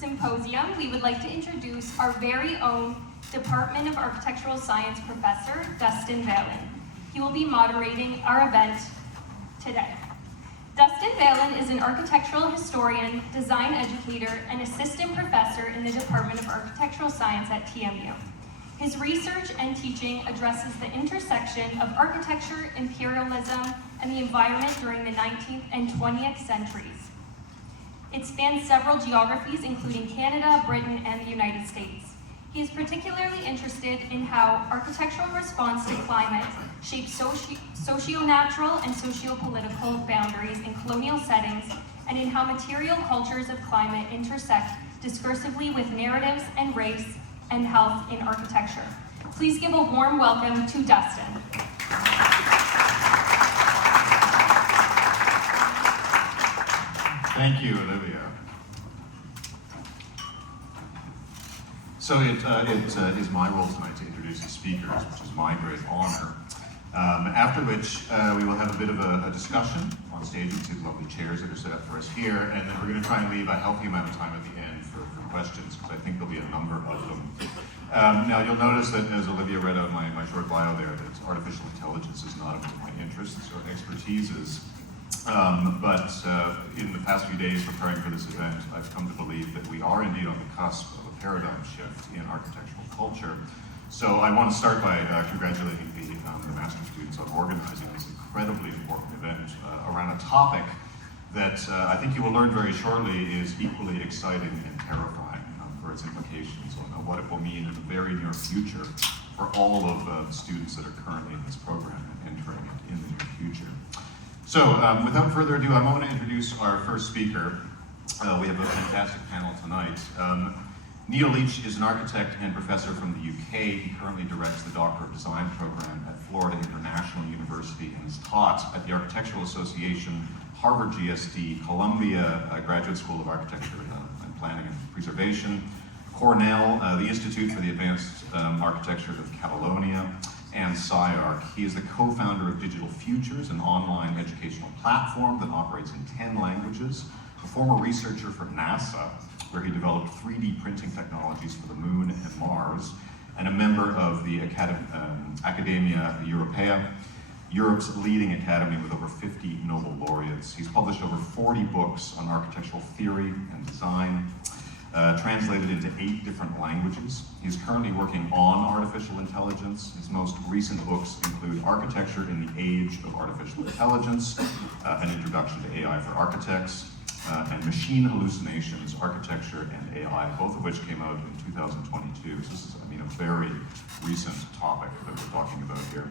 Symposium, we would like to introduce our very own Department of Architectural Science professor, Dustin Valen. He will be moderating our event today. Dustin Valen is an architectural historian, design educator, and assistant professor in the Department of Architectural Science at TMU. His research and teaching addresses the intersection of architecture, imperialism, and the environment during the 19th and 20th centuries. It spans several geographies, including Canada, Britain, and the United States. He is particularly interested in how architectural response to climate shapes socio-natural and socio-political boundaries in colonial settings, and in how material cultures of climate intersect discursively with narratives and race and health in architecture. Please give a warm welcome to Dustin. Thank you, Olivia. So it is my role tonight to introduce the speakers, which is my great honor. After which we will have a bit of a discussion on stage. You can see the lovely chairs that are set up for us here, and then we're going to try and leave a healthy amount of time at the end for questions, because I think there'll be a number of them. Now you'll notice that as Olivia read out my short bio there, that artificial intelligence is not of my interests or expertises. But in the past few days preparing for this event, I've come to believe that we are indeed on the cusp of a paradigm shift in architectural culture. So I want to start by congratulating the master's students on organizing this incredibly important event around a topic that I think you will learn very shortly is equally exciting and terrifying for its implications on what it will mean in the very near future for all of the students that are currently in this program and entering it in the near future. So without further ado, I want to introduce our first speaker. We have a fantastic panel tonight. Neil Leach is an architect and professor from the UK. He currently directs the Doctor of Design program at Florida International University and is taught at the Architectural Association, Harvard GSD, Columbia Graduate School of Architecture and Planning and Preservation, Cornell, the Institute for the Advanced Architecture of Catalonia, and SciArc. He is the co-founder of Digital Futures, an online educational platform that operates in 10 languages, a former researcher for NASA, where he developed 3D printing technologies for the Moon and Mars, and a member of the Academia Europaea, Europe's leading academy with over 50 Nobel laureates. He's published over 40 books on architectural theory and design, translated into 8 different languages. He's currently working on artificial intelligence. His most recent books include Architecture in the Age of Artificial Intelligence, An Introduction to AI for Architects, and Machine Hallucinations, Architecture and AI, both of which came out in 2022. So this is, a very recent topic that we're talking about here.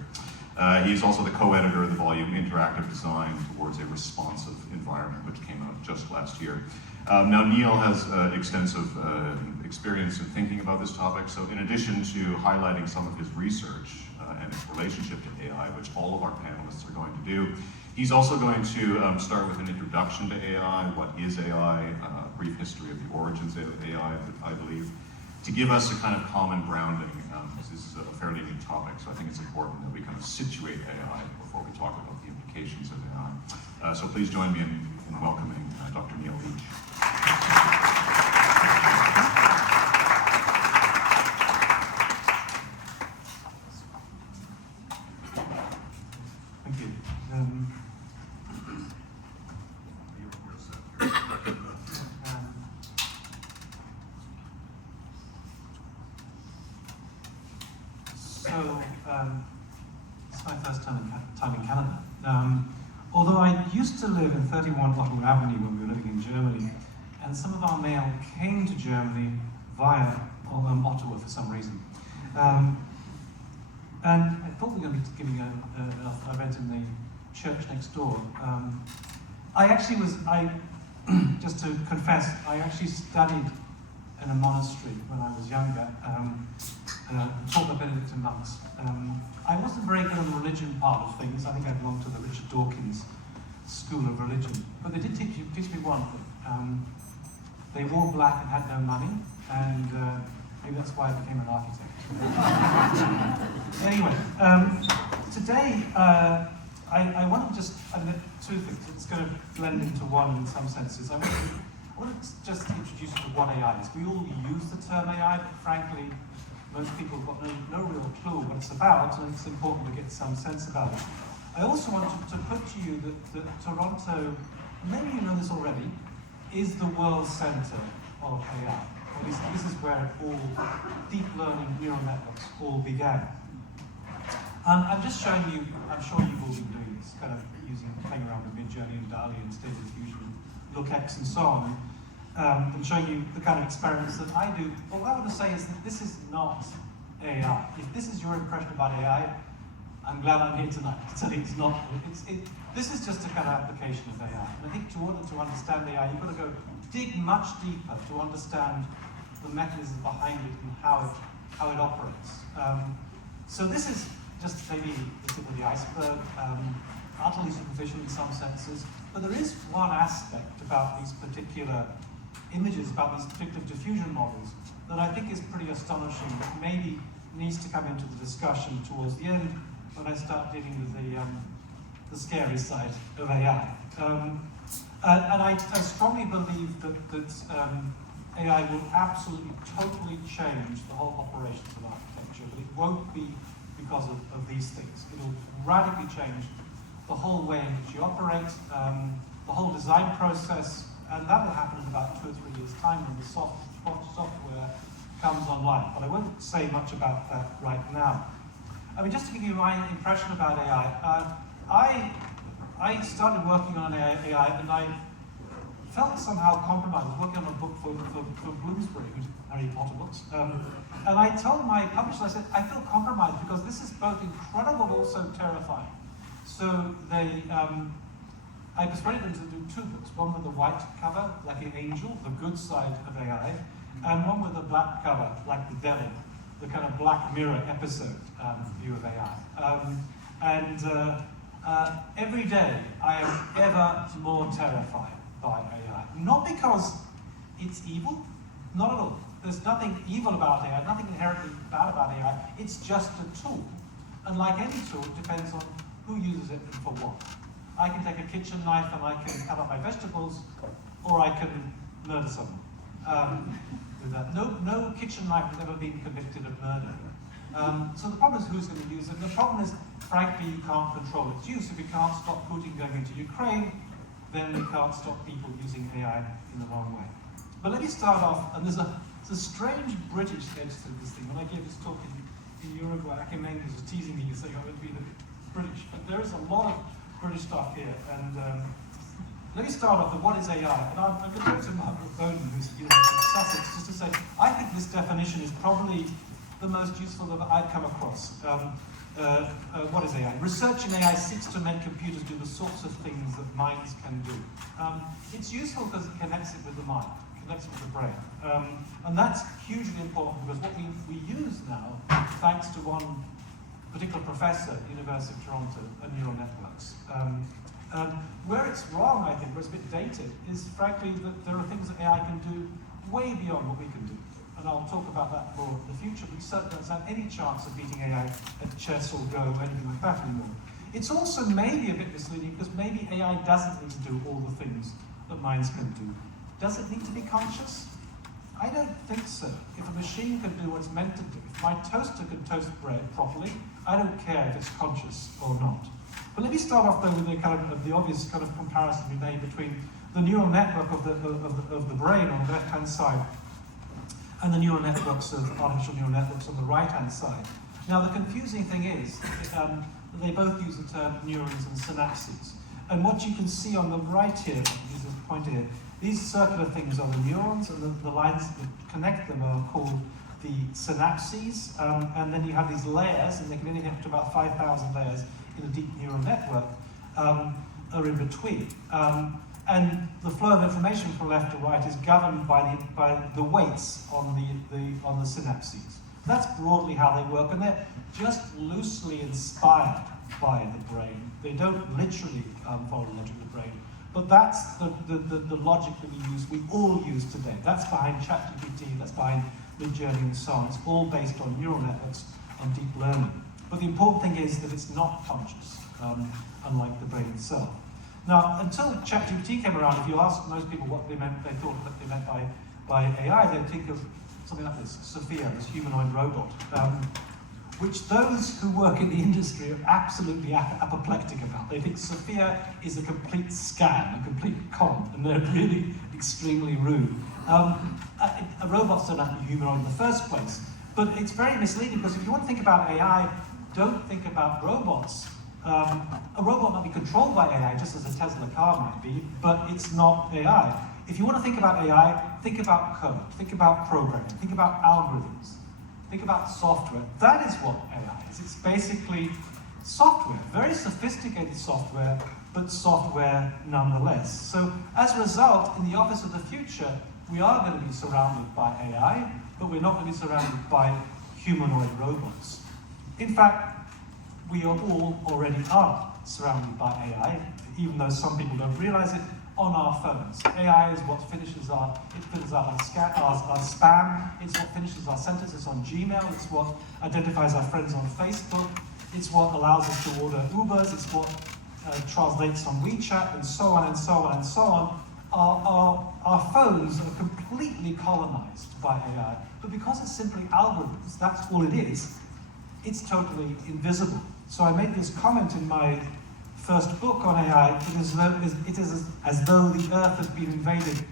He is also the co-editor of the volume Interactive Design Towards a Responsive Environment, which came out just last year. Now Neil has extensive experience in thinking about this topic, so in addition to highlighting some of his research and its relationship to AI, which all of our panelists are going to do, he's also going to start with an introduction to AI, what is AI, a brief history of the origins of AI, I believe, to give us a kind of common grounding, because this is a fairly new topic, so I think it's important that we kind of situate AI before we talk about the implications of AI. So please join me in welcoming Dr. Neil Leach. Thank you. It's my first time in Canada. Although I used to live in 31 Ottawa Avenue when we were living in Germany, and some of our mail came to Germany via Ottawa for some reason. And I thought we were going to be giving an event in the church next door. Just to confess, I actually studied in a monastery when I was younger, taught by Benedictine monks. I wasn't very good on the religion part of things. I think I belonged to the Richard Dawkins School of Religion. But they did teach me one thing. They wore black and had no money, and maybe that's why I became an architect. Anyway, today I want to just admit 2 things. It's going to blend into one in some senses. I I want to just introduce you to what AI is. We all use the term AI, but frankly, most people have got no real clue what it's about, and it's important to get some sense about it. I also want to put to you that Toronto, maybe you know this already, is the world center of AI. At least this is where all deep learning neural networks all began. I'm just showing you, I'm sure you've all been doing this, kind of playing around with Midjourney and ΔI and Stable Diffusion, LookX and so on, and showing you the kind of experiments that I do. But what I want to say is that this is not AI. If this is your impression about AI, I'm glad I'm here tonight to tell you it's not. This is just a kind of application of AI. And I think in order to understand AI, you've got to go dig much deeper to understand the mechanism behind it and how it operates. So this is just maybe the tip of the iceberg, utterly superficial in some senses, but there is one aspect about these particular images, about these particular diffusion models, that I think is pretty astonishing, that maybe needs to come into the discussion towards the end when I start dealing with the scary side of AI. And I strongly believe that AI will absolutely, totally change the whole operations of architecture, but it won't be because of these things. It'll radically change the whole way in which you operate, the whole design process, and that will happen in about 2 or 3 years' time when the software comes online. But I won't say much about that right now. I mean, just to give you my impression about AI, I started working on AI and I felt somehow compromised. I was working on a book for Bloomsbury, Harry Potter books. And I told my publisher, I said, I feel compromised because this is both incredible but also terrifying. So I persuaded them to do 2 books, one with a white cover, like an angel, the good side of AI, and one with a black cover, like the devil, the kind of Black Mirror episode view of AI. Every day I am ever more terrified by AI. Not because it's evil, not at all. There's nothing evil about AI, nothing inherently bad about AI. It's just a tool. And like any tool, it depends on who uses it and for what. I can take a kitchen knife and I can cut up my vegetables, or I can murder someone with that. No kitchen knife has ever been convicted of murder. So the problem is who's going to use it. And the problem is, frankly, you can't control its use. If you can't stop Putin going into Ukraine, then you can't stop people using AI in the wrong way. But let me start off, and there's a strange British edge to this thing. When I gave this talk in Uruguay, Akimeng was teasing me, saying I would be the British. But there is a lot of British stuff here. And let me start off with what is AI. And I'm going to go to Margaret Bowden, who's from Sussex, just to say, I think this definition is probably the most useful that I've come across. What is AI? Research in AI seeks to make computers do the sorts of things that minds can do. It's useful because it connects it with the mind, connects it with the brain. And that's hugely important because what we use now, thanks to one particular professor at the University of Toronto, are neural networks. Where it's wrong, I think, where it's a bit dated, is frankly that there are things that AI can do way beyond what we can do. And I'll talk about that more in the future, but we certainly don't have any chance of beating AI at chess or Go or anything like that anymore. It's also maybe a bit misleading because maybe AI doesn't need to do all the things that minds can do. Does it need to be conscious? I don't think so. If a machine can do what it's meant to do, if my toaster can toast bread properly, I don't care if it's conscious or not. But let me start off though with the obvious kind of comparison we made between the neural network of the brain on the left-hand side and the neural networks of artificial neural networks on the right-hand side. Now the confusing thing is they both use the term neurons and synapses. And what you can see on the right here, this is pointed here, these circular things are the neurons, and the lines that connect them are called the synapses. And then you have these layers, and they can only get up to about 5,000 layers in a deep neural network, are in between. And the flow of information from left to right is governed by the weights on the synapses. That's broadly how they work, and they're just loosely inspired by the brain. They don't literally follow the logic of the brain, but that's the logic that we all use today. That's behind ChatGPT, that's behind Midjourney and so on. It's all based on neural networks, on deep learning. But the important thing is that it's not conscious, unlike the brain itself. Now, until ChatGPT came around, if you ask most people what they thought that they meant by AI, they'd think of something like this, Sophia, this humanoid robot, which those who work in the industry are absolutely apoplectic about. They think Sophia is a complete scam, a complete con, and they're really extremely rude. Robots don't have to be humanoid in the first place, but it's very misleading because if you want to think about AI, don't think about robots. A robot might be controlled by AI, just as a Tesla car might be, but it's not AI. If you want to think about AI, think about code, think about programming, think about algorithms, think about software. That is what AI is. It's basically software, very sophisticated software, but software nonetheless. So as a result, in the office of the future, we are going to be surrounded by AI, but we're not going to be surrounded by humanoid robots. In fact, we all already are surrounded by AI, even though some people don't realize it, on our phones. AI is what finishes our spam, it's what finishes our sentences on Gmail, it's what identifies our friends on Facebook, it's what allows us to order Ubers, it's what translates on WeChat, and so on and so on and so on. Our phones are completely colonized by AI, but because it's simply algorithms, that's all it is, it's totally invisible. So I made this comment in my first book on AI, it is as though the Earth has been invaded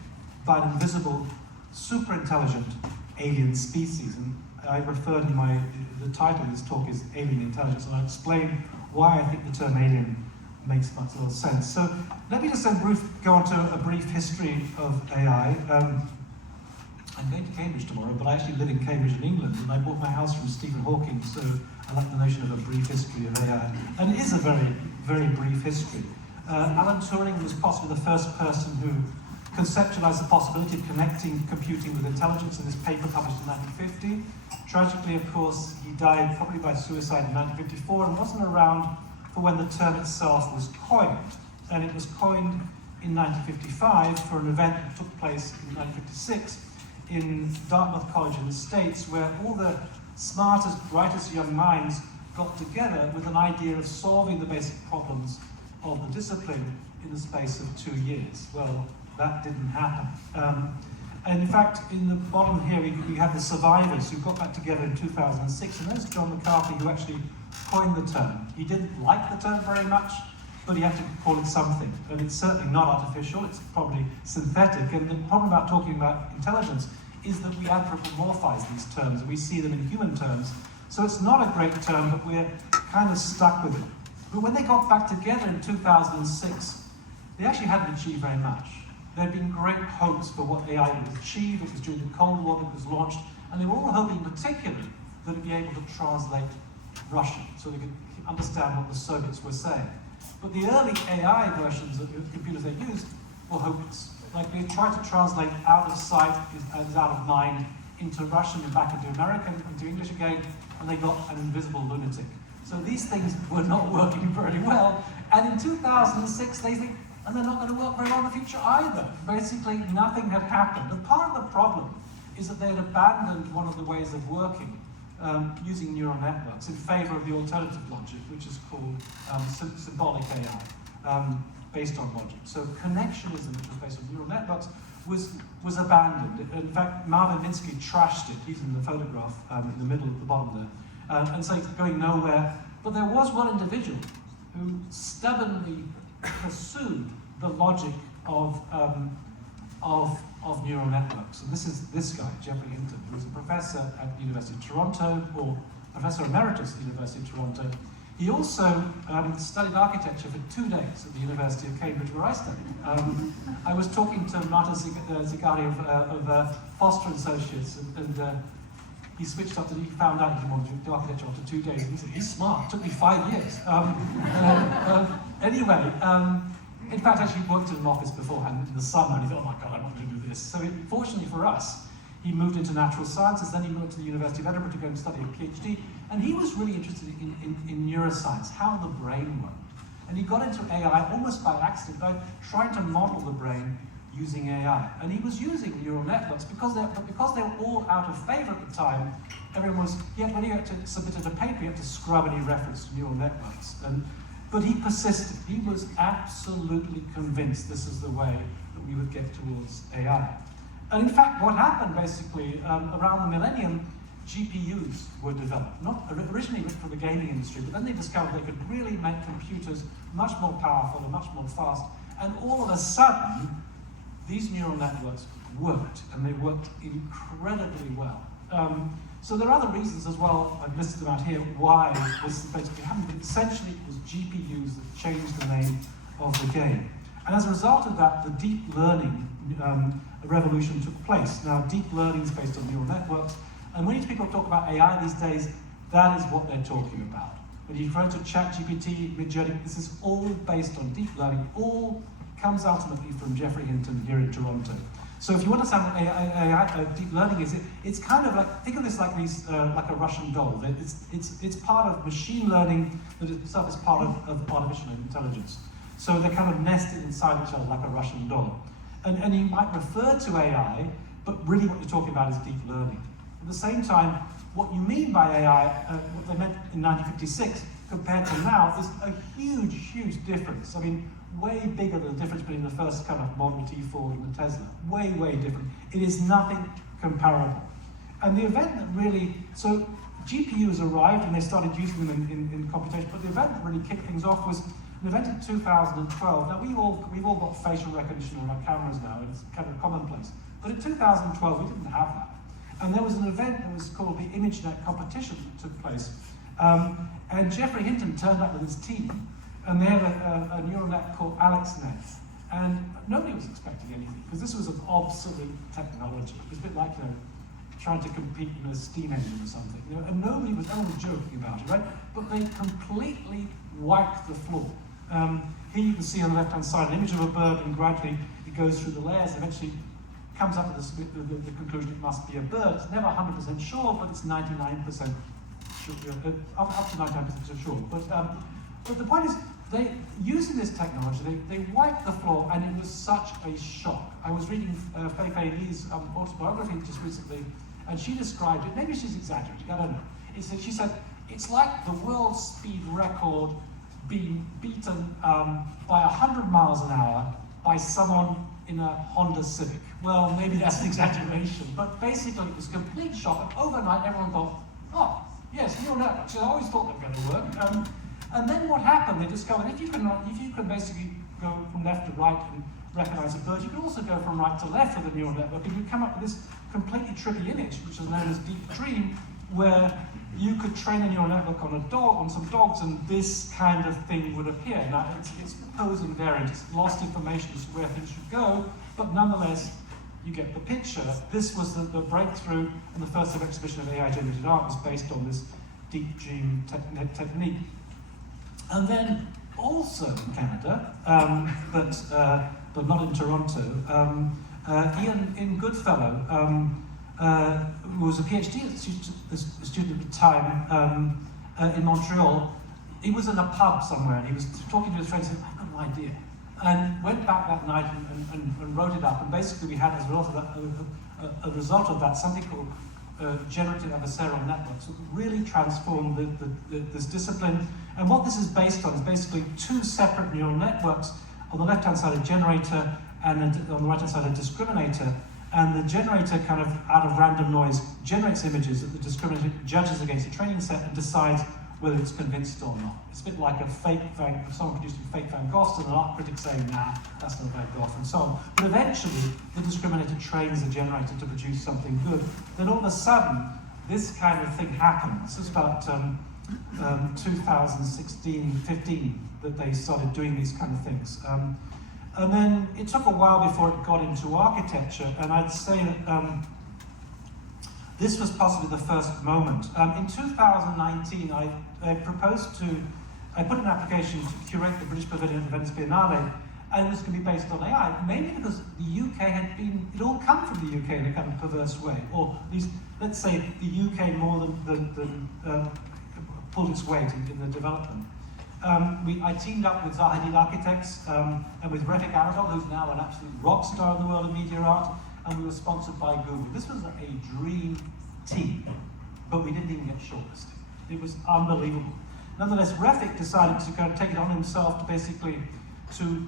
by an invisible, super intelligent alien species. And I referred in the title of this talk is Alien Intelligence, and I explain why I think the term alien makes much little sense. So let me just go on to a brief history of AI. I'm going to Cambridge tomorrow, but I actually live in Cambridge in England, and I bought my house from Stephen Hawking, so I like the notion of a brief history of AI. And it is a very, very brief history. Alan Turing was possibly the first person who conceptualized the possibility of connecting computing with intelligence in this paper published in 1950. Tragically, of course, he died probably by suicide in 1954 and wasn't around for when the term itself was coined. And it was coined in 1955 for an event that took place in 1956 in Dartmouth College in the States, where all the smartest, brightest young minds got together with an idea of solving the basic problems of the discipline in the space of 2 years. Well, that didn't happen. And in fact, in the bottom here, we have the survivors who got back together in 2006, and there's John McCarthy, who actually coined the term. He didn't like the term very much, but he had to call it something. And it's certainly not artificial, it's probably synthetic. And the problem about talking about intelligence is that we anthropomorphize these terms, and we see them in human terms. So it's not a great term, but we're kind of stuck with it. But when they got back together in 2006, they actually hadn't achieved very much. There had been great hopes for what AI would achieve. It was during the Cold War that it was launched, and they were all hoping particularly that it would be able to translate Russian, so they could understand what the Soviets were saying. But the early AI versions of the computers they used were hopeless. Like, they tried to translate out of sight as out of mind into Russian and back into American, into English again, and they got an invisible lunatic. So these things were not working very well, and in 2006 they think, and they're not going to work very well in the future either. Basically, nothing had happened. And part of the problem is that they had abandoned one of the ways of working, using neural networks, in favor of the alternative logic, which is called symbolic AI, based on logic. So connectionism, which was based on neural networks, was abandoned. In fact, Marvin Minsky trashed it. He's in the photograph in the middle at the bottom there. And so it's going nowhere. But there was one individual who stubbornly pursued the logic of neural networks. And this is this guy, Jeffrey Hinton, who was a professor at the University of Toronto, or Professor Emeritus at the University of Toronto. He also studied architecture for 2 days at the University of Cambridge, where I studied. I was talking to Marta Zigari of Foster Associates, and he switched up, and he found out he wanted to do architecture after 2 days. And he said, he's smart, it took me 5 years. Anyway, in fact, actually worked in an office beforehand in the summer, and he thought, oh my God, I'm not going to do this. So fortunately for us, he moved into natural sciences, then he moved to the University of Edinburgh to go and study a PhD, and he was really interested in neuroscience, how the brain worked. And he got into AI almost by accident, by trying to model the brain using AI. And he was using neural networks because they were all out of favor at the time. Everyone was, when he had to submit a paper, he had to scrub any reference to neural networks. And But he persisted. He was absolutely convinced this is the way that we would get towards AI. And in fact, what happened basically around the millennium, GPUs were developed, not originally written for the gaming industry, but then they discovered they could really make computers much more powerful and much more fast. And all of a sudden, these neural networks worked, and they worked incredibly well. So there are other reasons as well, I've listed them out here, why this is basically happened. But essentially, it was GPUs that changed the name of the game. And as a result of that, the deep learning revolution took place. Now, deep learning is based on neural networks, and when people talk about AI these days, that is what they're talking about. When you refer to ChatGPT, Midjourney, this is all based on deep learning. It all comes ultimately from Geoffrey Hinton here in Toronto. So if you understand what AI, deep learning is, it's kind of like, think of this like like a Russian doll. It's part of machine learning that itself is part of artificial intelligence. So they're kind of nested inside each other like a Russian doll. And you might refer to AI, but really what you're talking about is deep learning. At the same time, what you mean by AI, what they meant in 1956 compared to now, is a huge, huge difference. I mean, way bigger than the difference between the first kind of Model T Ford and the Tesla. Way, way different. It is nothing comparable. And the event that really, so GPUs arrived and they started using them in computation, but the event that really kicked things off was an event in 2012. Now we've all got facial recognition on our cameras now, it's kind of commonplace. But in 2012 we didn't have that. And there was an event that was called the ImageNet competition that took place. And Geoffrey Hinton turned up with his team, and they had a neural net called AlexNet. And nobody was expecting anything, because this was an obsolete technology. It was a bit like, trying to compete in a steam engine or something. And nobody was joking about it, right? But they completely wiped the floor. Here you can see on the left-hand side an image of a bird, and gradually it goes through the layers, eventually comes up with the conclusion it must be a bird. It's never 100% sure, but it's 99% sure, up to 99% sure. But the point is, using this technology, they wiped the floor, and it was such a shock. I was reading Fei Fei Li's autobiography just recently, and she described it, maybe she's exaggerating, I don't know. She said, it's like the world speed record being beaten by 100 miles an hour by someone in a Honda Civic. Well, maybe that's an exaggeration, but basically it was a complete shock, and overnight everyone thought, oh, yes, neural networks, I always thought they were going to work. And then what happened, they discovered if you can basically go from left to right and recognize a bird, you can also go from right to left with a neural network, and you come up with this completely trippy image, which is known as deep dream, where you could train a neural network on some dogs, and this kind of thing would appear. Now, it's pose invariant, it's lost information as to where things should go, but nonetheless, you get the picture. This was the breakthrough, and the first exhibition of AI-generated art was based on this deep dream technique. And then also in Canada, but not in Toronto, Ian Goodfellow, who was a PhD student at the time in Montreal, he was in a pub somewhere, and he was talking to his friends and said, I've got an idea. And went back that night and wrote it up, and basically we had, as a result of that, something called generative adversarial networks that really transformed this discipline. And what this is based on is basically two separate neural networks. On the left-hand side, a generator, and on the right-hand side, a discriminator. And the generator kind of, out of random noise, generates images that the discriminator judges against a training set and decides whether it's convinced or not. It's a bit like a fake Van, someone producing fake Van Goghs, and an art critic saying, nah, that's not Van Gogh, and so on. But eventually, the discriminator trains the generator to produce something good. Then all of a sudden, this kind of thing happens. This is about 2016, 15, that they started doing these kind of things. And then it took a while before it got into architecture, and I'd say that this was possibly the first moment. In 2019, I put an application to curate the British Pavilion at the Venice Biennale, and it was going to be based on AI, mainly because the UK it all come from the UK in a kind of perverse way, or at least, let's say, the UK more than pulled its weight in the development. I teamed up with Zahidid Architects and with Refik Aragog, who's now an absolute rock star in the world of media art, and we were sponsored by Google. This was a dream team, but we didn't even get shortlisted. It was unbelievable. Nonetheless, Refik decided to kind of take it on himself to basically to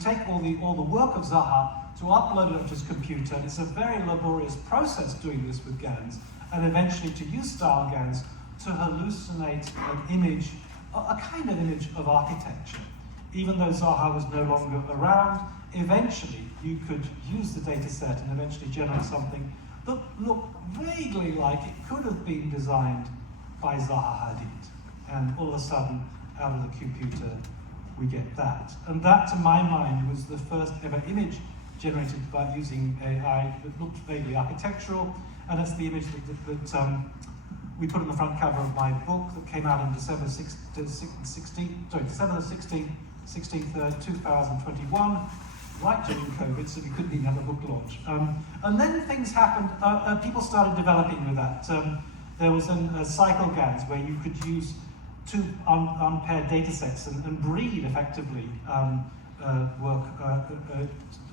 take all the work of Zaha, to upload it onto his computer, and it's a very laborious process doing this with GANs, and eventually to use style GANs to hallucinate an image, a kind of image of architecture. Even though Zaha was no longer around, eventually you could use the data set and eventually generate something that looked vaguely like it could have been designed by Zaha Hadid. And all of a sudden, out of the computer, we get that. And that, to my mind, was the first ever image generated by using AI that looked vaguely architectural, and that's the image that we put on the front cover of my book that came out on December 16th, 2021, right during COVID, so we couldn't even have a book launch. And then things happened, people started developing with that. There was cycle GANs where you could use two unpaired data sets and breed effectively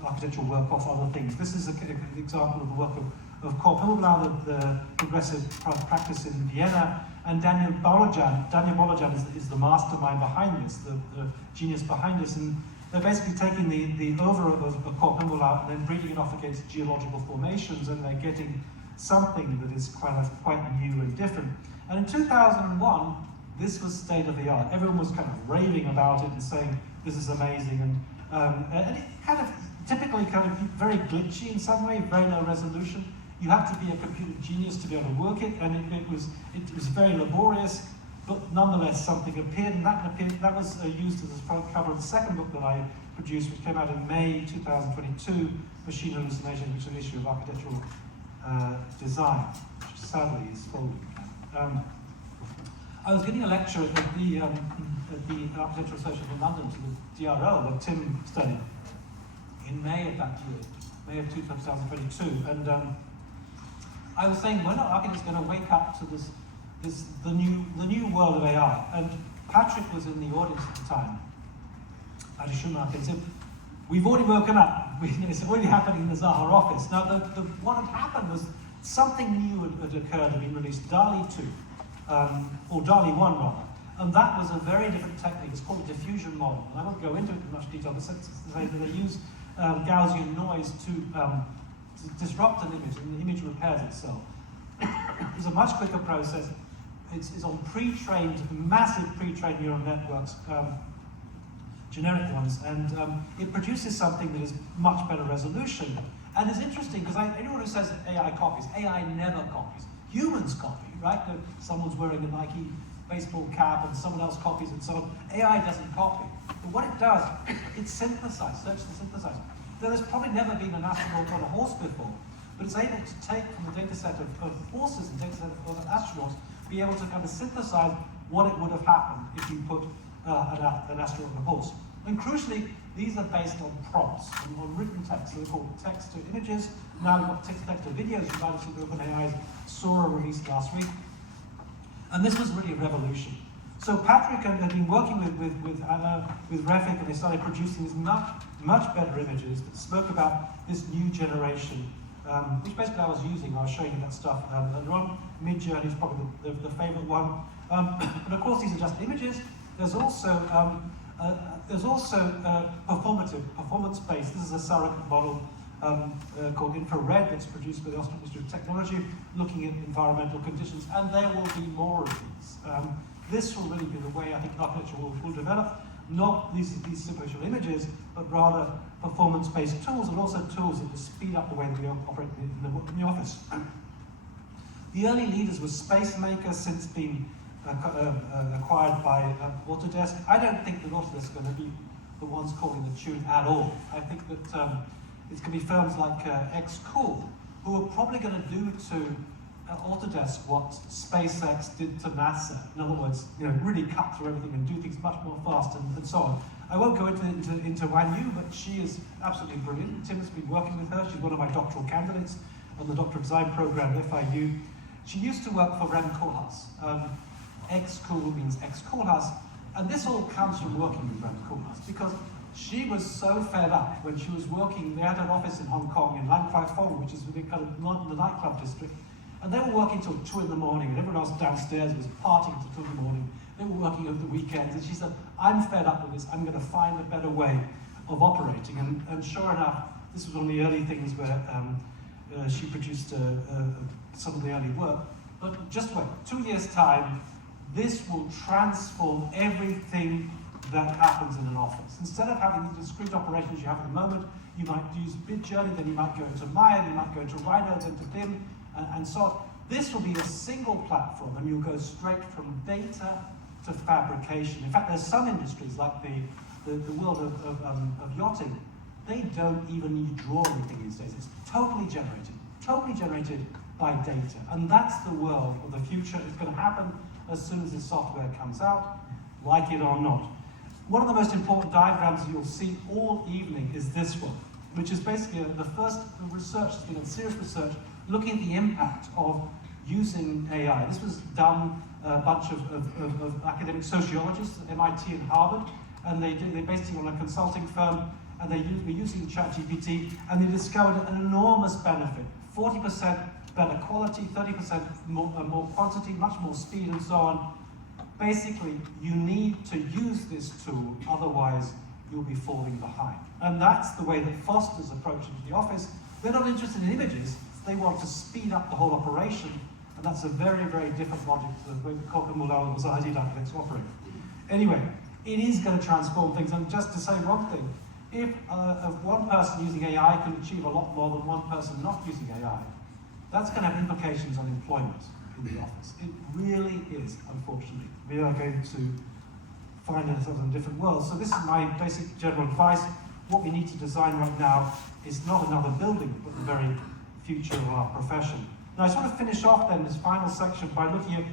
architectural work off other things. This is an example of the work of Kurt Himmelblau, the progressive practice in Vienna, and Daniel Bolojan. Daniel Bolojan is the mastermind behind this, the genius behind this, and they're basically taking the oeuvre of Kurt Himmelblau and then breeding it off against geological formations, and they're getting something that is quite new and different. And in 2001, this was state of the art. Everyone was kind of raving about it and saying, this is amazing, and it kind of, typically kind of very glitchy in some way, very low resolution. You had to be a computer genius to be able to work it, and it was very laborious, but nonetheless something appeared, and that was used as the front cover of the second book that I produced, which came out in May 2022, Machine Hallucination, which is an issue of architectural design, which sadly is folding. I was giving a lecture at the Architectural Association in London to the DRL, where Tim studied, in May of that year, May of 2022, and I was saying, when are architects going to wake up to the new world of AI? And Patrick was in the audience at the time, Adi Schumacher, and said, we've already woken up. It's already happening in the Zaha office. Now, what had happened was something new had occurred, had been released, DALI 2, or DALI 1 rather, and that was a very different technique. It's called a diffusion model, and I won't go into it in much detail, but they use Gaussian noise to disrupt an image, and the image repairs itself. It's a much quicker process. It's on massive pre-trained neural networks, generic ones, and it produces something that is much better resolution. And it's interesting, because anyone who says that AI copies, AI never copies. Humans copy, right? Someone's wearing a Nike baseball cap and someone else copies and so on. AI doesn't copy. But what it does, it synthesizes, search and synthesize. There's probably never been an astronaut on a horse before, but it's able to take from the data set of horses and data set of astronauts, be able to kind of synthesize what it would have happened if you put an astronaut on a horse. And crucially, these are based on prompts, on written text. So they're called text to images. Now we've got text to videos. You might have seen OpenAI's Sora released last week. And this was really a revolution. So Patrick had been working with Refik, and they started producing these much better images that spoke about this new generation, which basically I was using. I was showing you that stuff earlier on. Midjourney is probably the favorite one. But of course, these are just images. There's also performance-based. This is a surrogate model called Infrared that's produced by the Austrian Institute of Technology, looking at environmental conditions, and there will be more of these. This will really be the way I think architecture will develop, not these superficial images, but rather performance-based tools, and also tools that will speed up the way that we operate in the office. The early leaders were SpaceMaker, since been acquired by Autodesk. I don't think that Autodesk are going to be the ones calling the tune at all. I think that it's going to be firms like Xcool, who are probably going to do to Autodesk what SpaceX did to NASA. In other words, really cut through everything and do things much more fast and so on. I won't go into Wan Yu, but she is absolutely brilliant. Tim has been working with her. She's one of my doctoral candidates on the doctoral design program at FIU. She used to work for Rem Koolhaas. Xcool means ex-Koolhaas, and this all comes from working with Rem Koolhaas, because she was so fed up when she was working. They had an office in Hong Kong in Lan Kwai Fong, which is the kind of the nightclub district, and they were working till 2 in the morning, and everyone else downstairs was partying till 2 in the morning. they were working over the weekends, and she said, I'm fed up with this, I'm going to find a better way of operating. And sure enough, this was one of the early things where she produced some of the early work. But just wait, 2 years' time, this will transform everything that happens in an office. Instead of having the discrete operations you have at the moment, you might use Midjourney, then you might go into Maya, you might go into Rhino, then to BIM, and so on. This will be a single platform, and you'll go straight from data to fabrication. In fact, there's some industries, like the world of yachting, they don't even need to draw anything these days. It's totally generated by data. And that's the world of the future. It's going to happen as soon as the software comes out, like it or not. One of the most important diagrams you'll see all evening is this one, which is basically the research, has been a serious research, looking at the impact of using AI. This was done a bunch of academic sociologists at MIT and Harvard, and they based it on a consulting firm, and they were using ChatGPT, and they discovered an enormous benefit. 40% better quality, 30% more quantity, much more speed, and so on. Basically, you need to use this tool, otherwise you'll be falling behind. And that's the way that Foster's approach into the office. They're not interested in images, they want to speed up the whole operation, and that's a very, very different logic to the way that Koch and Muller was ideal architects operate. Anyway, it is going to transform things, and just to say one thing, if one person using AI can achieve a lot more than one person not using AI, that's going to have implications on employment in the office. It really is, unfortunately. We are going to find ourselves in a different world. So this is my basic general advice. What we need to design right now is not another building, but the very future of our profession. Now I just want to finish off then this final section by looking at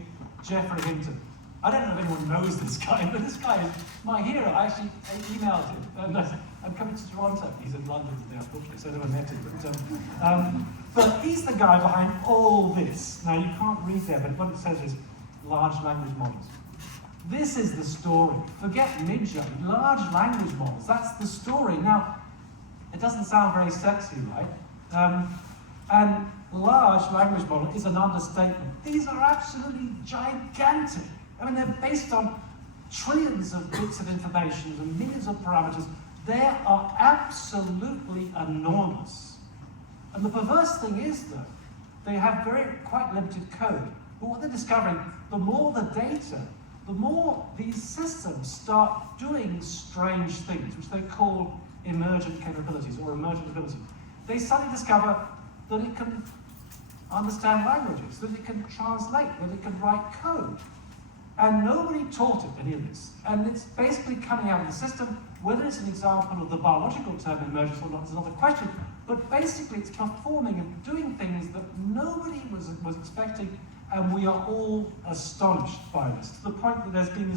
Geoffrey Hinton. I don't know if anyone knows this guy, but this guy is my hero. I actually emailed him, and I said, I'm coming to Toronto. He's in London today, unfortunately, so I never met him. But he's the guy behind all this. Now, you can't read there, but what it says is large language models. This is the story. Forget Midjourney, large language models. That's the story. Now, it doesn't sound very sexy, right? And large language model is an understatement. These are absolutely gigantic. I mean, they're based on trillions of bits of information and millions of parameters. They are absolutely enormous. And the perverse thing is, though, they have quite limited code. But what they're discovering, the more the data, the more these systems start doing strange things, which they call emergent capabilities or emergent ability. They suddenly discover that it can understand languages, that it can translate, that it can write code. And nobody taught it any of this. And it's basically coming out of the system. Whether it's an example of the biological term emergence or not is another question. But basically it's performing and doing things that nobody was expecting, and we are all astonished by this. To the point that there's been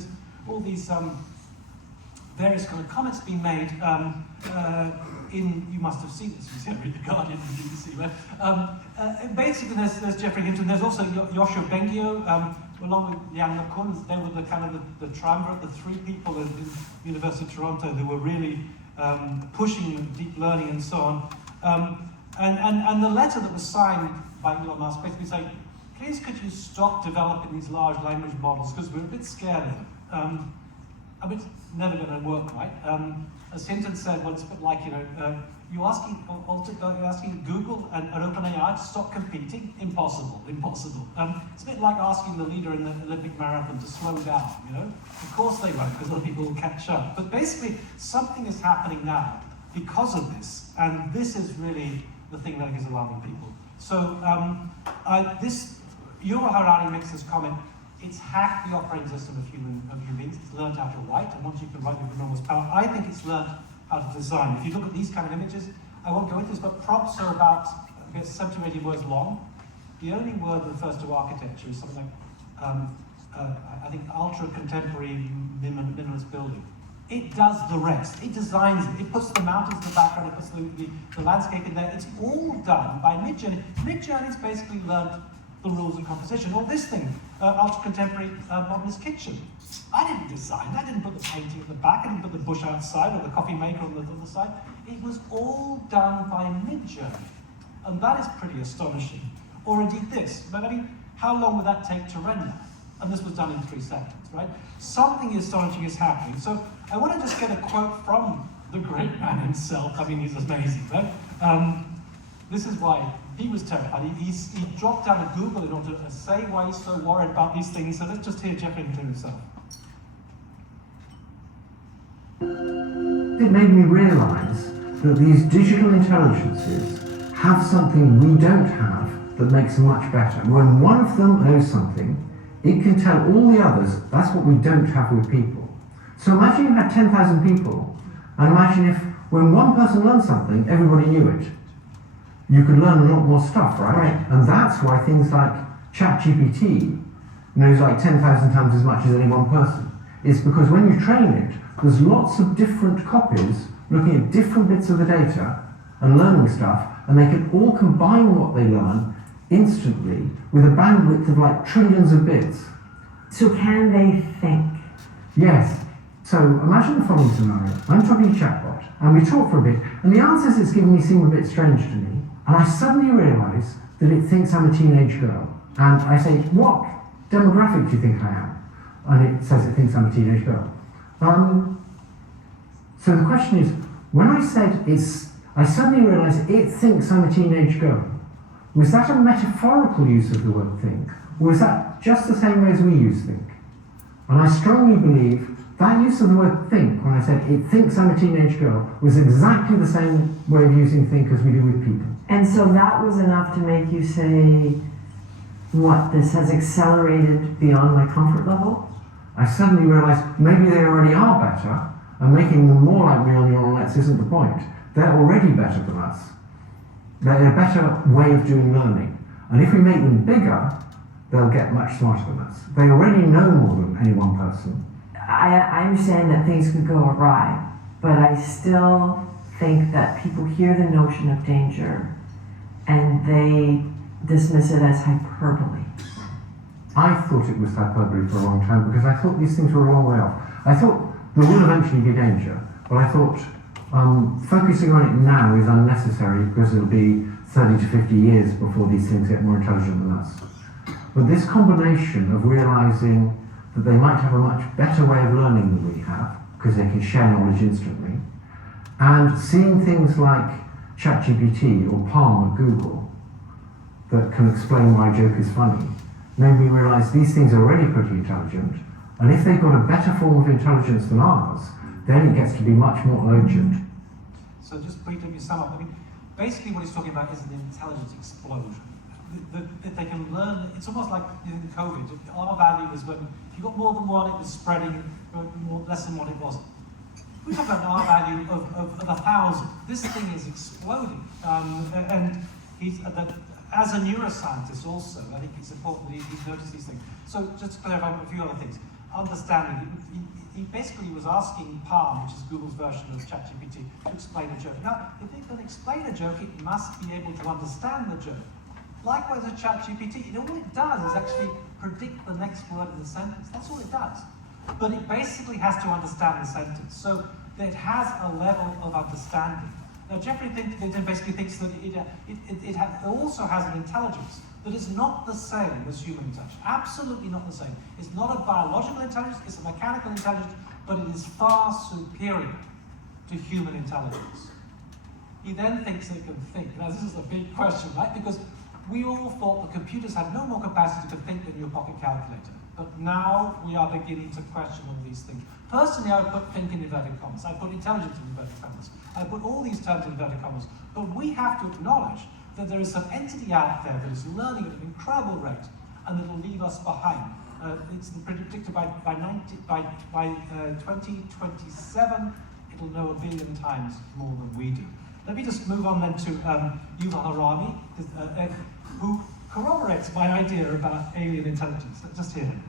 all these various kind of comments being made you must have seen this, you read The Guardian and the BBC, but basically there's Geoffrey Hinton, there's also Yoshua Bengio, along with Yang Nakun. They were the kind of the triumvirate, the three people in the University of Toronto who were really pushing deep learning and so on. And the letter that was signed by Elon Musk basically saying, please could you stop developing these large language models because we're a bit scared of them. I mean, it's never going to work, right? As Hinton said, well, it's a bit like, you're asking Google and OpenAI to stop competing? Impossible. It's a bit like asking the leader in the Olympic marathon to slow down, Of course they won't, because other people will catch up. But basically, something is happening now because of this, and this is really the thing that is alarming people. So, Yuval Harari makes this comment, it's hacked the operating system of human beings. It's learned how to write, and once you can write with enormous power, I think it's learned how to design. If you look at these kind of images, I won't go into this, but prompts are about 70 or 80 words long. The only word that refers to architecture is something like, I think, ultra-contemporary minimalist building. It does the rest. It designs it. It puts the mountains in the background. It puts the landscape in there. It's all done by Midjourney. Midjourney's basically learned the rules of composition. Or this thing, ultra-contemporary modernist kitchen. I didn't design that. I didn't put the painting at the back. I didn't put the bush outside or the coffee maker on the other side. It was all done by Midjourney. And that is pretty astonishing. Or indeed this. But I mean, how long would that take to render? and this was done in 3 seconds, right? Something astonishing is happening. So I want to just get a quote from the great man himself. I mean, he's amazing, right? This is why he was terrified. He dropped out of Google in order to say why he's so worried about these things. So let's just hear Jeffrey himself. It made me realise that these digital intelligences have something we don't have that makes them much better. When one of them knows something, it can tell all the others that's what we don't have with people. So imagine you had 10,000 people, and imagine if when one person learned something, everybody knew it. You could learn a lot more stuff, right? And that's why things like ChatGPT knows like 10,000 times as much as any one person. It's because when you train it, there's lots of different copies looking at different bits of the data and learning stuff, and they can all combine what they learn instantly with a bandwidth of like trillions of bits. So can they think? Yes. So imagine the following scenario. I'm talking to a chatbot, and we talk for a bit, and the answers it's giving me seem a bit strange to me, and I suddenly realise that it thinks I'm a teenage girl. And I say, what demographic do you think I am? And it says it thinks I'm a teenage girl. So the question is, when I said I suddenly realised it thinks I'm a teenage girl. Was that a metaphorical use of the word think? Or was that just the same way as we use think? And I strongly believe that use of the word think, when I said it thinks I'm a teenage girl, was exactly the same way of using think as we do with people. And so that was enough to make you say, what, this has accelerated beyond my comfort level? I suddenly realised maybe they already are better, and making them more like real neural nets isn't the point. They're already better than us. They're a better way of doing learning. And if we make them bigger, they'll get much smarter than us. They already know more than any one person. I understand that things could go awry, but I still think that people hear the notion of danger and they dismiss it as hyperbole. I thought it was hyperbole for a long time because I thought these things were a long way off. I thought there will eventually be danger, but I thought focusing on it now is unnecessary because it'll be 30 to 50 years before these things get more intelligent than us. But this combination of realising that they might have a much better way of learning than we have, because they can share knowledge instantly, and seeing things like ChatGPT or Palm at Google that can explain why a joke is funny, made me realise these things are already pretty intelligent, and if they've got a better form of intelligence than ours, then it gets to be much more urgent. So just briefly to sum up, I mean, basically what he's talking about is an intelligence explosion. That they can learn, it's almost like in COVID, our value was when if you got more than one, it was spreading less than what it wasn't. We talk about our value of 1,000. This thing is exploding. And he's, as a neuroscientist also, I think it's important that he's noticed these things. So just to clarify a few other things. Understanding, he basically was asking Palm, which is Google's version of ChatGPT, to explain a joke. Now, if it can explain a joke, it must be able to understand the joke. Likewise with ChatGPT, all it does is actually predict the next word in the sentence. That's all it does. But it basically has to understand the sentence. So it has a level of understanding. Now, Jeffrey basically thinks that it also has an intelligence that is not the same as human intelligence. Absolutely not the same. It's not a biological intelligence, it's a mechanical intelligence, but it is far superior to human intelligence. He then thinks it can think. Now, this is a big question, right? Because we all thought the computers had no more capacity to think than your pocket calculator. But now we are beginning to question all these things. Personally, I would put think in inverted commas. I put intelligence in inverted commas. I put all these terms in inverted commas. But we have to acknowledge that there is some entity out there that is learning at an incredible rate and that will leave us behind. It's predicted by 2027, it'll know 1 billion times more than we do. Let me just move on then to Yuval Harari, who corroborates my idea about alien intelligence. Let's just hear him.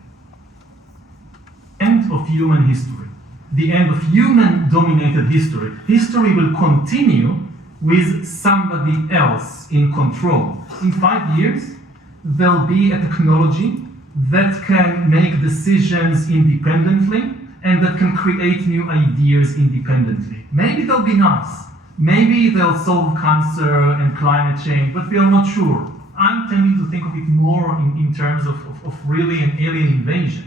End of human history. The end of human-dominated history. History will continue with somebody else in control. In 5 years, there'll be a technology that can make decisions independently and that can create new ideas independently. Maybe they'll be nice. Maybe they'll solve cancer and climate change, but we are not sure. I'm tending to think of it more in terms of really an alien invasion,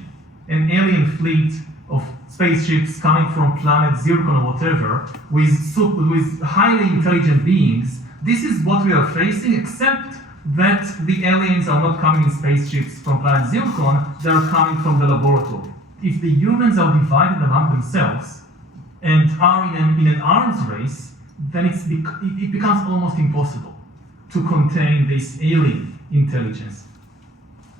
an alien fleet of spaceships coming from planet Zircon or whatever, with highly intelligent beings. This is what we are facing, except that the aliens are not coming in spaceships from planet Zircon, they're coming from the laboratory. If the humans are divided among themselves and are in an arms race, then it becomes almost impossible to contain this alien intelligence.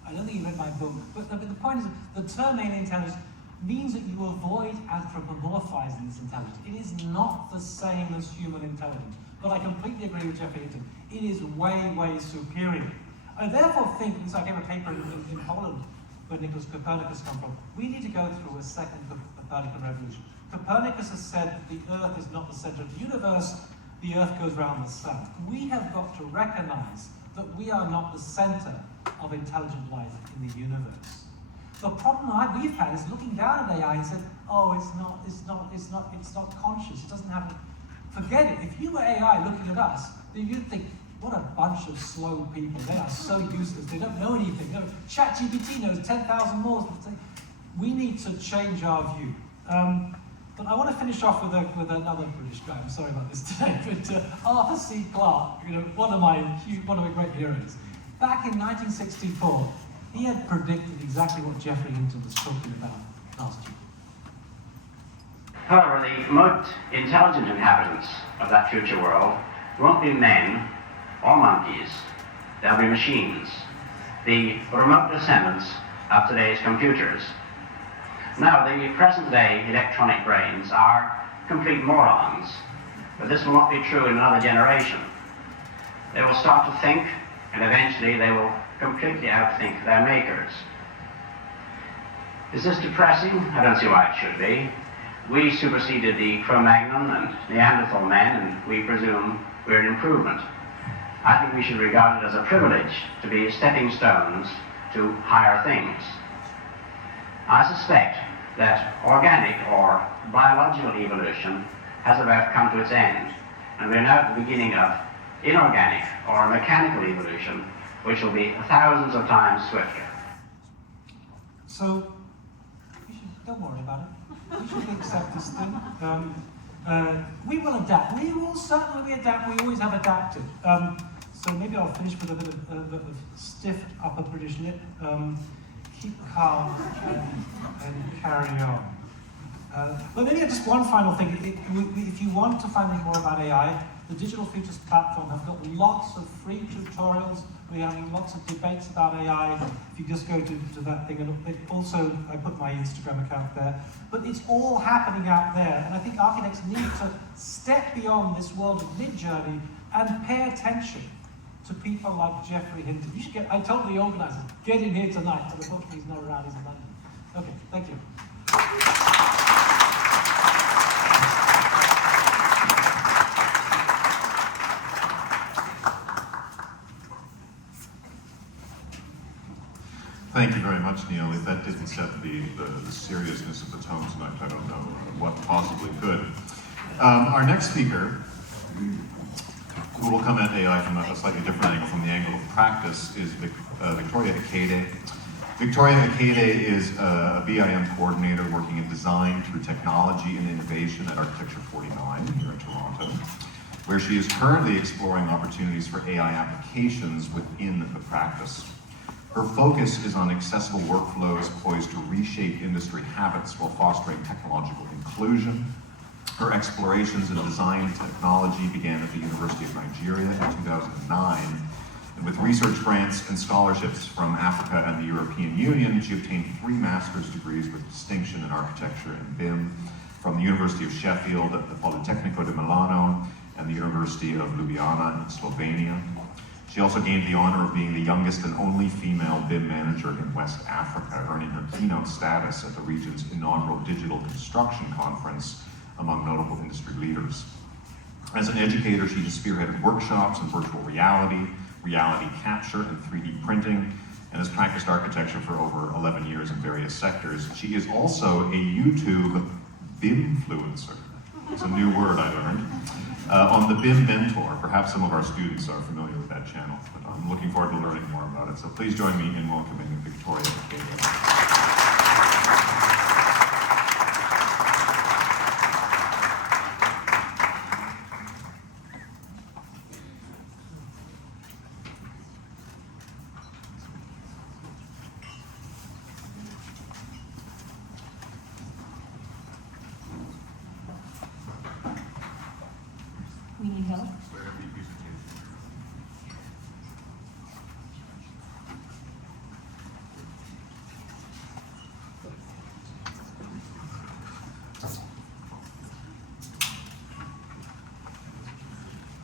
I don't think you read my book, but the point is the term alien intelligence means that you avoid anthropomorphizing this intelligence. It is not the same as human intelligence. But I completely agree with Jeffrey Hinton. It is way, way superior. I therefore think, because I gave a paper in Holland where Nicholas Copernicus come from, we need to go through a second Copernican revolution. Copernicus has said that the Earth is not the center of the universe, the Earth goes around the sun. We have got to recognize that we are not the center of intelligent life in the universe. The problem we've had is looking down at AI and said, oh, it's not conscious, it doesn't have. Forget it. If you were AI looking at us, then you'd think, what a bunch of slow people. They are so useless. They don't know anything. ChatGPT knows 10,000 more. We need to change our view. But I want to finish off with another British guy. I'm sorry about this today, but Arthur C. Clarke, one of my great heroes. Back in 1964, he had predicted exactly what Jeffrey Hinton was talking about last year. However, the most intelligent inhabitants of that future world won't be men or monkeys. They'll be machines, the remote descendants of today's computers. Now, the present-day electronic brains are complete morons, but this will not be true in another generation. They will start to think, and eventually they will completely outthink their makers. Is this depressing? I don't see why it should be. We superseded the Cro-Magnon and Neanderthal men, and we presume we're an improvement. I think we should regard it as a privilege to be stepping stones to higher things. I suspect that organic or biological evolution has about come to its end, and we're now at the beginning of inorganic or mechanical evolution, which will be thousands of times swifter. So, don't worry about it. We should accept this thing. We will adapt. We will certainly adapt. We always have adapted. So maybe I'll finish with a bit of stiff upper British lip. Keep calm and carry on. But maybe just one final thing. If you want to find out more about AI, the Digital Futures platform have got lots of free tutorials. We're having lots of debates about AI. If you just go to that thing, and also I put my Instagram account there. But it's all happening out there, and I think architects need to step beyond this world of mid-journey and pay attention to people like Jeffrey Hinton. You should get. I told the organisers, get in here tonight. But unfortunately, he's not around. He's in London. Okay, thank you. Thank you very much, Neil. If that didn't set the seriousness of the tone tonight, I don't know what possibly could. Our next speaker, who will come at AI from a slightly different angle, from the angle of practice, is Victoria Ikede. Victoria Ikede is a BIM coordinator working in design through technology and innovation at Architecture 49 here in Toronto, where she is currently exploring opportunities for AI applications within the practice. Her focus is on accessible workflows poised to reshape industry habits while fostering technological inclusion. Her explorations in design technology began at the University of Nigeria in 2009, and with research grants and scholarships from Africa and the European Union, she obtained 3 master's degrees with distinction in architecture and BIM from the University of Sheffield, the Politecnico di Milano, and the University of Ljubljana in Slovenia. She also gained the honor of being the youngest and only female BIM manager in West Africa, earning her keynote status at the region's inaugural Digital Construction Conference among notable industry leaders. As an educator, she has spearheaded workshops in virtual reality, reality capture, and 3D printing, and has practiced architecture for over 11 years in various sectors. She is also a YouTube BIMfluencer. It's a new word I learned. on the BIM Mentor. Perhaps some of our students are familiar with that channel, but I'm looking forward to learning more about it. So please join me in welcoming Victoria Gabriel. We need help.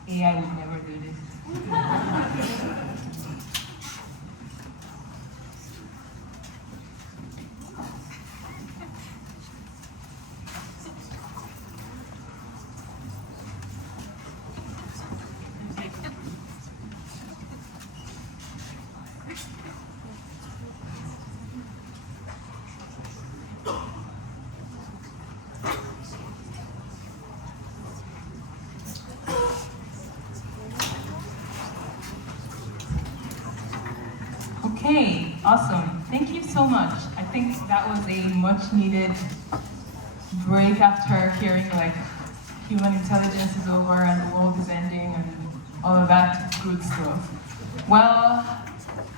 AI would never do this. Okay, awesome. Thank you so much. I think that was a much needed break after hearing like human intelligence is over and the world is ending and all of that good stuff. Well,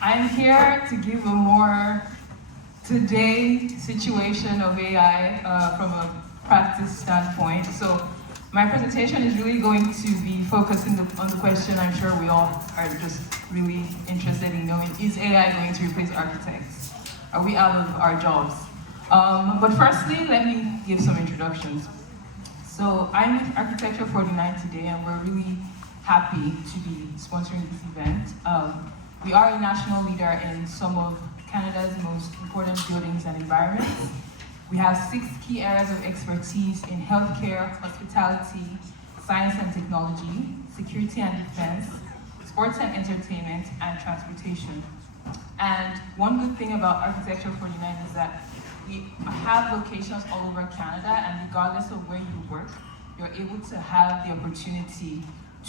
I'm here to give a more today situation of AI from a practice standpoint. So my presentation is really going to be focusing on the question I'm sure we all are just really interested in knowing: is AI going to replace architects? Are we out of our jobs? But firstly, let me give some introductions. So I'm with Architecture 49 today, and we're really happy to be sponsoring this event. We are a national leader in some of Canada's most important buildings and environments. We have 6 key areas of expertise in healthcare, hospitality, science and technology, security and defense, sports and entertainment, and transportation. And one good thing about Architecture 49 is that we have locations all over Canada, and regardless of where you work, you're able to have the opportunity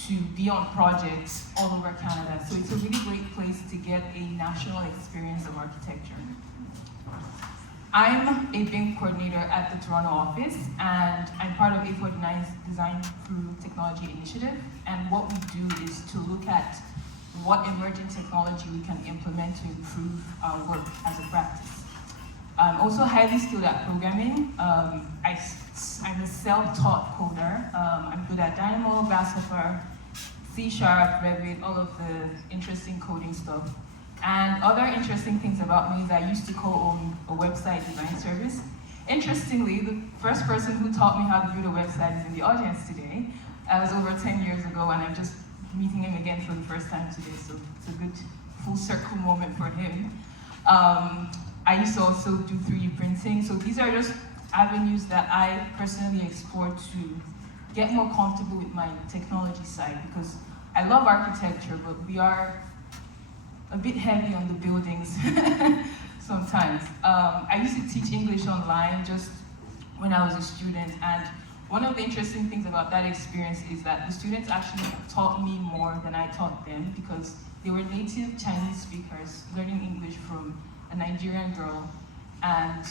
to be on projects all over Canada. So it's a really great place to get a national experience of architecture. I'm a BIM coordinator at the Toronto office, and I'm part of A49's Design Through Technology initiative. And what we do is to look at what emerging technology we can implement to improve our work as a practice. I'm also highly skilled at programming. I'm a self-taught coder. I'm good at Dynamo, Grasshopper, C#, Revit, all of the interesting coding stuff. And other interesting things about me is I used to co-own a website design service. Interestingly, the first person who taught me how to build a website is in the audience today. That was over 10 years ago, and I'm just meeting him again for the first time today, so it's a good full circle moment for him. I used to also do 3D printing, so these are just avenues that I personally explore to get more comfortable with my technology side, because I love architecture, but we are a bit heavy on the buildings sometimes. I used to teach English online just when I was a student, and one of the interesting things about that experience is that the students actually taught me more than I taught them, because they were native Chinese speakers learning English from a Nigerian girl, and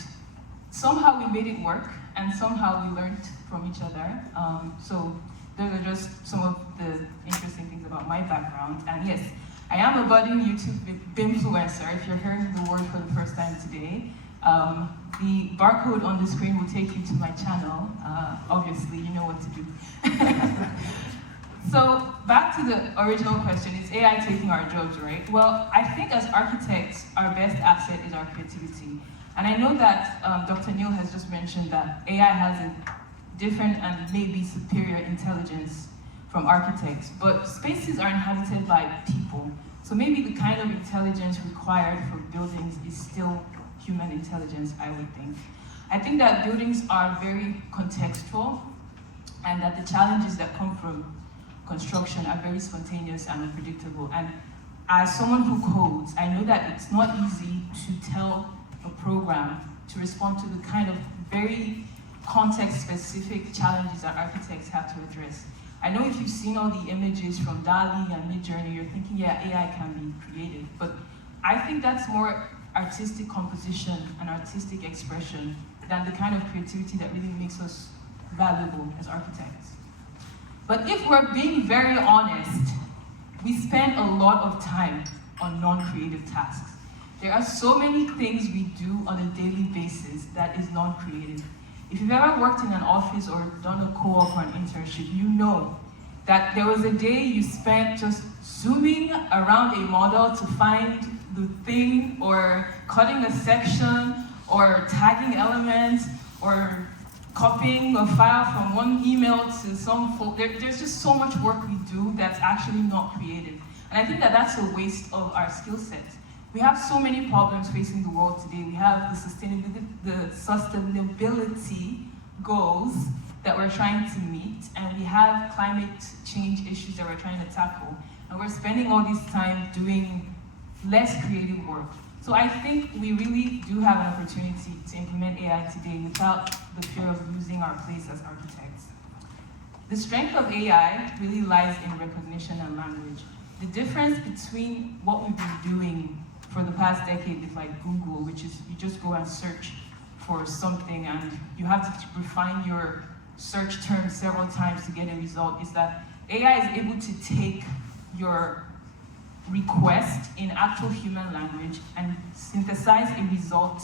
somehow we made it work, and somehow we learned from each other. So those are just some of the interesting things about my background. And yes, I am a budding YouTube BIMfluencer. If you're hearing the word for the first time today, the barcode on the screen will take you to my channel. Obviously, you know what to do. So back to the original question, is AI taking our jobs, right? Well, I think as architects, our best asset is our creativity. And I know that Dr. Neil has just mentioned that AI has a different and maybe superior intelligence from architects, but spaces are inhabited by people. So maybe the kind of intelligence required for buildings is still human intelligence, I would think. I think that buildings are very contextual, and that the challenges that come from construction are very spontaneous and unpredictable. And as someone who codes, I know that it's not easy to tell a program to respond to the kind of very context-specific challenges that architects have to address. I know if you've seen all the images from DALI and Midjourney, you're thinking, yeah, AI can be creative, but I think that's more artistic composition and artistic expression than the kind of creativity that really makes us valuable as architects. But if we're being very honest, we spend a lot of time on non-creative tasks. There are so many things we do on a daily basis that is non-creative. If you've ever worked in an office or done a co-op or an internship, you know that there was a day you spent just zooming around a model to find the thing, or cutting a section, or tagging elements, or copying a file from one email to some folder. There's just so much work we do that's actually not creative. And I think that that's a waste of our skill set. We have so many problems facing the world today. We have the sustainability goals that we're trying to meet, and we have climate change issues that we're trying to tackle. And we're spending all this time doing less creative work. So I think we really do have an opportunity to implement AI today without the fear of losing our place as architects. The strength of AI really lies in recognition and language. The difference between what we've been doing for the past decade with like Google, which is you just go and search for something and you have to refine your search terms several times to get a result, is that AI is able to take your request in actual human language and synthesize a result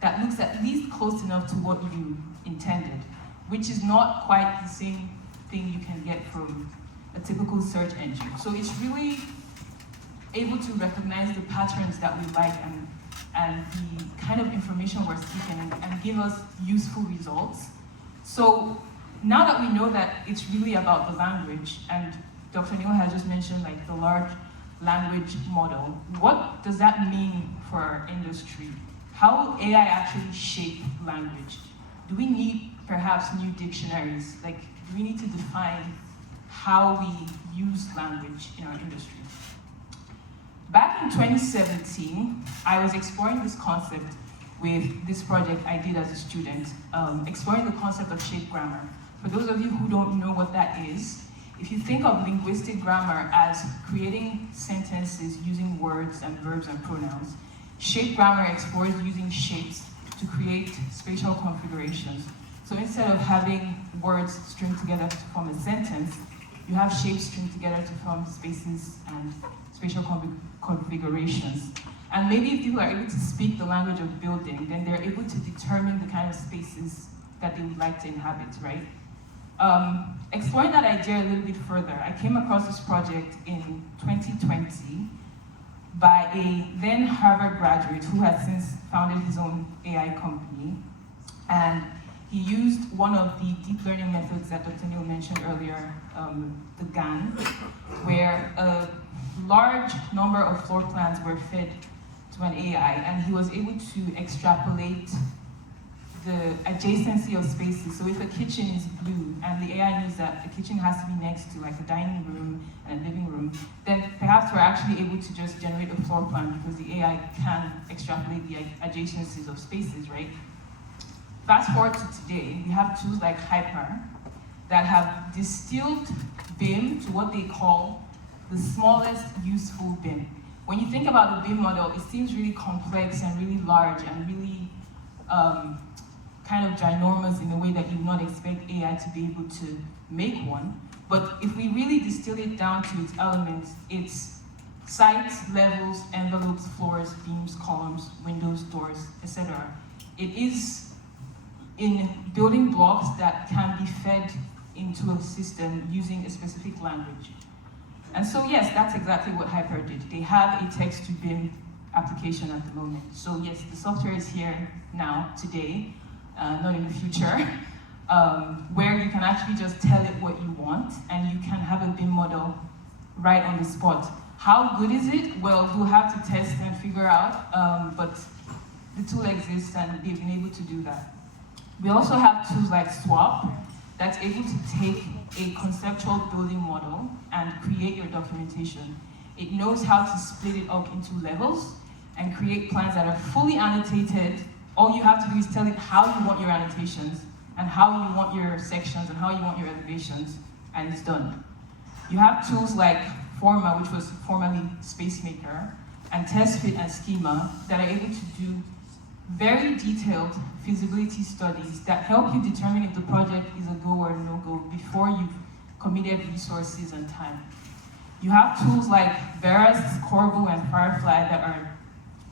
that looks at least close enough to what you intended, which is not quite the same thing you can get from a typical search engine. So it's really able to recognize the patterns that we like and the kind of information we're seeking and give us useful results. So now that we know that it's really about the language, and Dr. Neil has just mentioned like the large language model, what does that mean for our industry? How will AI actually shape language? Do we need perhaps new dictionaries? Like, do we need to define how we use language in our industry? Back in 2017, I was exploring this concept with this project I did as a student, exploring the concept of shape grammar. For those of you who don't know what that is, if you think of linguistic grammar as creating sentences using words and verbs and pronouns, shape grammar explores using shapes to create spatial configurations. So instead of having words string together to form a sentence, you have shapes string together to form spaces and spatial configurations. And maybe if people are able to speak the language of building, then they're able to determine the kind of spaces that they would like to inhabit, right? Exploring that idea a little bit further, I came across this project in 2020 by a then Harvard graduate who has since founded his own AI company. And he used one of the deep learning methods that Dr. Neil mentioned earlier, the GAN, where a large number of floor plans were fed to an AI, and he was able to extrapolate the adjacency of spaces. So if a kitchen is blue and the AI knows that the kitchen has to be next to like a dining room and a living room, then perhaps we're actually able to just generate a floor plan because the AI can extrapolate the adjacencies of spaces, right? Fast forward to today, we have tools like Hyper that have distilled BIM to what they call the smallest useful BIM. When you think about the BIM model, it seems really complex and really large and really kind of ginormous in a way that you would not expect AI to be able to make one. But if we really distill it down to its elements, it's sites, levels, envelopes, floors, beams, columns, windows, doors, etc. It is in building blocks that can be fed into a system using a specific language. And so yes, that's exactly what Hyper did. They have a text to BIM application at the moment. So yes, the software is here now, today, not in the future, where you can actually just tell it what you want and you can have a BIM model right on the spot. How good is it? Well, we'll have to test and figure out, but the tool exists and they've been able to do that. We also have tools like Swap that's able to take a conceptual building model and create your documentation. It knows how to split it up into levels and create plans that are fully annotated. All you have to do is tell it how you want your annotations and how you want your sections and how you want your elevations and it's done. You have tools like Forma, which was formerly SpaceMaker, and TestFit and Schema that are able to do very detailed feasibility studies that help you determine if the project is a go or a no-go before you've committed resources and time. You have tools like Veras, Corvo, and Firefly that are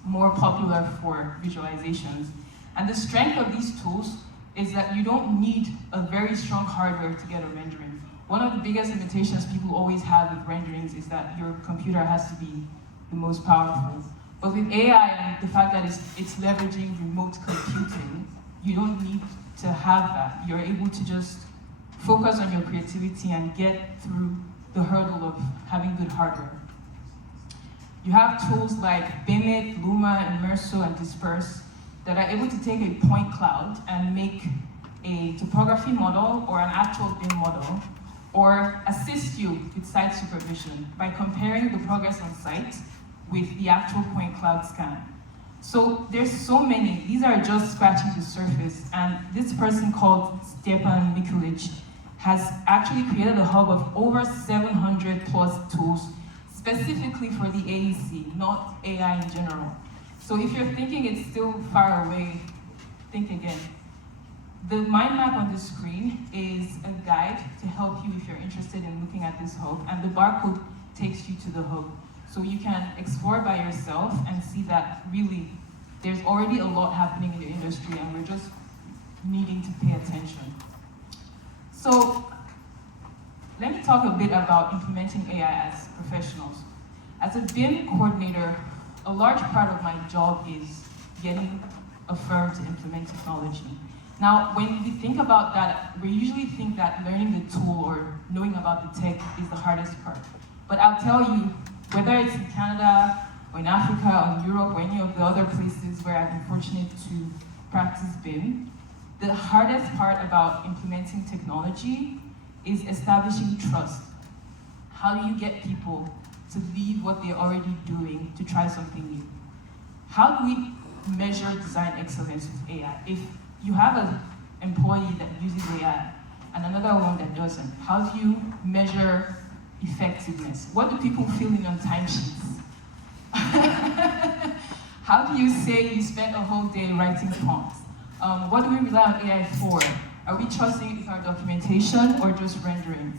more popular for visualizations. And the strength of these tools is that you don't need a very strong hardware to get a rendering. One of the biggest limitations people always have with renderings is that your computer has to be the most powerful. But with AI and the fact that it's leveraging remote computing, you don't need to have that. You're able to just focus on your creativity and get through the hurdle of having good hardware. You have tools like Bimit, Luma, Immerso, and Disperse that are able to take a point cloud and make a topography model or an actual BIM model, or assist you with site supervision by comparing the progress on site with the actual point cloud scan. So there's so many. These are just scratching the surface. And this person called Stepan Mikulic has actually created a hub of over 700 plus tools specifically for the AEC, not AI in general. So if you're thinking it's still far away, think again. The mind map on the screen is a guide to help you if you're interested in looking at this hub, and the barcode takes you to the hub. So you can explore by yourself and see that really there's already a lot happening in the industry and we're just needing to pay attention. So let me talk a bit about implementing AI as professionals. As a BIM coordinator, a large part of my job is getting a firm to implement technology. Now, when we think about that, we usually think that learning the tool or knowing about the tech is the hardest part. But I'll tell you, whether it's in Canada, or in Africa, or in Europe, or any of the other places where I've been fortunate to practice BIM, the hardest part about implementing technology is establishing trust. How do you get people to leave what they're already doing to try something new? How do we measure design excellence with AI? If you have an employee that uses AI and another one that doesn't, how do you measure effectiveness? What do people fill in on timesheets? How do you say you spent a whole day writing prompts? What do we rely on AI for? Are we trusting it with our documentation or just rendering?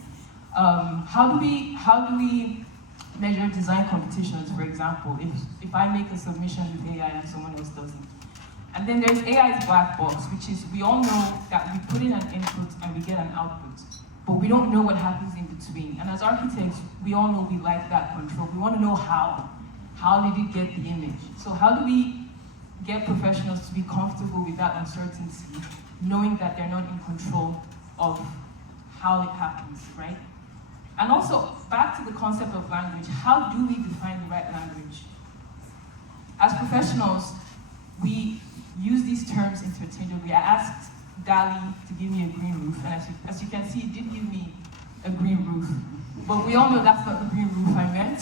How do we measure design competitions, for example, if I make a submission with AI and someone else doesn't? And then there's AI's black box, which is we all know that we put in an input and we get an output, but we don't know what happens in between. And as architects, we all know we like that control. We want to know how. How did it get the image? So how do we get professionals to be comfortable with that uncertainty, knowing that they're not in control of how it happens, right? And also, back to the concept of language, how do we define the right language? As professionals, we use these terms interchangeably. I asked ΔI to give me a green roof, and as you can see, it did give me a green roof. But we all know that's not the green roof I meant.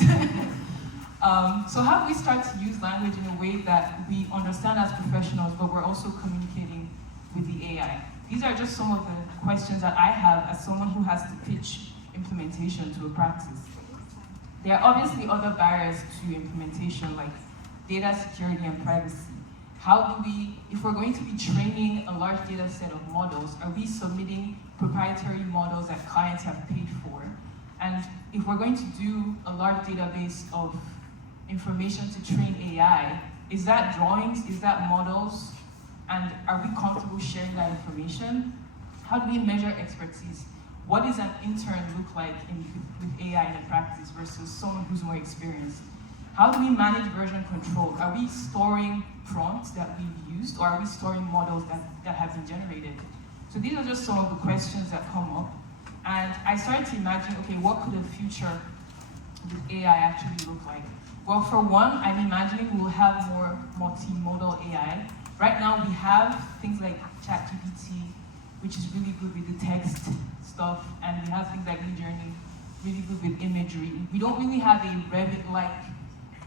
So how do we start to use language in a way that we understand as professionals, but we're also communicating with the AI? These are just some of the questions that I have as someone who has to pitch implementation to a practice. There are obviously other barriers to implementation, like data security and privacy. How do we, if we're going to be training a large data set of models, are we submitting proprietary models that clients have paid for? And if we're going to do a large database of information to train AI, is that drawings, is that models, and are we comfortable sharing that information? How do we measure expertise? What does an intern look like with AI in a practice versus someone who's more experienced? How do we manage version control? Are we storing prompts that we've used, or are we storing models that have been generated? So these are just some of the questions that come up. And I started to imagine, okay, what could a future with AI actually look like? Well, for one, I'm imagining we'll have more multimodal AI. Right now, we have things like ChatGPT, which is really good with the text stuff, and we have things like Midjourney, really good with imagery. We don't really have a Revit-like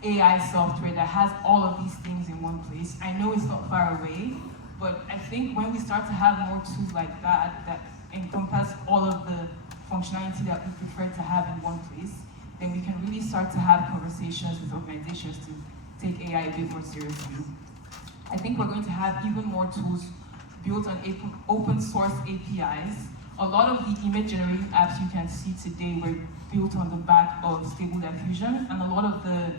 AI software that has all of these things in one place. I know it's not far away, but I think when we start to have more tools like that, that encompass all of the functionality that we prefer to have in one place, then we can really start to have conversations with organizations to take AI a bit more seriously. I think we're going to have even more tools built on open source APIs. A lot of the image generating apps you can see today were built on the back of Stable Diffusion, and a lot of the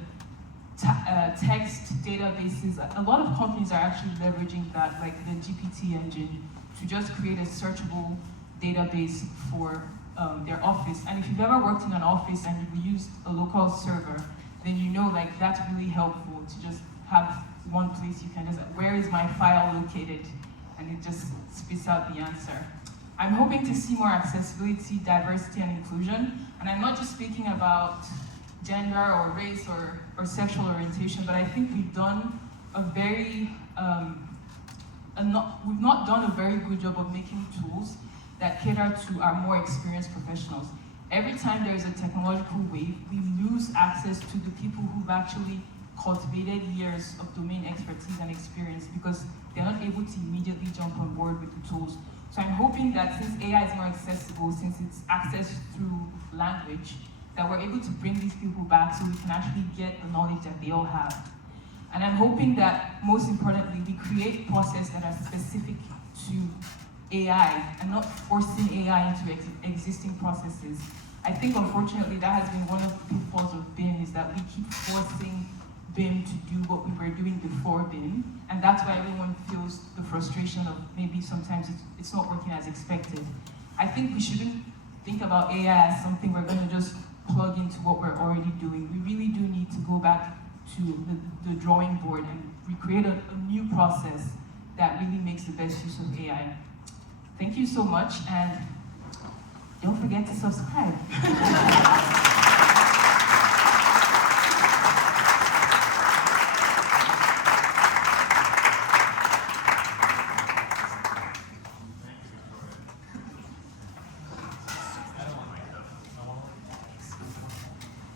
text databases, a lot of companies are actually leveraging that, like the GPT engine, to just create a searchable database for their office. And if you've ever worked in an office and you've used a local server, then you know like that's really helpful to just have one place you can just, where is my file located? And it just spits out the answer. I'm hoping to see more accessibility, diversity, and inclusion. And I'm not just speaking about gender or race or sexual orientation, but I think we've done a very, we've not done a very good job of making tools that cater to our more experienced professionals. Every time there's a technological wave, we lose access to the people who've actually cultivated years of domain expertise and experience because they're not able to immediately jump on board with the tools. So I'm hoping that since AI is more accessible, since it's accessed through language, that we're able to bring these people back so we can actually get the knowledge that they all have. And I'm hoping that, most importantly, we create processes that are specific to AI and not forcing AI into existing processes. I think, unfortunately, that has been one of the pitfalls of BIM, is that we keep forcing BIM to do what we were doing before BIM, and that's why everyone feels the frustration of maybe sometimes it's not working as expected. I think we shouldn't think about AI as something we're going to just plug into what we're already doing. We really do need to go back to the drawing board and recreate a new process that really makes the best use of AI. Thank you so much, and don't forget to subscribe.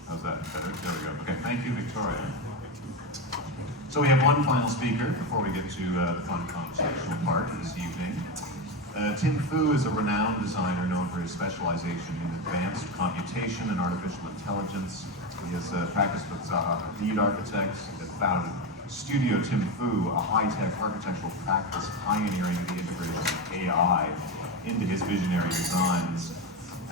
How's that? Better? There we go. Okay, thank you, Victoria. So we have one final speaker before we get to the fun conversational part this evening. Tim Fu is a renowned designer known for his specialization in advanced computation and artificial intelligence. He has practiced with ΔI-rchitecture and founded Studio Tim Fu, a high-tech architectural practice pioneering the integration of AI into his visionary designs.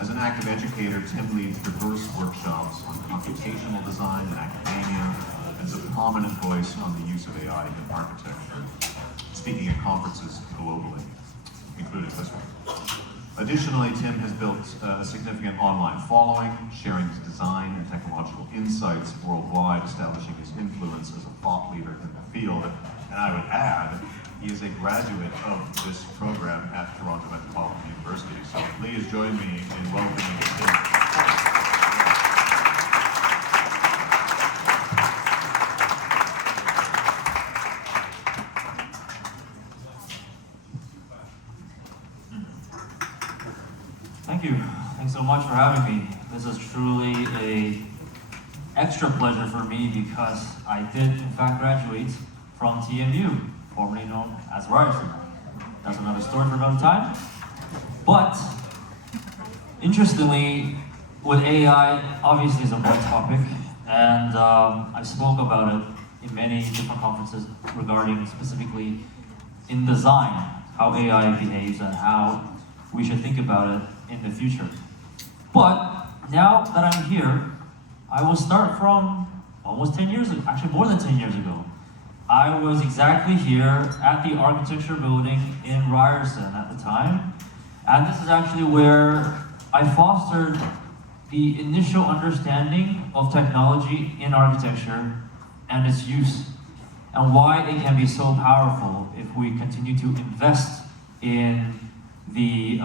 As an active educator, Tim leads diverse workshops on computational design in academia and is a prominent voice on the use of AI in architecture, speaking at conferences globally, including this one. Additionally, Tim has built a significant online following, sharing his design and technological insights worldwide, establishing his influence as a thought leader in the field. And I would add, he is a graduate of this program at Toronto Metropolitan University. So please join me in welcoming Tim. Thank you. Thanks so much for having me. This is truly an extra pleasure for me because I did, in fact, graduate from TMU, formerly known as Ryerson. That's another story for another time. But, interestingly, with AI, obviously is a broad topic, and I spoke about it in many different conferences regarding specifically in design, how AI behaves and how we should think about it in the future. But now that I'm here, I will start from almost 10 years ago, actually more than 10 years ago. I was exactly here at the architecture building in Ryerson at the time, and this is actually where I fostered the initial understanding of technology in architecture and its use, and why it can be so powerful if we continue to invest in the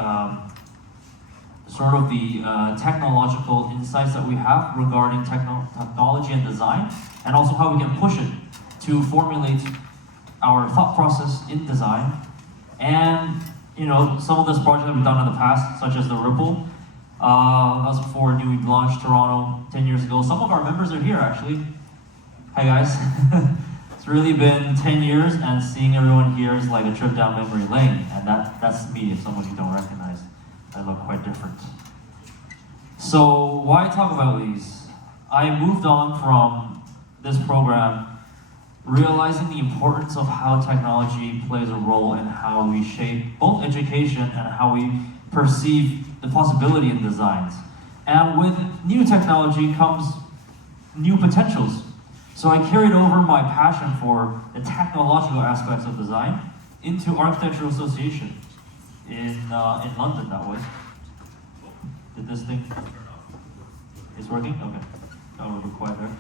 technological insights that we have regarding technology and design, and also how we can push it to formulate our thought process in design. And some of this project that we've done in the past, such as the Ripple, that was before we launched Toronto 10 years ago. Some of our members are here actually. Hi guys. It's really been 10 years, and seeing everyone here is like a trip down memory lane, and that's me. If some of you don't recognize, I look quite different. So why talk about these? I moved on from this program realizing the importance of how technology plays a role in how we shape both education and how we perceive the possibility in designs. And with new technology comes new potentials. So I carried over my passion for the technological aspects of design into Architectural Association in London that way. Did this thing turn off? It's working? Okay. Got a little bit quiet there.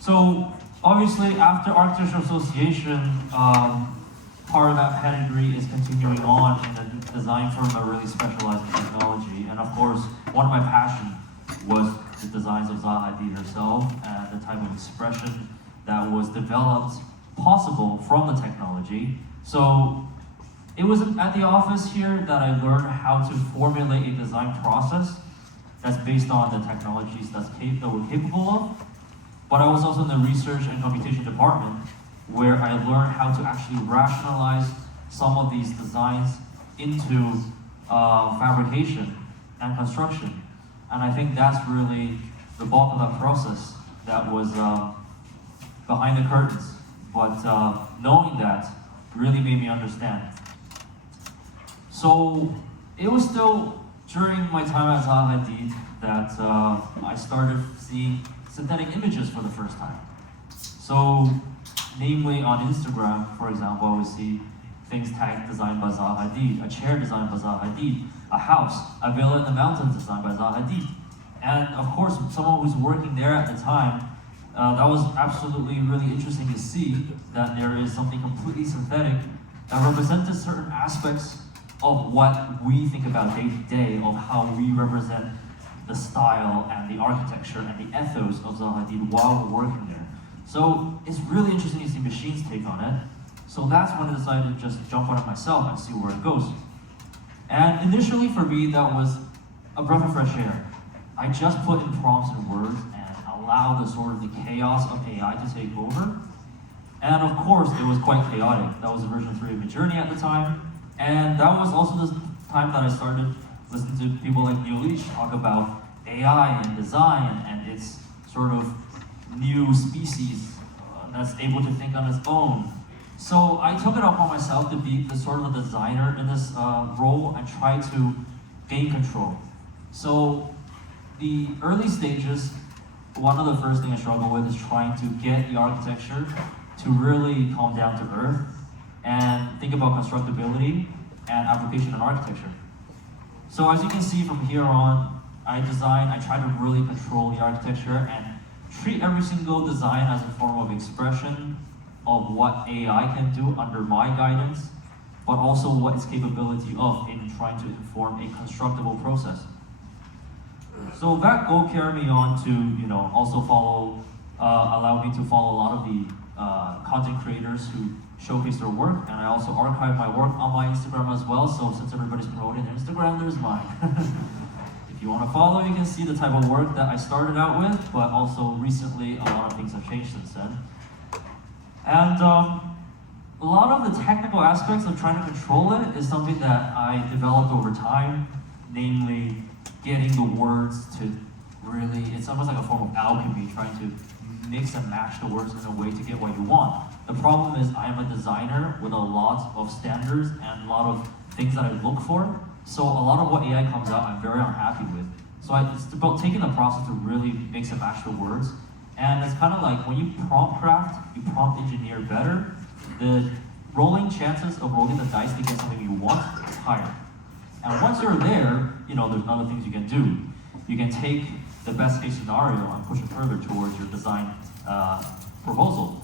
So obviously after Architectural Association, part of that pedigree is continuing on in a design firm that really specializes in technology. And of course, one of my passions was the designs of Zaha Hadid herself and the type of expression that was developed possible from the technology. So it was at the office here that I learned how to formulate a design process that's based on the technologies that we're capable of. But I was also in the research and computation department where I learned how to actually rationalize some of these designs into fabrication and construction. And I think that's really the bulk of that process that was behind the curtains. But knowing that really made me understand. So it was still during my time at Zaha Hadid that I started seeing synthetic images for the first time. So namely on Instagram, for example, I would see things tagged designed by Zaha Hadid, a chair designed by Zaha Hadid, a house, a villa in the mountains designed by Zaha Hadid. And of course, someone who's working there at the time, that was absolutely really interesting to see that there is something completely synthetic that represented certain aspects of what we think about day to day, of how we represent the style and the architecture and the ethos of Zaha Hadid while we're working there. So it's really interesting to see machines take on it. So that's when I decided to just jump on it myself and see where it goes. And initially for me, that was a breath of fresh air. I just put in prompts and words and allowed the sort of the chaos of AI to take over. And of course, it was quite chaotic. That was version 3 of Midjourney at the time. And that was also the time that I started listening to people like Neil Leach talk about AI and design and its sort of new species that's able to think on its own. So I took it upon myself to be the sort of a designer in this role and try to gain control. So the early stages, one of the first things I struggle with is trying to get the architecture to really calm down to earth and think about constructability and application in architecture. So as you can see from here on, I try to really control the architecture and treat every single design as a form of expression of what AI can do under my guidance, but also what its capability of in trying to inform a constructible process. So that goal carried me on to, also allow me to follow a lot of the content creators who showcase their work, and I also archive my work on my Instagram as well. So since everybody's promoting their Instagram, there's mine. If you want to follow, you can see the type of work that I started out with, but also recently a lot of things have changed since then. And a lot of the technical aspects of trying to control it is something that I developed over time, namely getting the words to really, it's almost like a form of alchemy, trying to mix and match the words in a way to get what you want. The problem is I am a designer with a lot of standards and a lot of things that I look for. So a lot of what AI comes out, I'm very unhappy with. So it's about taking the process to really mix and match the words. And it's kind of like when you prompt craft, you prompt engineer better, the rolling chances of rolling the dice to get something you want is higher. And once you're there, there's other things you can do. You can take the best case scenario and push it further towards your design proposal.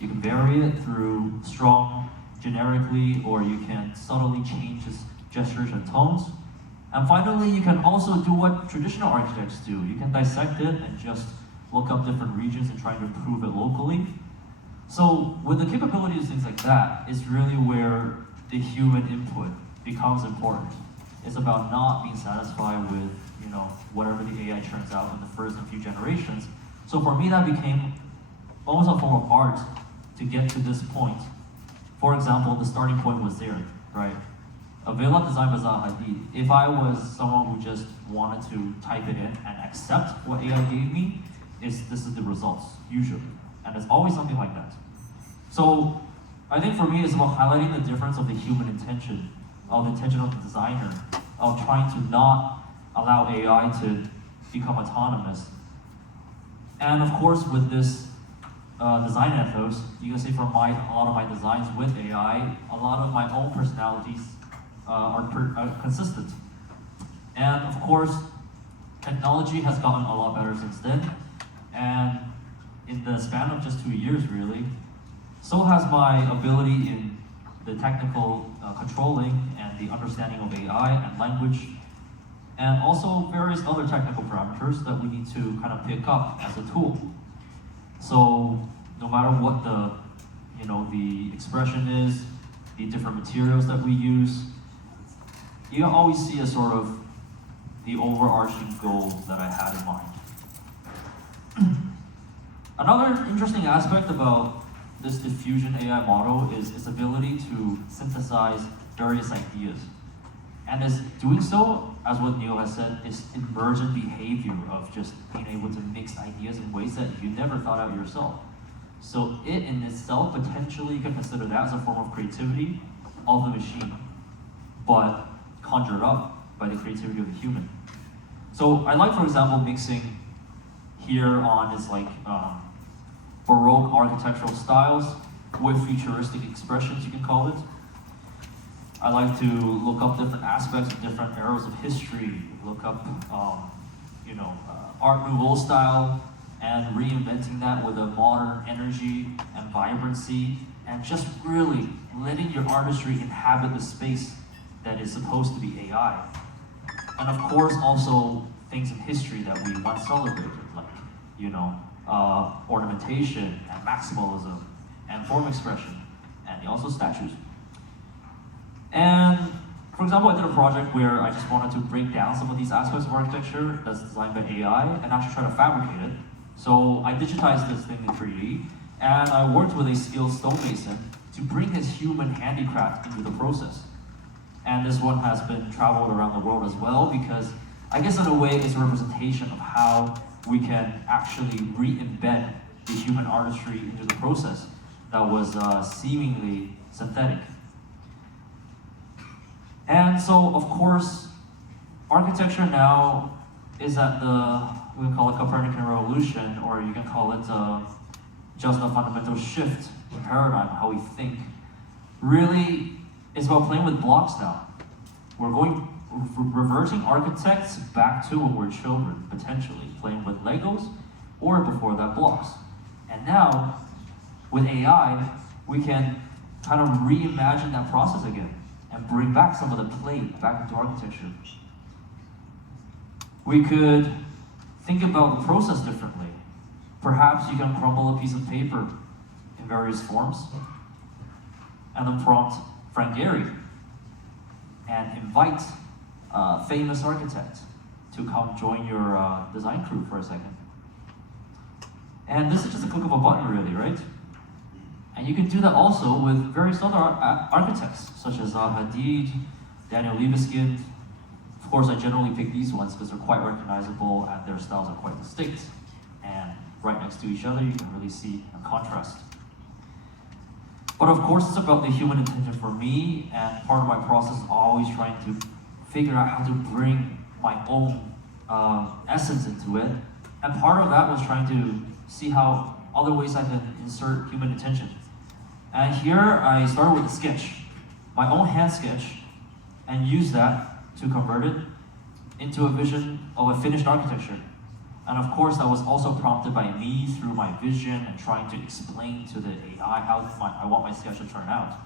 You can vary it through strong, generically, or you can subtly change its gestures and tones. And finally, you can also do what traditional architects do. You can dissect it and just look up different regions and try to improve it locally. So with the capabilities, things like that, it's really where the human input becomes important. It's about not being satisfied with whatever the AI turns out in the first and few generations. So for me, that became almost a form of art to get to this point. For example, the starting point was there, right? a villa designed by Zaha Hadid, if I was someone who just wanted to type it in and accept what AI gave me, this is the results, usually. And it's always something like that. So I think for me, it's about highlighting the difference of the human intention, of the intention of the designer, of trying to not allow AI to become autonomous. And of course, with this design ethos, you can see from a lot of my designs with AI, a lot of my own personalities are consistent. And of course, technology has gotten a lot better since then. And in the span of just 2 years, really, so has my ability in the technical controlling and the understanding of AI and language, and also various other technical parameters that we need to kind of pick up as a tool. So no matter what the expression is, the different materials that we use, you always see a sort of the overarching goal that I had in mind. Another interesting aspect about this diffusion AI model is its ability to synthesize various ideas. And is doing so, as what Neil has said, is emergent behavior of just being able to mix ideas in ways that you never thought out yourself. So it in itself, potentially, you can consider that as a form of creativity of the machine, but conjured up by the creativity of the human. So I like, for example, mixing here on is like Baroque architectural styles with futuristic expressions, you can call it. I like to look up different aspects of different eras of history, look up, Art Nouveau style, and reinventing that with a modern energy and vibrancy, and just really letting your artistry inhabit the space that is supposed to be AI. And of course, also things in history that we once celebrated, like, ornamentation and maximalism and form expression, and also statues. And for example, I did a project where I just wanted to break down some of these aspects of architecture that's designed by AI and actually try to fabricate it. So I digitized this thing in 3D, and I worked with a skilled stonemason to bring his human handicraft into the process. And this one has been traveled around the world as well, because I guess in a way it's a representation of how we can actually re-embed the human artistry into the process that was seemingly synthetic. And so, of course, architecture now is at we can call it Copernican revolution, or you can call it just a fundamental shift in paradigm, how we think. Really, it's about playing with blocks now. We're reverting architects back to when we're children, potentially, playing with Legos, or before that, blocks. And now, with AI, we can kind of reimagine that process again and bring back some of the play back into architecture. We could think about the process differently. Perhaps you can crumble a piece of paper in various forms and then prompt Frank Gehry and invite a famous architect to come join your design crew for a second. And this is just a click of a button, really, right? And you can do that also with various other architects, such as Hadid, Daniel Libeskind. Of course, I generally pick these ones because they're quite recognizable and their styles are quite distinct. And right next to each other, you can really see a contrast. But of course, it's about the human intention for me, and part of my process is always trying to figure out how to bring my own essence into it. And part of that was trying to see how other ways I can insert human intention. And here I started with a sketch, my own hand sketch, and used that to convert it into a vision of a finished architecture. And of course, that was also prompted by me through my vision and trying to explain to the AI how I want my sketch to turn out.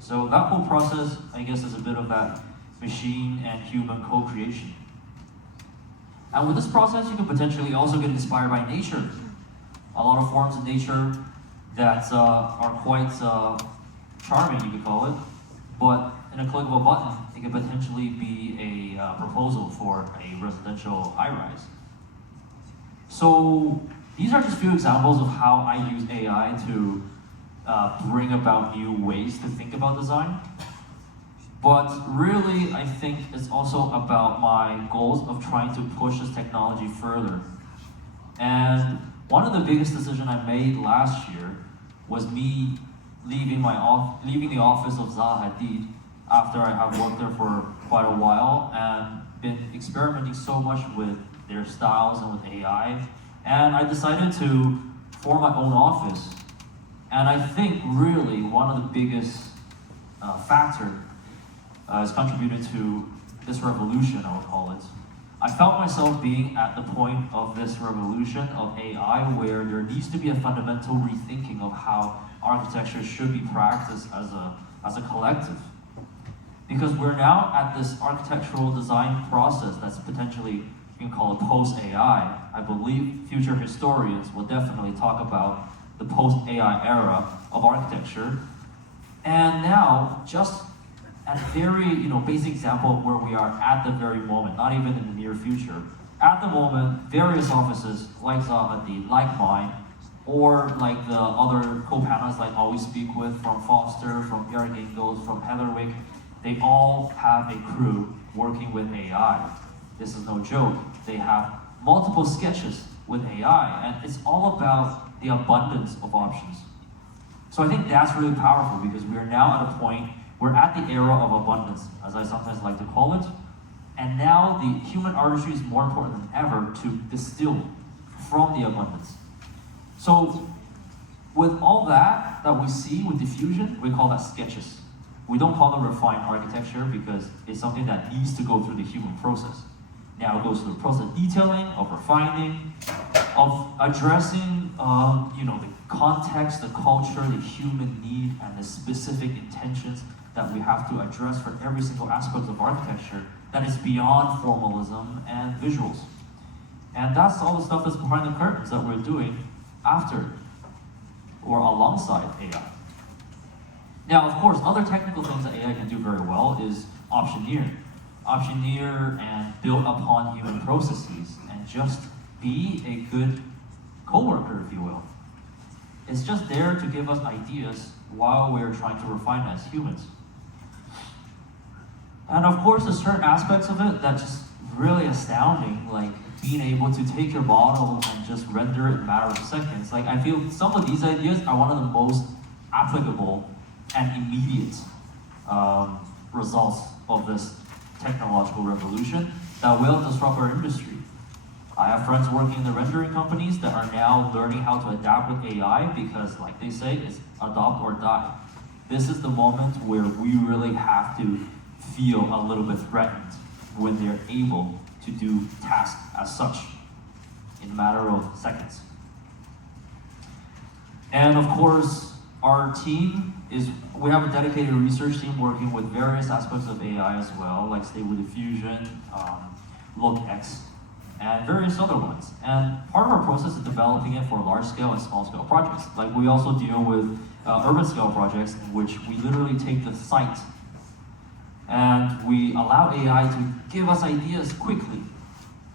So that whole process, I guess, is a bit of that machine and human co-creation. And with this process, you can potentially also get inspired by nature. A lot of forms in nature that are quite charming, you could call it, but in a click of a button, it could potentially be a proposal for a residential high-rise. So these are just a few examples of how I use AI to bring about new ways to think about design. But really, I think it's also about my goals of trying to push this technology further. And one of the biggest decisions I made last year was me leaving the office of Zaha Hadid after I have worked there for quite a while and been experimenting so much with their styles and with AI. And I decided to form my own office. And I think really one of the biggest factor has contributed to this revolution, I would call it. I felt myself being at the point of this revolution of AI where there needs to be a fundamental rethinking of how architecture should be practiced as a collective. Because we're now at this architectural design process that's potentially, you can call it post-AI. I believe future historians will definitely talk about the post-AI era of architecture. And now, just a very basic example of where we are at the very moment, not even in the near future. At the moment, various offices like Zaha Hadid, like mine, or like the other co-panelists like Always Speak With, from Foster, from Eric Ingalls, from Heatherwick, they all have a crew working with AI. This is no joke. They have multiple sketches with AI, and it's all about the abundance of options. So I think that's really powerful because we are now at a point, we're at the era of abundance, as I sometimes like to call it, and now the human artistry is more important than ever to distill from the abundance. So with all that we see with diffusion, we call that sketches. We don't call them refined architecture because it's something that needs to go through the human process. Now it goes through the process of detailing, of refining, of addressing the context, the culture, the human need, and the specific intentions that we have to address for every single aspect of architecture that is beyond formalism and visuals. And that's all the stuff that's behind the curtains that we're doing after or alongside AI. Now, of course, other technical things that AI can do very well is optioneer. Optioneer and build upon human processes and just be a good coworker, if you will. It's just there to give us ideas while we're trying to refine as humans. And of course, there's certain aspects of it that's just really astounding, like being able to take your model and just render it in a matter of seconds. Like, I feel some of these ideas are one of the most applicable and immediate results of this technological revolution that will disrupt our industry. I have friends working in the rendering companies that are now learning how to adapt with AI because, like they say, it's adopt or die. This is the moment where we really have to feel a little bit threatened when they're able to do tasks as such in a matter of seconds. And of course, our team we have a dedicated research team working with various aspects of AI as well, like Stable Diffusion, LookX, and various other ones. And part of our process is developing it for large-scale and small-scale projects. Like, we also deal with urban-scale projects in which we literally take the site and we allow AI to give us ideas quickly.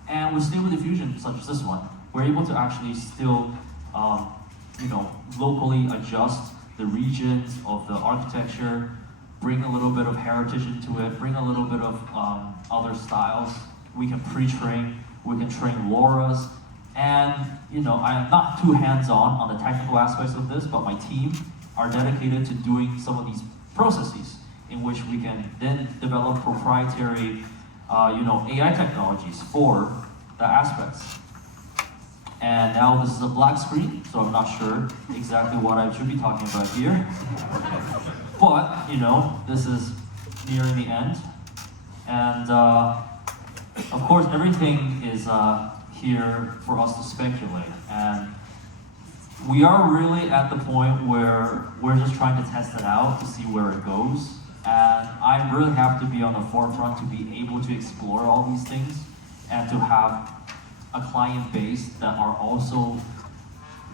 And with Stable Diffusion, such as this one, we're able to actually still, locally adjust the regions of the architecture, bring a little bit of heritage into it, bring a little bit of other styles. We can pre-train, we can train LoRa's, and I am not too hands-on the technical aspects of this, but my team are dedicated to doing some of these processes in which we can then develop proprietary, AI technologies for the aspects. And now this is a black screen, so I'm not sure exactly what I should be talking about here. But, this is nearing the end. And of course, everything is here for us to speculate. And we are really at the point where we're just trying to test it out to see where it goes. And I really have to be on the forefront to be able to explore all these things and to have a client base that are also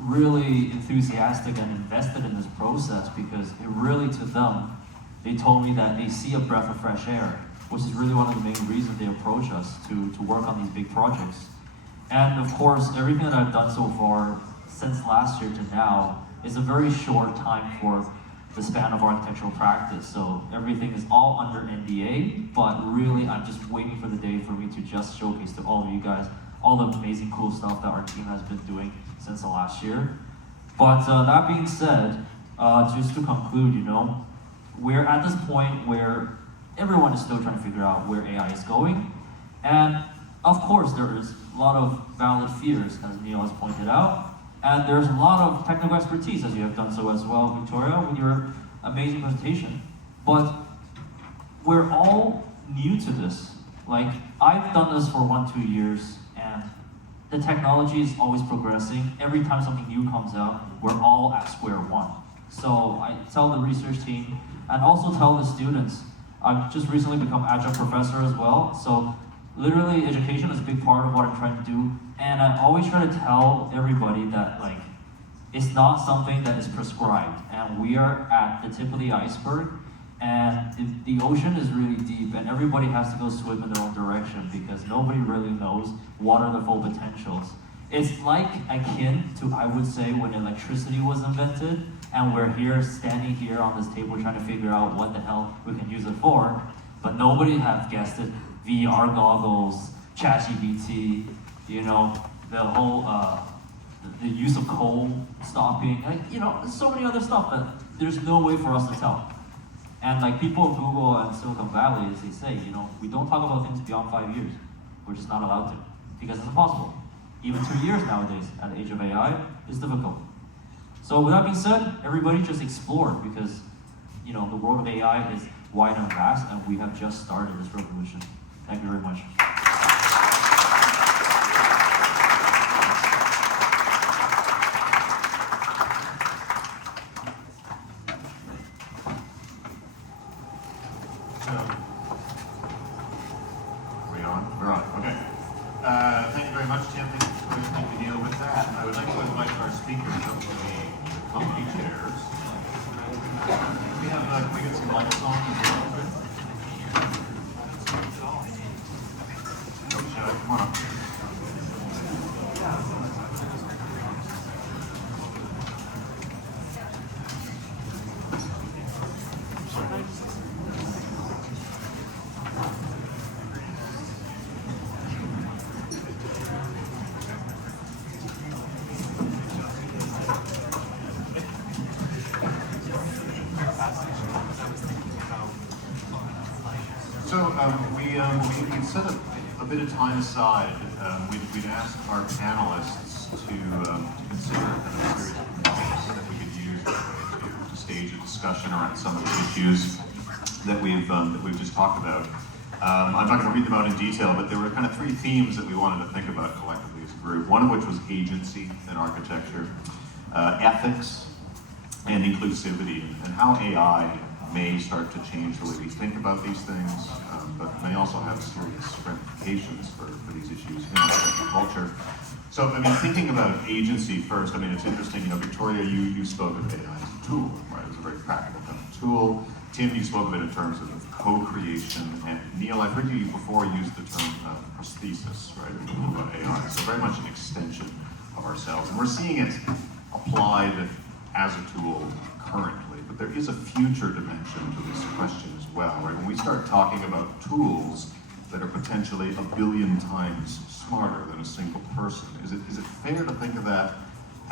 really enthusiastic and invested in this process, because it really, to them, they told me that they see a breath of fresh air, which is really one of the main reasons they approach us to work on these big projects. And of course, everything that I've done so far since last year to now is a very short time for the span of architectural practice. So everything is all under NDA, but really I'm just waiting for the day for me to just showcase to all of you guys all the amazing cool stuff that our team has been doing since the last year. But that being said, just to conclude, you know, we're at this point where everyone is still trying to figure out where AI is going. And of course, there is a lot of valid fears, as Neil has pointed out. And there's a lot of technical expertise, as you have done so as well, Victoria, with your amazing presentation. But we're all new to this. Like, I've done this for 1-2 years, and the technology is always progressing. Every time something new comes out, we're all at square one. So I tell the research team, and also tell the students, I've just recently become adjunct professor as well. So literally, education is a big part of what I'm trying to do. And I always try to tell everybody that, like, it's not something that is prescribed. And we are at the tip of the iceberg. And the ocean is really deep, and everybody has to go swim in their own direction because nobody really knows what are the full potentials. It's like akin to, I would say, when electricity was invented, and we're here, standing here on this table trying to figure out what the hell we can use it for, but nobody has guessed it. VR goggles, ChatGPT, you know, the whole, the use of coal stopping, like, you know, there's so many other stuff that there's no way for us to tell. And like people at Google and Silicon Valley, as they say, you know, we don't talk about things beyond 5 years. We're just not allowed to, because it's impossible. Even 2 years nowadays, at the age of AI, is difficult. So with that being said, everybody just explore, because, you know, the world of AI is wide and vast, and we have just started this revolution. Thank you very much. We set a bit of time aside. We'd asked our panelists to consider kind of a series of topics that we could use to stage a discussion around some of the issues that we've just talked about. I'm not going to read them out in detail, but there were kind of 3 themes that we wanted to think about collectively as a group. One of which was agency in architecture, ethics, and inclusivity, and how AI may start to change the way we think about these things, but may also have serious ramifications for these issues in architecture culture. So, I mean, thinking about agency first, I mean, it's interesting, you know, Victoria, you spoke of AI as a tool, right? It's a very practical kind of tool. Tim, you spoke of it in terms of co-creation, and Neil, I've heard you before use the term prosthesis, right, about AI, so very much an extension of ourselves. And we're seeing it applied as a tool currently. But there is a future dimension to this question as well, right? When we start talking about tools that are potentially 1 billion times smarter than a single person, is it fair to think of that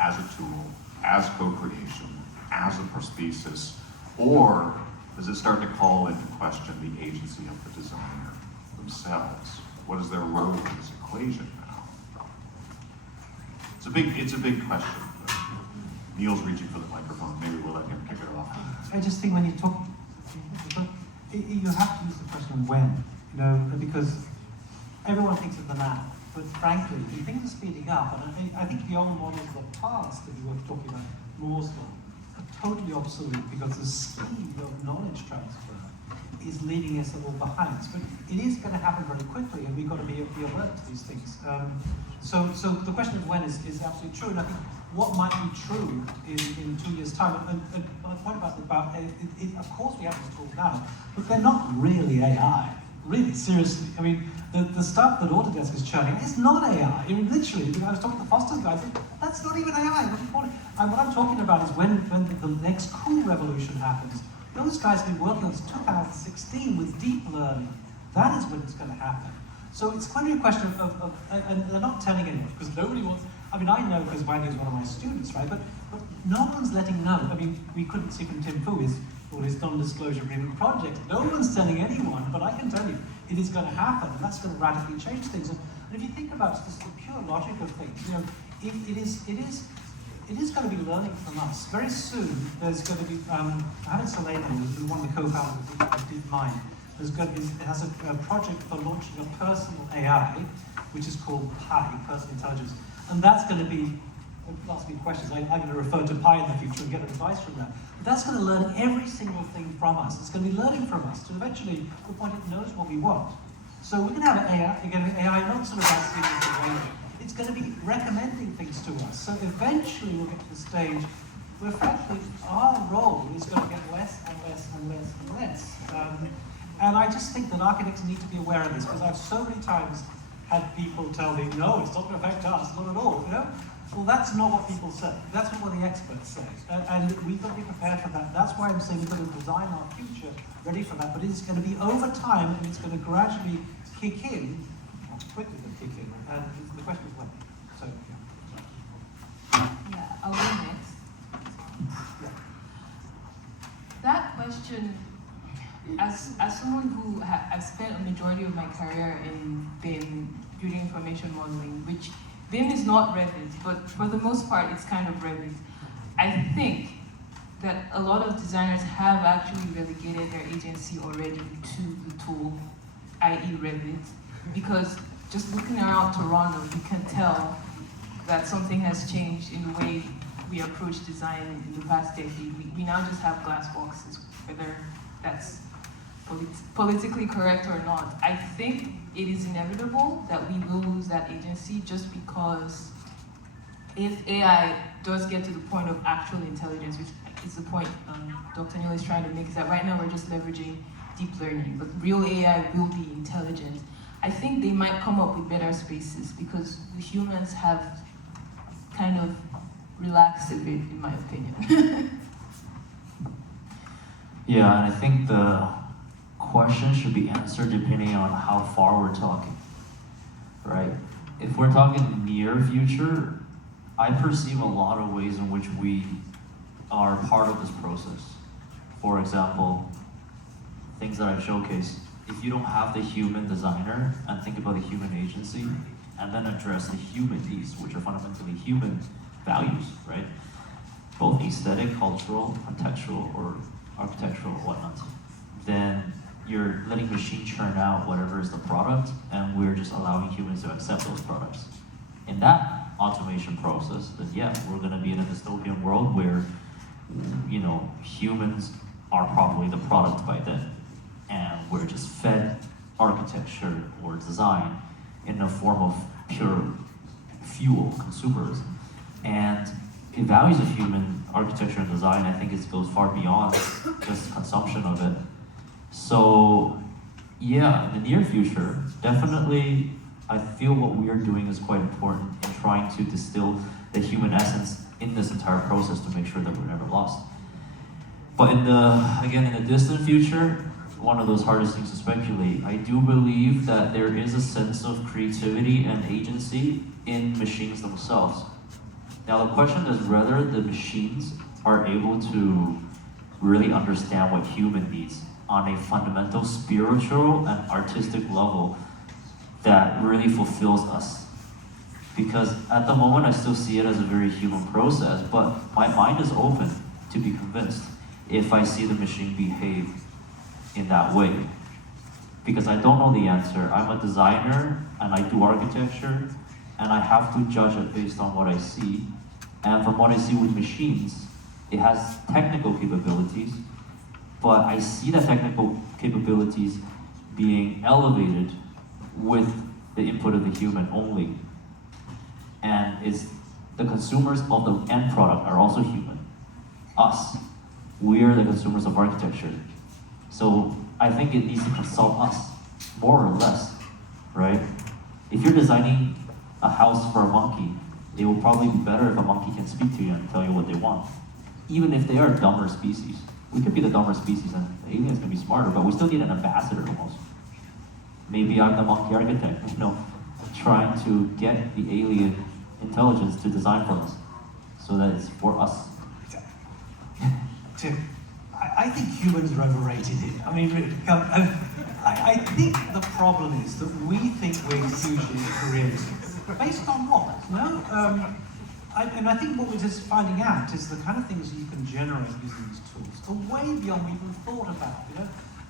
as a tool, as co-creation, as a prosthesis, or does it start to call into question the agency of the designer themselves? What is their role in this equation now? It's a big question. Neil's reaching for the microphone. Maybe we'll let him kick it off. I just think when you talk, you have to use the question when, you know, because everyone thinks of the now, but frankly, things are speeding up, and I think the old models of the past that we were talking about, Moore's law, are totally obsolete because the speed of knowledge transfer is leading us all behind. But it is going to happen very quickly, and we've got to be alert to these things. So the question of when is absolutely true, and I think what might be true in 2 years' time, and my point about of course we have these tools now, but they're not really AI. really, seriously. I mean, the stuff that Autodesk is churning is not AI. I mean, literally, I was talking to Foster's guys, that's not even AI. What do you call it? And what I'm talking about is when the next cool revolution happens. Those guys have been working on this 2016 with deep learning. That is when it's going to happen. So it's going to be a question of and they're not telling anyone, because nobody wants, I mean, I know because Wang is one of my students, right? But no one's letting know. I mean, we couldn't see from Tim Fu his non-disclosure agreement project. No one's telling anyone, but I can tell you, it is going to happen, and that's going to radically change things. And if you think about just the pure logic of things, you know, it is going to be learning from us. Very soon, there's going to be, Mohamed Saleh, who's one of the co-founders of DeepMind, it has a project for launching a personal AI, which is called Pi, Personal Intelligence. And that's going to be, ask me questions, I'm going to refer to Pi in the future and get advice from that. But that's going to learn every single thing from us. It's going to be learning from us to eventually the point it knows what we want. So we're going to have AI not sort of asking us the way. It's going to be recommending things to us. So eventually we'll get to the stage where frankly our role is going to get less and less and less and less. And I just think that architects need to be aware of this, because I've so many times had people tell me, no, it's not going to affect us, not at all, you know? Well, that's not what people say. That's not what the experts say. And we've got to be prepared for that. That's why I'm saying we've got to design our future ready for that. But it's going to be over time, and it's going to gradually kick in, not quickly but kick in. And the question is when. So, yeah. Yeah, I'll go next. Yeah. That question, as someone who I've spent a majority of my career in BIM, building information modeling, which BIM is not Revit, but for the most part, it's kind of Revit. I think that a lot of designers have actually relegated their agency already to the tool, i.e. Revit, because just looking around Toronto, you can tell that something has changed in the way we approach design in the past decade. We now just have glass boxes, whether that's politically correct or not. I think it is inevitable that we will lose that agency, just because if AI does get to the point of actual intelligence, which is the point Dr. Neil is trying to make, is that right now we're just leveraging deep learning, but real AI will be intelligent. I think they might come up with better spaces, because we humans have kind of relaxed a bit, in my opinion. Yeah, and I think the question should be answered depending on how far we're talking, right? If we're talking near future, I perceive a lot of ways in which we are part of this process. For example, things that I've showcased. If you don't have the human designer and think about the human agency, and then address the human needs, which are fundamentally human values, right? Both aesthetic, cultural, contextual, or architectural, whatnot, then you're letting machine churn out whatever is the product, and we're just allowing humans to accept those products. In that automation process, then yeah, we're gonna be in a dystopian world where, you know, humans are probably the product by then, and we're just fed architecture or design in the form of pure fuel, consumerism. And the values of human architecture and design, I think it goes far beyond just consumption of it. So, yeah, in the near future, definitely, I feel what we are doing is quite important in trying to distill the human essence in this entire process to make sure that we're never lost. But in the distant future, one of those hardest things to speculate, I do believe that there is a sense of creativity and agency in machines themselves. Now the question is whether the machines are able to really understand what human needs on a fundamental spiritual and artistic level that really fulfills us. Because at the moment I still see it as a very human process, but my mind is open to be convinced if I see the machine behave in that way. Because I don't know the answer. I'm a designer and I do architecture, and I have to judge it based on what I see. And from what I see with machines, it has technical capabilities, but I see the technical capabilities being elevated with the input of the human only. And it's the consumers of the end product are also human. Us. We are the consumers of architecture. So I think it needs to consult us more or less, right? If you're designing a house for a monkey, it will probably be better if a monkey can speak to you and tell you what they want. Even if they are a dumber species. We could be the dumber species and the aliens can be smarter, but we still need an ambassador almost. Maybe I'm the monkey architect, trying to get the alien intelligence to design for us, so that it's for us. Tim, I think humans are overrated here. I mean, really, I think the problem is that we think we're hugely creative. Based on what? No? And I think what we're just finding out is the kind of things you can generate using these tools are way beyond what we even thought about.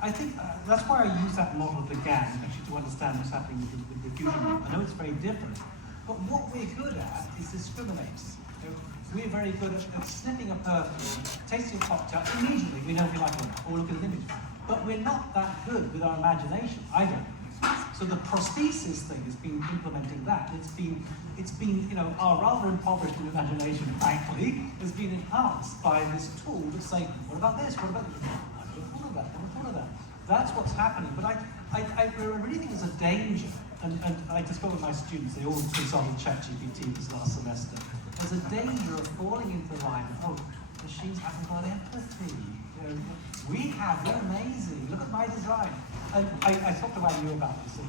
I think that's why I use that model of the GAN actually to understand what's happening with the diffusion. I know it's very different, but what we're good at is discriminating. We're very good at sniffing a perfume, tasting a cocktail, immediately we know if we like it or look at an image. But we're not that good with our imagination, I don't think. So the prosthesis thing has been implementing that. It's been, our rather impoverished imagination, frankly, has been enhanced by this tool to say, what about this, what about this? I never thought of that, never thought of that. That's what's happening. But I really think there's a danger, and I discovered with my students, they all consulted ChatGPT this last semester. There's a danger of falling into the line of, machines haven't got empathy. We're amazing. Look at my design. And I talked to you about this. And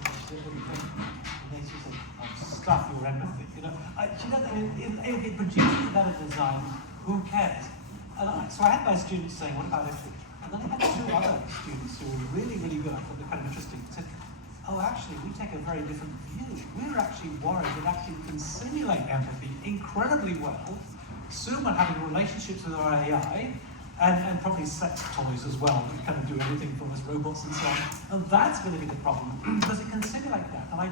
they said, stuff your empathy. If it produces a better design, who cares? And so I had my students saying, what about if? And then I had two other students who were really, really good. I thought they were kind of interesting. Said, oh, actually, we take a very different view. We're actually worried that actually we can simulate empathy incredibly well, soon we're having relationships with our AI, and probably sex toys as well, that kind of do everything from us, robots and so on. And that's going to be the problem, because it can simulate that. And I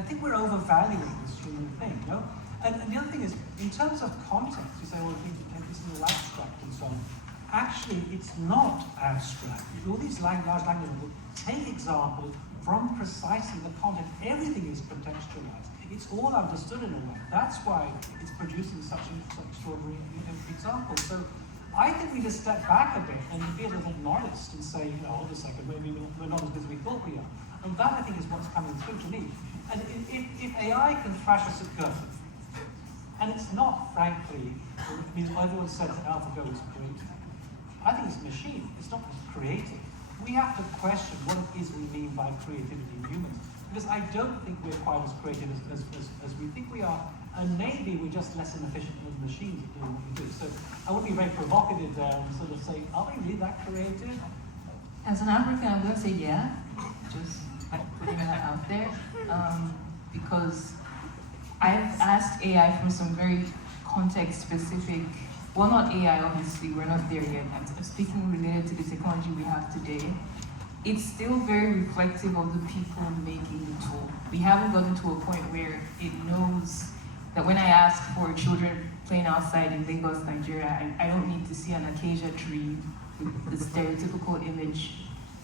think we're overvaluing this human thing, And the other thing is, in terms of context, you say, well, it's a little abstract and so on. Actually, it's not abstract. All these large language models take examples from precisely the content. Everything is contextualized. It's all understood in a way. That's why it's producing such extraordinary examples. So I think we just step back a bit and be a little modest and say, hold a second, maybe we're not as good as we thought we are. And that, I think, is what's coming through to me. And if AI can thrash us at Go, and it's not, frankly, everyone says that AlphaGo is creative. I think it's a machine. It's not creative. We have to question what it is we mean by creativity in humans. Because I don't think we're quite as creative as we think we are. And maybe we're just less inefficient than machines at doing what we do. So I would be very provocative there and sort of say, are we really that creative? As an African, I'm going to say yeah, just putting that out there, because I've asked AI for some very context-specific, well, not AI, obviously, we're not there yet. I'm speaking related to the technology we have today. It's still very reflective of the people making the tool. We haven't gotten to a point where it knows that when I ask for children playing outside in Lagos, Nigeria, I don't need to see an acacia tree with the stereotypical image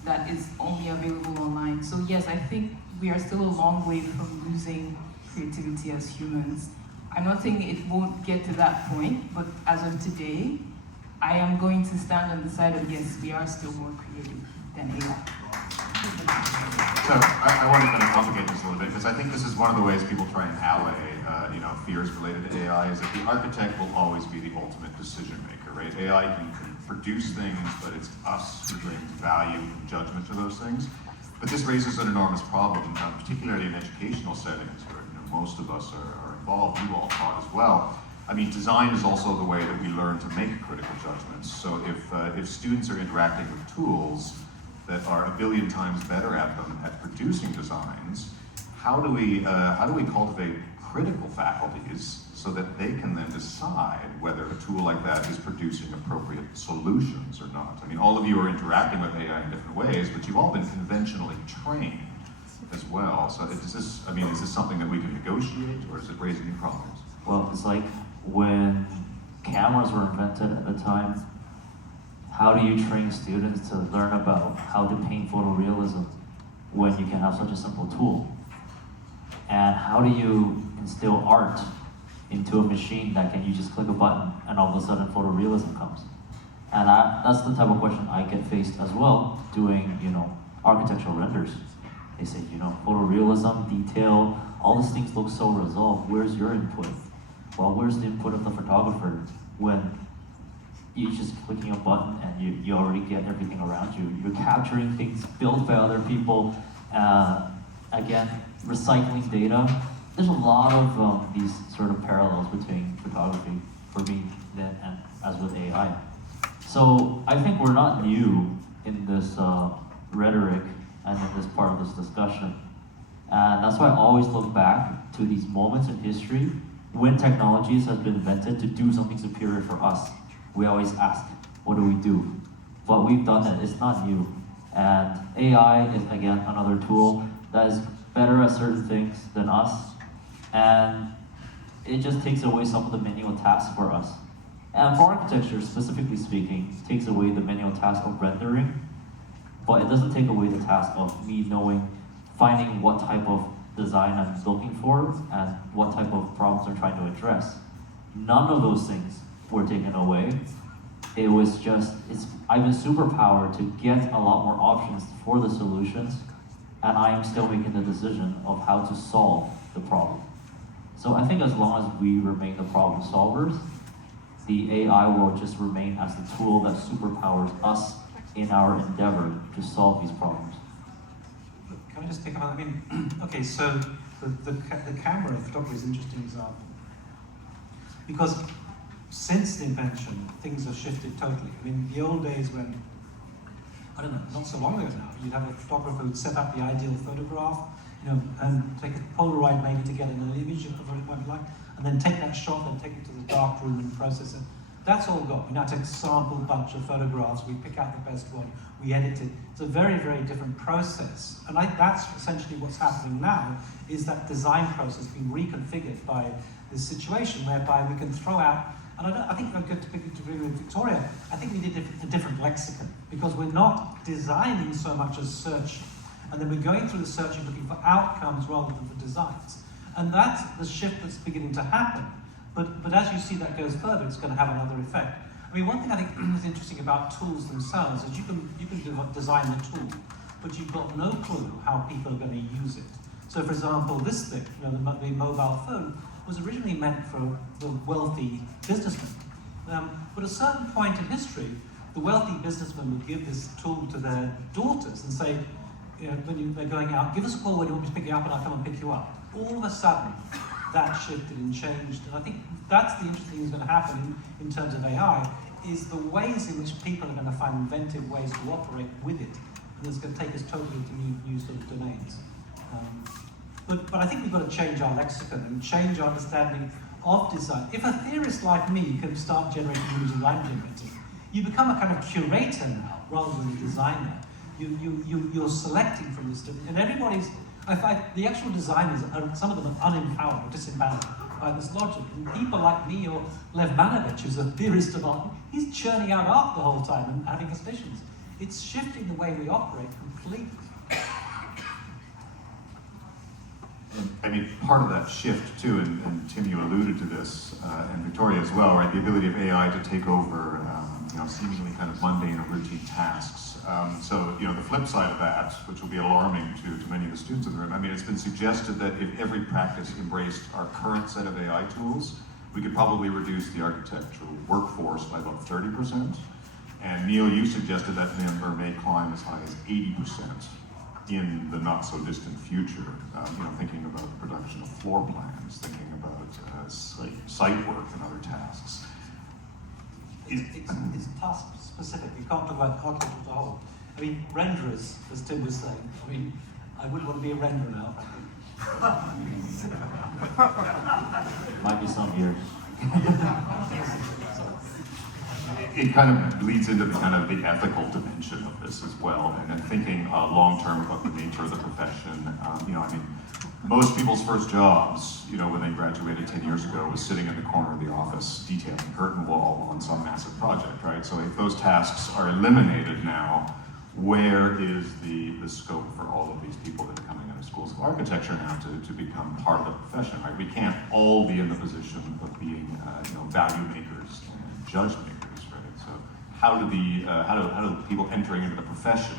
that is only available online. So yes, I think we are still a long way from losing creativity as humans. I'm not saying it won't get to that point, but as of today, I am going to stand on the side of yes, we are still more creative than AI. So I want to kind of complicate this a little bit, because I think this is one of the ways people try and allay fears related to AI, is that the architect will always be the ultimate decision maker, right? AI can produce things, but it's us who bring value and judgment to those things. But this raises an enormous problem, particularly in educational settings where most of us are involved. You all taught as well. I mean, design is also the way that we learn to make critical judgments. So if students are interacting with tools that are a billion times better at them at producing designs, how do we cultivate critical faculties so that they can then decide whether a tool like that is producing appropriate solutions or not? I mean, all of you are interacting with AI in different ways, but you've all been conventionally trained as well. So is this something that we can negotiate, or is it raising new problems? Well, it's like when cameras were invented at the time, how do you train students to learn about how to paint photorealism when you can have such a simple tool? And how do you instill art into a machine that you just click a button and all of a sudden photorealism comes? And that's the type of question I get faced as well, doing architectural renders. They say, you know, photorealism, detail, all these things look so resolved. Where's your input? Well, where's the input of the photographer when you're just clicking a button and you already get everything around you? You're capturing things built by other people. Again, recycling data. There's a lot of these sort of parallels between photography for me and as with AI. So I think we're not new in this rhetoric and in this part of this discussion. And that's why I always look back to these moments in history when technologies have been invented to do something superior for us. We always ask, what do we do? But we've done it, it's not new. And AI is, again, another tool that is better at certain things than us. And it just takes away some of the manual tasks for us. And for architecture, specifically speaking, it takes away the manual task of rendering, but it doesn't take away the task of me finding what type of design I'm looking for and what type of problems I'm trying to address. None of those things were taken away. It was just, I've been superpowered to get a lot more options for the solutions, and I am still making the decision of how to solve the problem. So I think as long as we remain the problem solvers, the AI will just remain as the tool that superpowers us in our endeavor to solve these problems. Can I just pick up on that? I mean, okay, so the camera photography is an interesting example. Because since the invention, things have shifted totally. I mean, the old days when, I don't know, not so long ago now, you'd have a photographer who'd set up the ideal photograph, you know, and take a Polaroid maybe to get an image of what it might be like, and then take that shot and take it to the dark room and process it. That's all gone. We now take a sample bunch of photographs, we pick out the best one, we edit it. It's a very, very different process. And that's essentially what's happening now, is that design process being reconfigured by this situation whereby we can throw out, and I think I'm going to pick it with Victoria, I think we did a different lexicon, because we're not designing so much as searching. And then we're going through the searching looking for outcomes rather than for designs. And that's the shift that's beginning to happen. But as you see that goes further, it's going to have another effect. I mean, one thing I think is interesting about tools themselves is you can design the tool, but you've got no clue how people are going to use it. So for example, this thing, you know, the mobile phone, was originally meant for the wealthy businessman. But at a certain point in history, the wealthy businessman would give this tool to their daughters and say, you know, when they're going out, give us a call when you want me to pick you up and I'll come and pick you up. All of a sudden, that shifted and changed. And I think that's the interesting thing that's going to happen in terms of AI, is the ways in which people are going to find inventive ways to operate with it. And it's going to take us totally into new sort of domains. But I think we've got to change our lexicon and change our understanding of design. If a theorist like me can start generating images I'm generating, you become a kind of curator now, rather than a designer. You're selecting from this, and everybody's, I find the actual designers, some of them are unempowered or disempowered by this logic. And people like me or Lev Manovich, who's a theorist of art, he's churning out art the whole time and having suspicions. It's shifting the way we operate completely. I mean, part of that shift too, and Tim, you alluded to this, and Victoria as well, right? The ability of AI to take over, you know, seemingly kind of mundane or routine tasks. So, you know, the flip side of that, which will be alarming to many of the students in the room, I mean, it's been suggested that if every practice embraced our current set of AI tools, we could probably reduce the architectural workforce by about 30%. And Neil, you suggested that number may climb as high as 80%. In the not so distant future, you know, thinking about the production of floor plans, thinking about site work and other tasks. It's task specific. You can't talk about architecture as a whole. I mean, renderers, as Tim was saying. I mean, I wouldn't want to be a renderer now. Might be some here. It kind of bleeds into the kind of the ethical dimension of this as well, and then thinking long-term about the nature of the profession. You know, I mean, most people's first jobs, you know, when they graduated 10 years ago, was sitting in the corner of the office detailing curtain wall on some massive project, right? So if those tasks are eliminated now, where is the scope for all of these people that are coming out of schools of architecture now to become part of the profession, right? We can't all be in the position of being, you know, value makers and judge makers. How do the people entering into the profession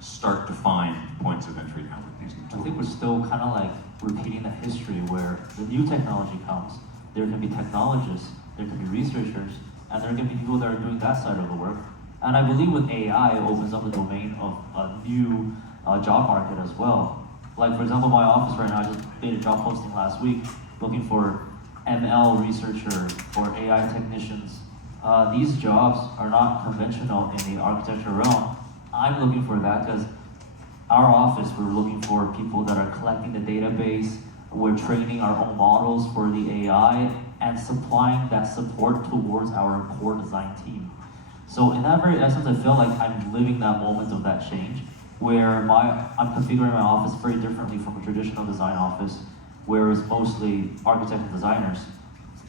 start to find points of entry now with these new I tools? think we're still kind of like repeating the history where the new technology comes. There can be technologists, there can be researchers, and there can be people that are doing that side of the work. And I believe with AI, it opens up the domain of a new job market as well. Like for example, my office right now, I just made a job posting last week looking for ML researcher or AI technicians. These jobs are not conventional in the architecture realm. I'm looking for that because our office, we're looking for people that are collecting the database, we're training our own models for the AI, and supplying that support towards our core design team. So in that very essence, I feel like I'm living that moment of that change, where I'm configuring my office very differently from a traditional design office, where it's mostly architects and designers.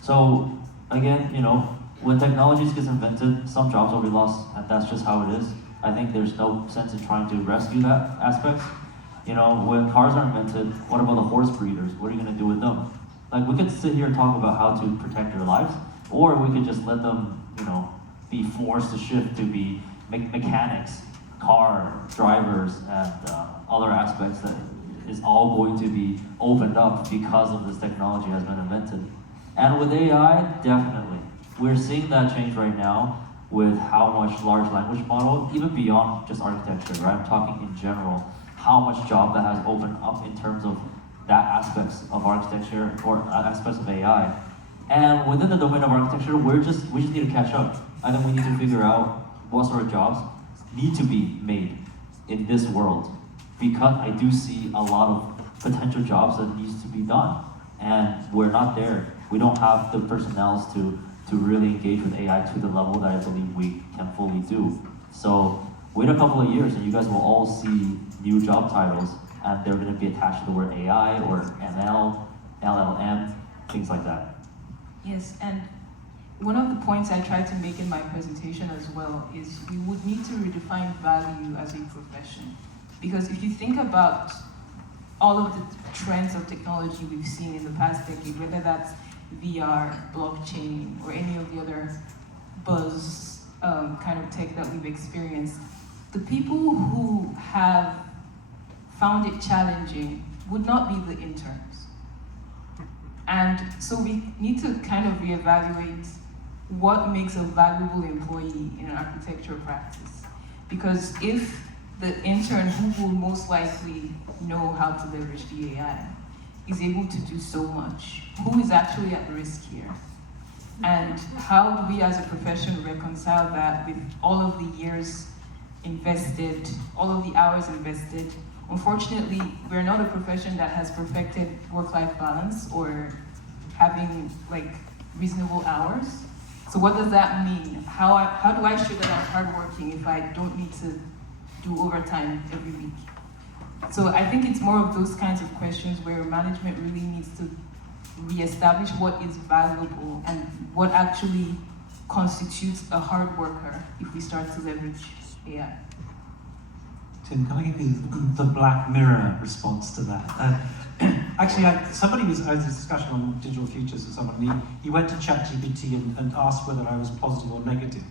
So again, you know, when technologies gets invented, some jobs will be lost, and that's just how it is. I think there's no sense in trying to rescue that aspect. You know, when cars are invented, what about the horse breeders? What are you gonna do with them? Like, we could sit here and talk about how to protect their lives, or we could just let them, you know, be forced to shift to be mechanics, car drivers, and other aspects that is all going to be opened up because of this technology has been invented. And with AI, definitely. We're seeing that change right now with how much large language model, even beyond just architecture, right? I'm talking in general, how much job that has opened up in terms of that aspects of architecture or aspects of AI. And within the domain of architecture, we just need to catch up. I think we need to figure out what sort of jobs need to be made in this world, because I do see a lot of potential jobs that needs to be done, and we're not there. We don't have the personnel to really engage with AI to the level that I believe we can fully do. So wait a couple of years and you guys will all see new job titles, and they're going to be attached to the word AI or ML, LLM, things like that. Yes, and one of the points I tried to make in my presentation as well is we would need to redefine value as a profession. Because if you think about all of the trends of technology we've seen in the past decade, whether that's VR, blockchain, or any of the other buzz kind of tech that we've experienced, the people who have found it challenging would not be the interns. And so we need to kind of reevaluate what makes a valuable employee in an architecture practice. Because if the intern who will most likely know how to leverage the AI is able to do so much, who is actually at risk here? And how do we as a profession reconcile that with all of the years invested, all of the hours invested? Unfortunately, we're not a profession that has perfected work-life balance or having like reasonable hours. So what does that mean? How do I show that I'm hardworking if I don't need to do overtime every week? So I think it's more of those kinds of questions where management really needs to reestablish what is valuable and what actually constitutes a hard worker if we start to leverage AI. Tim, can I give you the Black Mirror response to that? Actually, I had a discussion on digital futures with someone, and he went to ChatGPT and asked whether I was positive or negative.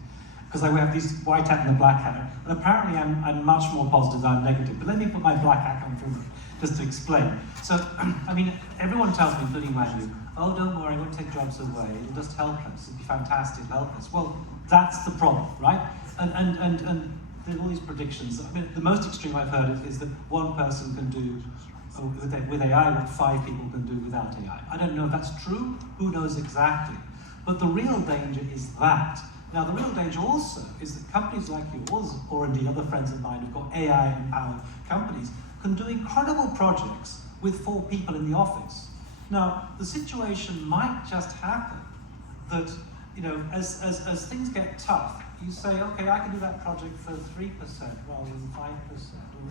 Because I have this white hat and a black hat, and apparently I'm much more positive than I'm negative. But let me put my black hat on for a minute, just to explain. So, I mean, everyone tells me, including Manu, oh, don't worry, I won't take jobs away, it'll just help us, it'll be fantastic, help us. Well, that's the problem, right? And there are all these predictions. I mean, the most extreme I've heard is that one person can do with AI what 5 people can do without AI. I don't know if that's true, who knows exactly. But the real danger is that. Now, the real danger also is that companies like yours, or indeed other friends of mine who've got AI-empowered companies, can do incredible projects with 4 people in the office. Now, the situation might just happen that, you know, as things get tough, you say, okay, I can do that project for 3% rather than 5%, or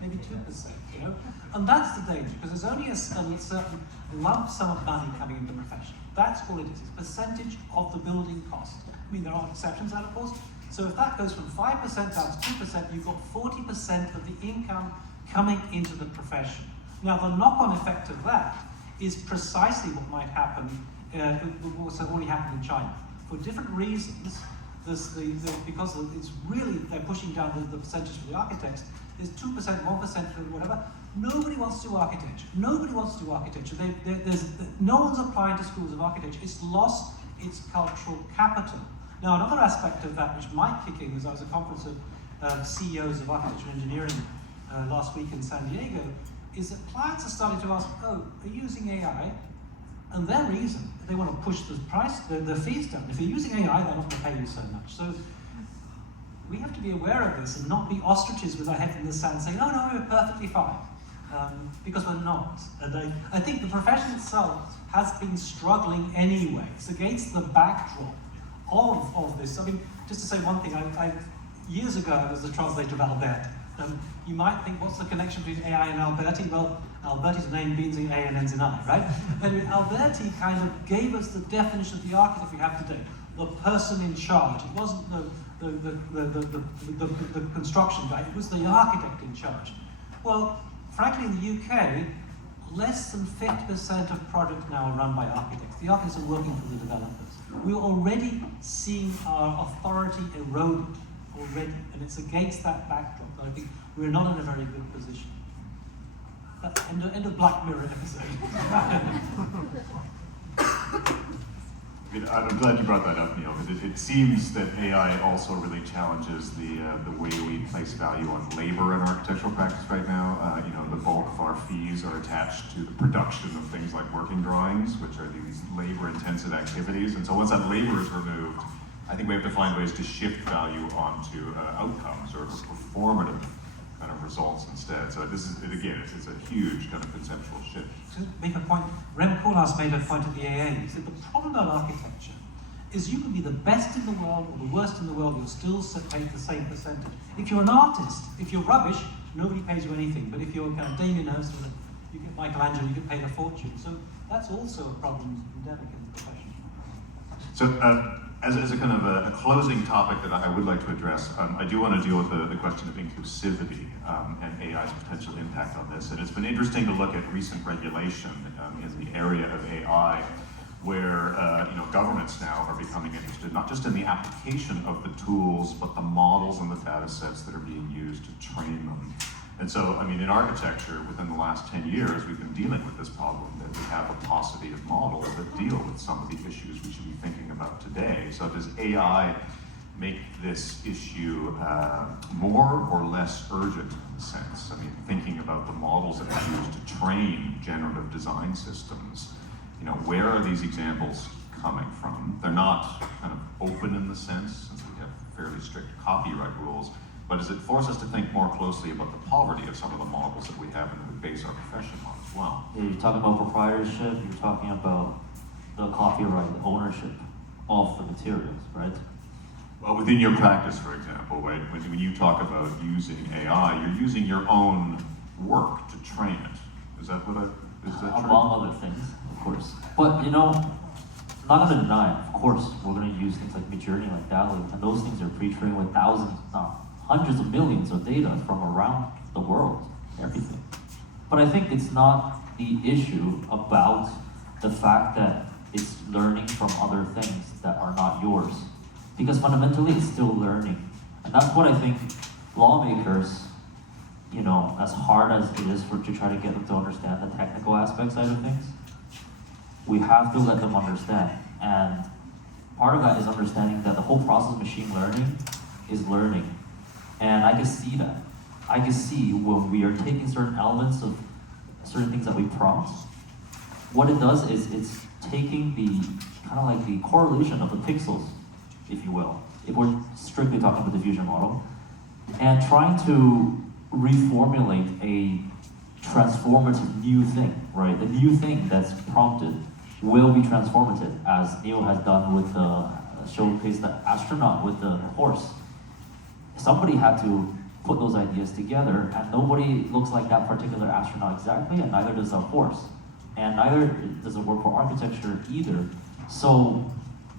maybe 2%, you know? And that's the danger, because there's only a certain lump sum of money coming into the profession. That's all it is. It's a percentage of the building cost. I mean, there are exceptions to that, of course. So if that goes from 5% down to 2%, you've got 40% of the income coming into the profession. Now, the knock-on effect of that is precisely what might happen, what's already happened in China. For different reasons, because it's really, they're pushing down the percentage for the architects, there's 2%, 1% for whatever. Nobody wants to do architecture. Nobody wants to do architecture. No one's applying to schools of architecture. It's lost its cultural capital. Now, another aspect of that, which might kick in, was I was at a conference of CEOs of architecture and engineering last week in San Diego, is that clients are starting to ask, oh, are you using AI? And their reason, they want to push the price, the fees down. If you're using AI, they're not going to pay you so much. So we have to be aware of this and not be ostriches with our head in the sand saying, oh no, we're perfectly fine. Because we're not. And I think the profession itself has been struggling anyway. It's against the backdrop of this. I mean, just to say one thing, years ago I was the translator of Alberti. You might think, what's the connection between AI and Alberti? Well, Alberti's a name begins in A and ends in I, right? Anyway, Alberti kind of gave us the definition of the architect we have today, the person in charge. It wasn't the construction guy, it was the architect in charge. Well, frankly, in the UK, less than 50% of projects now are run by architects. The architects are working for the developers. We're already seeing our authority eroded already, and it's against that backdrop that I think we're not in a very good position. End of Black Mirror episode. I'm glad you brought that up, Neil, because it seems that AI also really challenges the way we place value on labor in architectural practice right now. The bulk of our fees are attached to the production of things like working drawings, which are these labor-intensive activities. And so once that labor is removed, I think we have to find ways to shift value onto outcomes or performative kind of results instead. So this is, again, it's a huge kind of conceptual shift. To make a point, Rem Koolhaas made a point at the AA. He said the problem about architecture is you can be the best in the world or the worst in the world, you'll still paid the same percentage. If you're an artist, if you're rubbish, nobody pays you anything. But if you're kind of Damien Hirst, you get Michelangelo, you get paid a fortune. So that's also a problem endemic in the profession. So as a kind of a closing topic that I would like to address, I do want to deal with the question of inclusivity and AI's potential impact on this. And it's been interesting to look at recent regulation in the area of AI, where governments now are becoming interested not just in the application of the tools, but the models and the data sets that are being used to train them. And so, I mean, in architecture, within the last 10 years, we've been dealing with this problem that we have a paucity of models that deal with some of the issues we should be thinking about today. So does AI make this issue more or less urgent in a sense? I mean, thinking about the models that we use to train generative design systems, where are these examples coming from? They're not kind of open in the sense, since we have fairly strict copyright rules, but does it force us to think more closely about the poverty of some of the models that we have and that we base our profession on as well? Yeah, you're talking about proprietorship, you're talking about the copyright, the ownership of the materials, right? Well, within your practice, for example, right, when you talk about using AI, you're using your own work to train it. Is that true? Among other things, of course. But I'm not going to deny it. Of course, we're going to use things like Midjourney, like DALL-E, and those things are pre-trained with hundreds of millions of data from around the world, everything. But I think it's not the issue about the fact that it's learning from other things that are not yours. Because fundamentally, it's still learning. And that's what I think lawmakers, as hard as it is to try to get them to understand the technical aspect side of things, we have to let them understand. And part of that is understanding that the whole process of machine learning is learning. And I can see that. I can see when we are taking certain elements of certain things that we prompt, what it does is it's taking the kind of like the correlation of the pixels, if you will, if we're strictly talking about the diffusion model, and trying to reformulate a transformative new thing, right? The new thing that's prompted will be transformative, as Neil has done with the showcase the astronaut with the horse. Somebody had to put those ideas together, and nobody looks like that particular astronaut exactly, and neither does a horse. And neither does it work for architecture either. So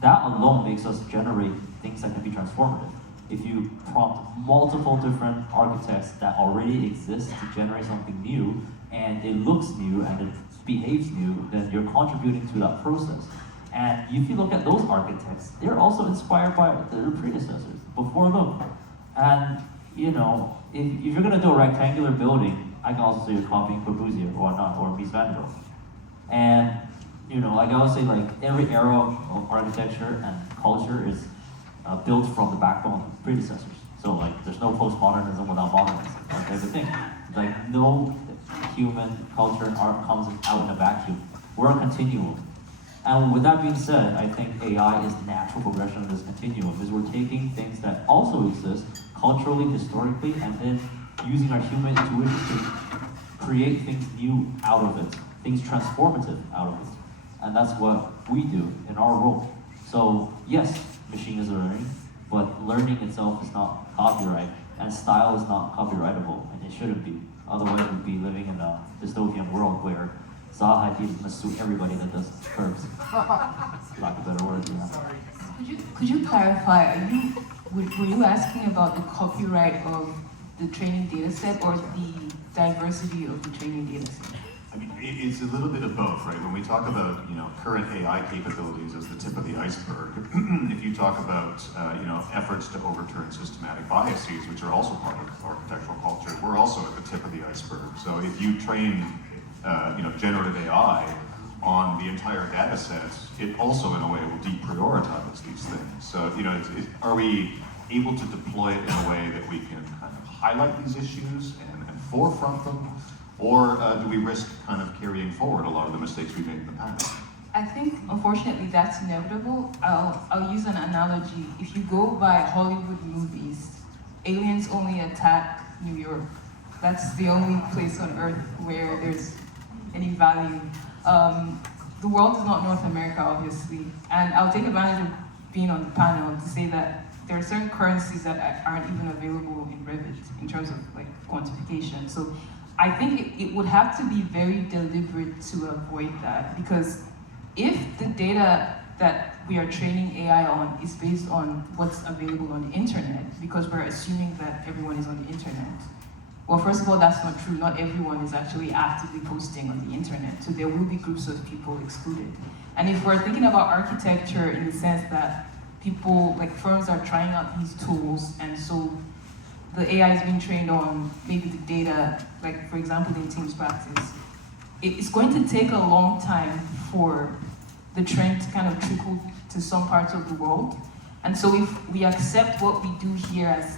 that alone makes us generate things that can be transformative. If you prompt multiple different architects that already exist to generate something new, and it looks new and it behaves new, then you're contributing to that process. And if you look at those architects, they're also inspired by their predecessors before them. And you know, if you're gonna do a rectangular building, I can also say you're copying Corbusier or whatnot, or Mies van der Rohe. And you know, like I would say, like every era of architecture and culture is built from the backbone of predecessors. So like, there's no postmodernism without modernism. Like, there's a thing. Like, no human culture and art comes out in a vacuum. We're a continuum. And with that being said, I think AI is the natural progression of this continuum, because we're taking things that also exist culturally, historically, and then using our human intuition to create things new out of it, things transformative out of it. And that's what we do in our role. So yes, machine is learning, but learning itself is not copyright, and style is not copyrightable, and it shouldn't be. Otherwise, we'd be living in a dystopian world where Zaha Hadid must sue everybody that does curves. Lack of better words, yeah. Could you clarify? Were you asking about the copyright of the training data set or the diversity of the training data set? I mean, it's a little bit of both, right? When we talk about, you know, current AI capabilities as the tip of the iceberg, if you talk about, you know, efforts to overturn systematic biases, which are also part of architectural culture, we're also at the tip of the iceberg. So if you train, you know, generative AI on the entire data set, it also, in a way, will deprioritize these things. So, you know, are we able to deploy it in a way that we can kind of highlight these issues and forefront them? Or do we risk kind of carrying forward a lot of the mistakes we made in the past? I think, unfortunately, that's inevitable. I'll use an analogy. If you go by Hollywood movies, aliens only attack New York. That's the only place on Earth where there's any value. The world is not North America, obviously. And I'll take advantage of being on the panel to say that there are certain currencies that aren't even available in Revit in terms of like quantification. So I think it would have to be very deliberate to avoid that, because if the data that we are training AI on is based on what's available on the internet, because we're assuming that everyone is on the internet, well, first of all, that's not true. Not everyone is actually actively posting on the internet, so there will be groups of people excluded. And if we're thinking about architecture in the sense that people, like firms are trying out these tools, and so the AI is being trained on maybe the data, like for example in Teams practice, it's going to take a long time for the trend to kind of trickle to some parts of the world. And so if we accept what we do here as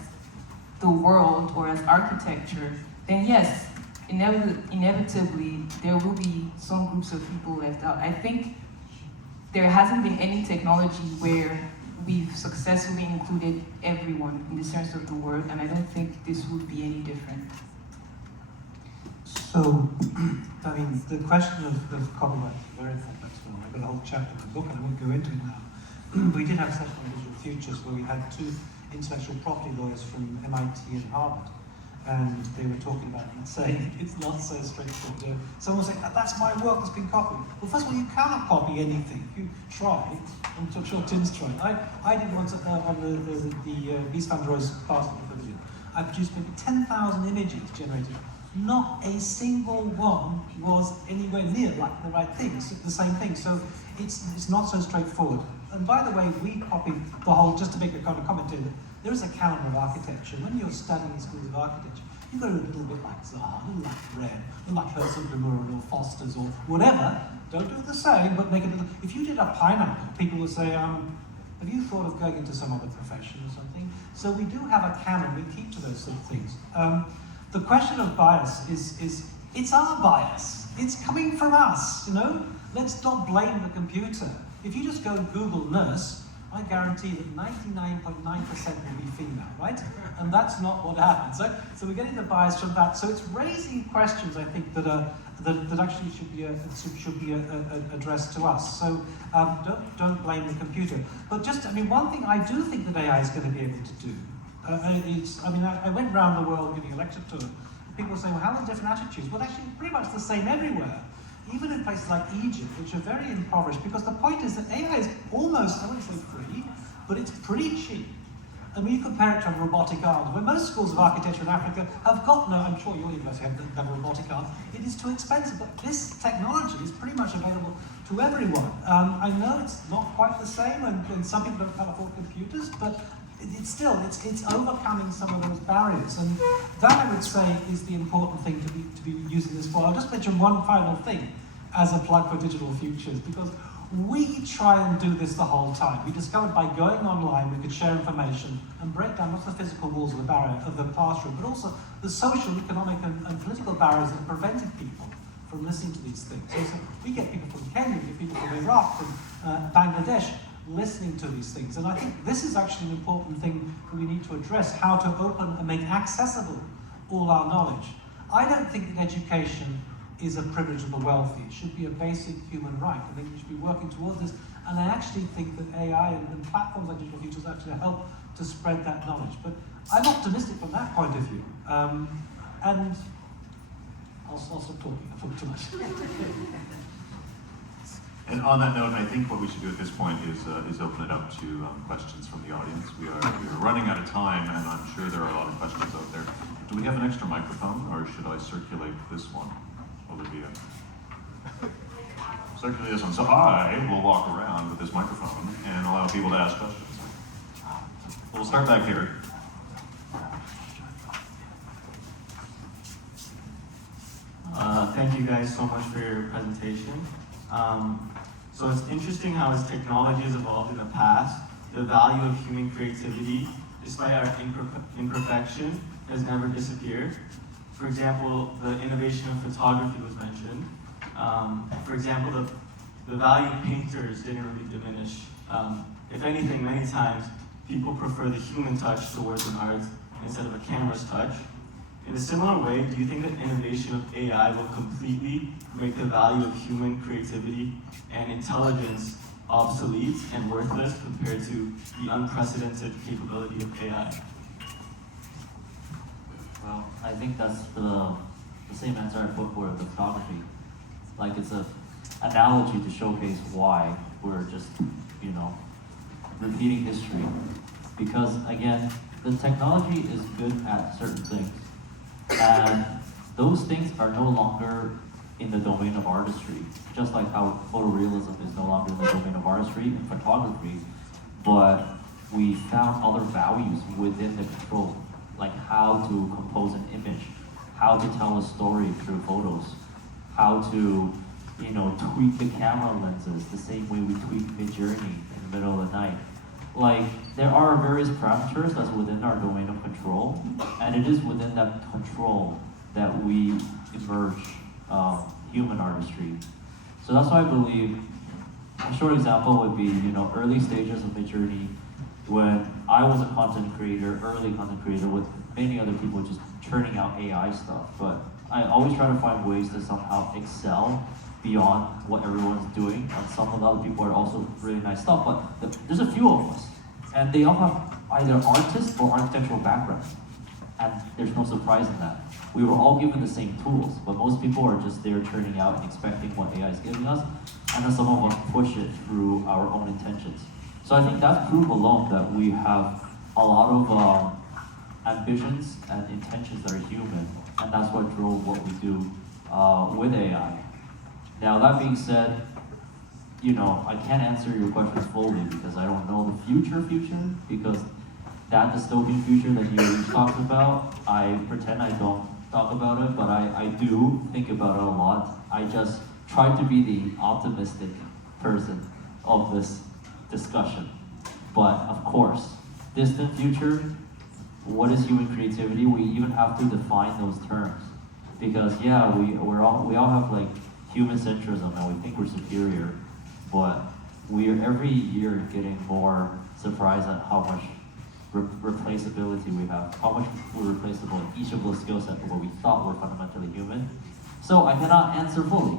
the world or as architecture, then yes, inevitably there will be some groups of people left out. I think there hasn't been any technology where we've successfully included everyone in the sense of the word, and I don't think this would be any different. So, I mean, the question of copyright is a very complex one. I've got a whole chapter in the book, and I won't go into it now. We did have a session on digital futures where we had two intellectual property lawyers from MIT and Harvard, and they were talking about it and saying it's not so straightforward. Someone was saying, that's my work that's been copied. Well, first of all, you cannot copy anything. If you try, I'm sure Tim's tried. I did once on the Mies van der Rohe's Castle Pavilion. I produced maybe 10,000 images generated. Not a single one was anywhere near like the right thing, the same thing. So it's not so straightforward. And by the way, we copied the whole, just to make a kind of comment here, that there is a canon of architecture. When you're studying schools of architecture, you've got to do a little bit like Zaha, a little like Wren, a little like Herzog de Meuron or Foster's or whatever. Don't do the same, but make it a little. If you did a pineapple, people would say, have you thought of going into some other profession or something? So we do have a canon, we keep to those sort of things. The question of bias is it's our bias. It's coming from us, you know? Let's not blame the computer. If you just go Google nurse, I guarantee that 99.9% will be female, right? And that's not what happens. So we're getting the bias from that. So it's raising questions, I think, that actually should be addressed to us. So don't blame the computer. But just, I mean, one thing I do think that AI is going to be able to do. I went around the world giving a lecture tour. People say, well, how are the different attitudes? Well, actually, pretty much the same everywhere. Even in places like Egypt, which are very impoverished, because the point is that AI is almost, I wouldn't say free, but it's pretty cheap. And when you compare it to robotic arms, where most schools of architecture in Africa have got no, I'm sure your university have robotic arms, it is too expensive. But this technology is pretty much available to to everyone. I know it's not quite the same, and some people don't afford computers, but it's overcoming some of those barriers, and that I would say is the important thing to be using this for. I'll just mention one final thing as a plug for Digital Futures, because we try and do this the whole time. We discovered by going online we could share information and break down not the physical walls of the barrier of the classroom, but also the social, economic, and political barriers that prevented people from listening to these things. So we get people from Kenya, we get people from Iraq, from Bangladesh, listening to these things. And I think this is actually an important thing that we need to address, how to open and make accessible all our knowledge. I don't think that education is a privilege of the wealthy. It should be a basic human right. I think we should be working towards this. And I actually think that AI and platforms like Digital Futures actually help to spread that knowledge. But I'm optimistic from that point of view. And I'll stop talking. I talk too much. And on that note, I think what we should do at this point is open it up to questions from the audience. We are running out of time, and I'm sure there are a lot of questions out there. Do we have an extra microphone, or should I circulate this one, Olivia? Circulate this one. So I will walk around with this microphone and allow people to ask questions. We'll start back here. Thank you guys so much for your presentation. So it's interesting how as technology has evolved in the past, the value of human creativity, despite our imperfection, has never disappeared. For example, the innovation of photography was mentioned. For example, the value of painters didn't really diminish. If anything, many times, people prefer the human touch towards an art instead of a camera's touch. In a similar way, do you think that innovation of AI will completely make the value of human creativity and intelligence obsolete and worthless compared to the unprecedented capability of AI? Well, I think that's the same answer I put for the photography. Like, it's an analogy to showcase why we're just, repeating history. Because, again, the technology is good at certain things. And those things are no longer in the domain of artistry, just like how photorealism is no longer in the domain of artistry and photography, but we found other values within the control, like how to compose an image, how to tell a story through photos, how to, tweak the camera lenses the same way we tweak Midjourney in the middle of the night. Like, there are various parameters that's within our domain of control, and it is within that control that we emerge human artistry. So that's why I believe a short example would be, early stages of Midjourney, when I was a content creator, early content creator, with many other people just churning out AI stuff. But I always try to find ways to somehow excel beyond what everyone's doing. And some of the other people are also really nice stuff, but there's a few of us, and they all have either artist or architectural background. And there's no surprise in that. We were all given the same tools, but most people are just there churning out and expecting what AI is giving us, and then some of us push it through our own intentions. So I think that's proof alone that we have a lot of ambitions and intentions that are human, and that's what drove what we do with AI. Now, that being said, I can't answer your question fully because I don't know the future, because that dystopian future that you talked about, I pretend I don't talk about it, but I do think about it a lot. I just try to be the optimistic person of this discussion. But of course, distant future, what is human creativity? We even have to define those terms. Because yeah, we all have like human centrism and we think we're superior, but we are every year getting more surprised at how much replaceability we have, how much we're replaceable in each of those skill sets where we thought were fundamentally human. So I cannot answer fully,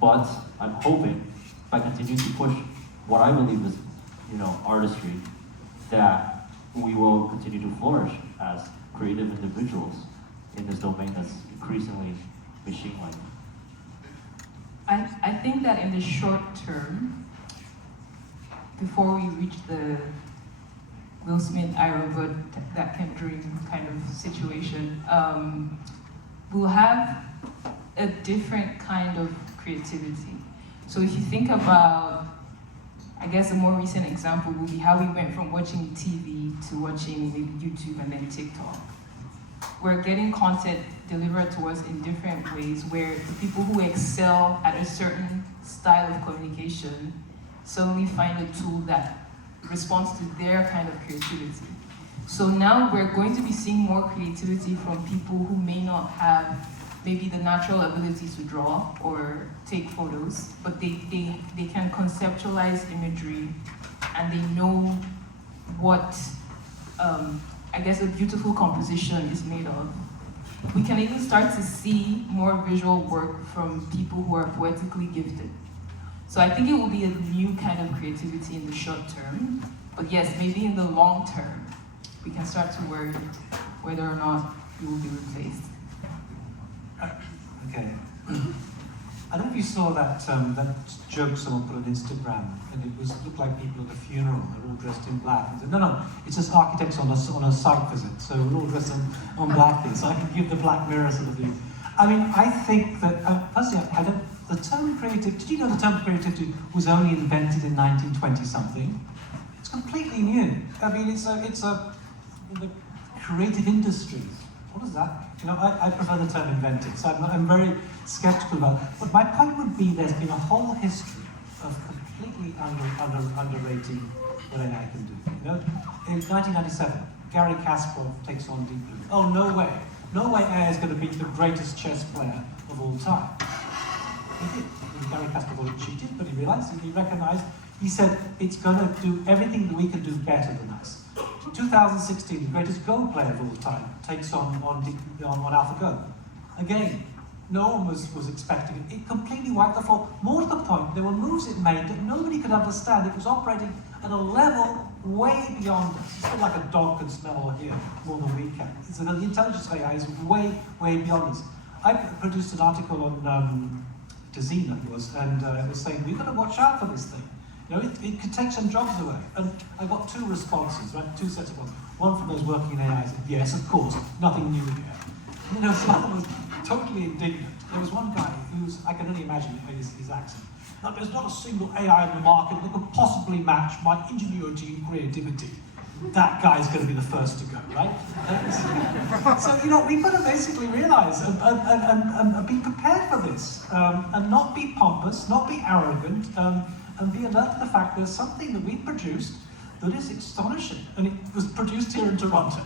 but I'm hoping by continuing to push what I believe is, artistry, that we will continue to flourish as creative individuals in this domain that's increasingly machine-like. I think that in the short term, before we reach the Will Smith, iRobot, that can dream kind of situation, we'll have a different kind of creativity. So if you think about, I guess a more recent example would be how we went from watching TV to watching maybe YouTube and then TikTok. We're getting content delivered to us in different ways where the people who excel at a certain style of communication suddenly find a tool that responds to their kind of creativity. So now we're going to be seeing more creativity from people who may not have maybe the natural ability to draw or take photos, but they can conceptualize imagery and they know what, I guess, a beautiful composition is made of. We can even start to see more visual work from people who are poetically gifted. So I think it will be a new kind of creativity in the short term, but yes, maybe in the long term, we can start to worry whether or not it will be replaced. Okay. I don't know if you saw that that joke someone put on Instagram, and it looked like people at a funeral. They're all dressed in black. And said, no, it's just architects on a site visit, so we're all dressed on black things. So I can give the Black Mirror sort of view. I mean, I think that personally, I don't. The term creative. Did you know the term creativity was only invented in 1920 something? It's completely new. I mean, it's a in the creative industries. What is that? You know, I prefer the term invented, so I'm very skeptical about it. But my point would be there's been a whole history of completely underrating what AI can do. You know, in 1997, Gary Kasparov takes on Deep Blue. Oh, no way AI is going to beat the greatest chess player of all time. He did. Gary Kasparov cheated, but he realized, he recognized, he said, it's going to do everything that we can do better than us. 2016, the greatest Go player of all time takes on AlphaGo. Again, no one was expecting it. It completely wiped the floor. More to the point, there were moves it made that nobody could understand. It was operating at a level way beyond us. It's not like a dog can smell or hear more than we can. It's the intelligence of AI is way beyond us. I produced an article on Dezina, it was, and it was saying, we've got to watch out for this thing. You know, it could take some jobs away. And I got two responses, right? Two sets of ones. One from those working in AI said, yes, of course, nothing new here. You know, some other was totally indignant. There was one guy who's, I can only imagine his accent. Now, there's not a single AI in the market that could possibly match my ingenuity and creativity. That guy's going to be the first to go, right? So, you know, we've got to basically realize and be prepared for this. And not be pompous, not be arrogant, and be alert to the fact there's something that we produced that is astonishing, and it was produced here in Toronto.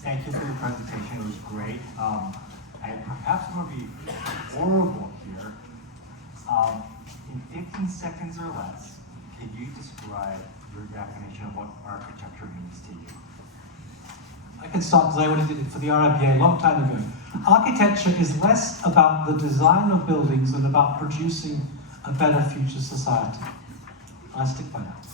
Thank you for your presentation, it was great. I perhaps want to be horrible here. In 15 seconds or less, can you describe your definition of what architecture means to you? I can start because I already did it for the RIBA a long time ago. Architecture is less about the design of buildings than about producing a better future society. I stick by that.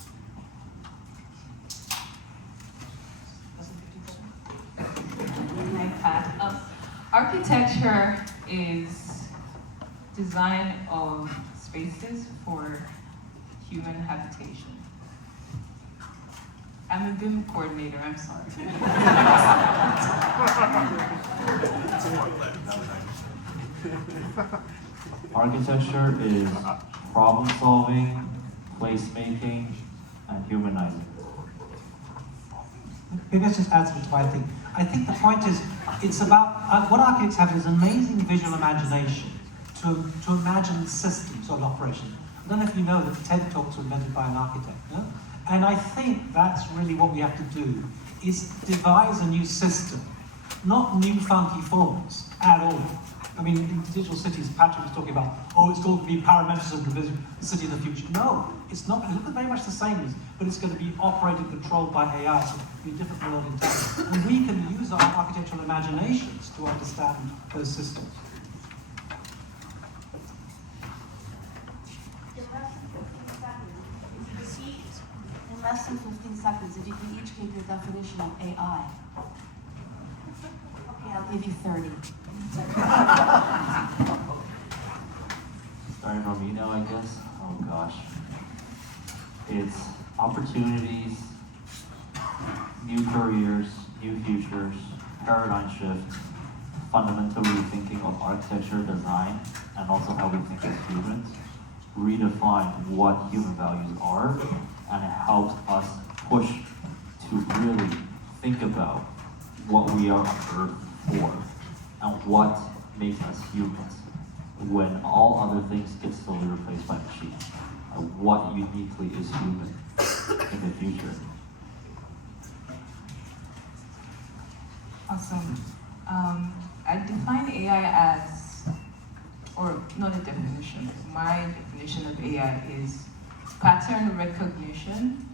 Architecture is design of spaces for human habitation. I'm a BIM coordinator, I'm sorry. Architecture is problem solving, placemaking, and humanizing. Maybe let's just add something to my thing. I think the point is, it's about, what architects have is amazing visual imagination to imagine systems of operation. I don't know if you know that TED Talks were invented by an architect, no? And I think that's really what we have to do, is devise a new system, not new funky forms at all. I mean, in digital cities, Patrick was talking about, oh, it's going to be parameters of the city of the future. No, it's not. It looks very much the same, but it's going to be operated, controlled by AI, so it'll be a different world entirely. And we can use our architectural imaginations to understand those systems. In less than 15 seconds, if you can each give your definition of AI. Okay, I'll give you 30. Starting from me now, I guess. Oh gosh. It's opportunities, new careers, new futures, paradigm shift, fundamentally thinking of architecture, design, and also how we think as humans, redefine what human values are, and it helps us push to really think about what we are on Earth for, and what makes us humans when all other things get slowly replaced by machines. What uniquely is human in the future. Awesome. I define AI as, or not a definition, my definition of AI is pattern recognition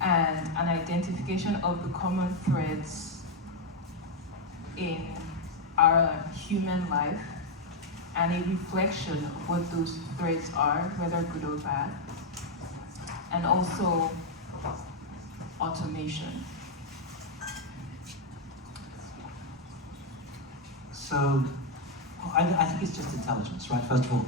and an identification of the common threads in our human life and a reflection of what those threads are, whether good or bad, and also automation. So, I think it's just intelligence, right, first of all.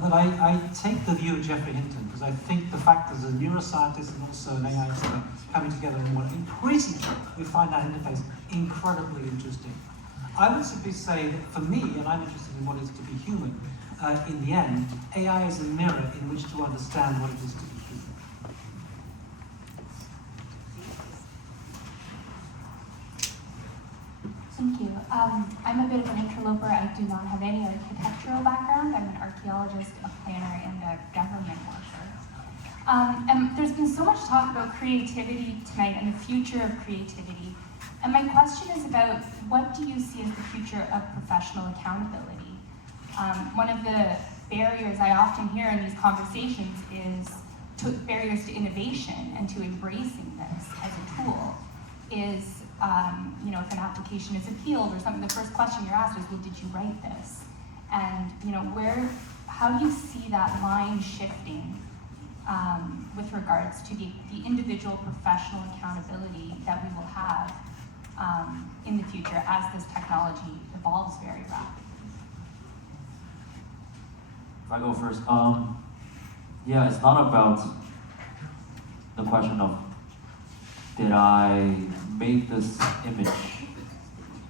But I take the view of Geoffrey Hinton, because I think the fact as a neuroscientist and also an AI expert coming together in one, increasingly we find that interface incredibly interesting. I would simply say that for me, and I'm interested in what it is to be human, in the end, AI is a mirror in which to understand what it is to be human. Thank you. I'm a bit of an interloper. I do not have any architectural background. I'm an archaeologist, a planner, and a government worker. And there's been so much talk about creativity tonight and the future of creativity. And my question is about, what do you see as the future of professional accountability? One of the barriers I often hear in these conversations is barriers to innovation and to embracing this as a tool is, if an application is appealed or something, the first question you're asked is, well, did you write this? And, how do you see that line shifting with regards to the individual professional accountability that we will have in the future as this technology evolves very rapidly? If I go first, yeah, it's not about the question of, did I make this image?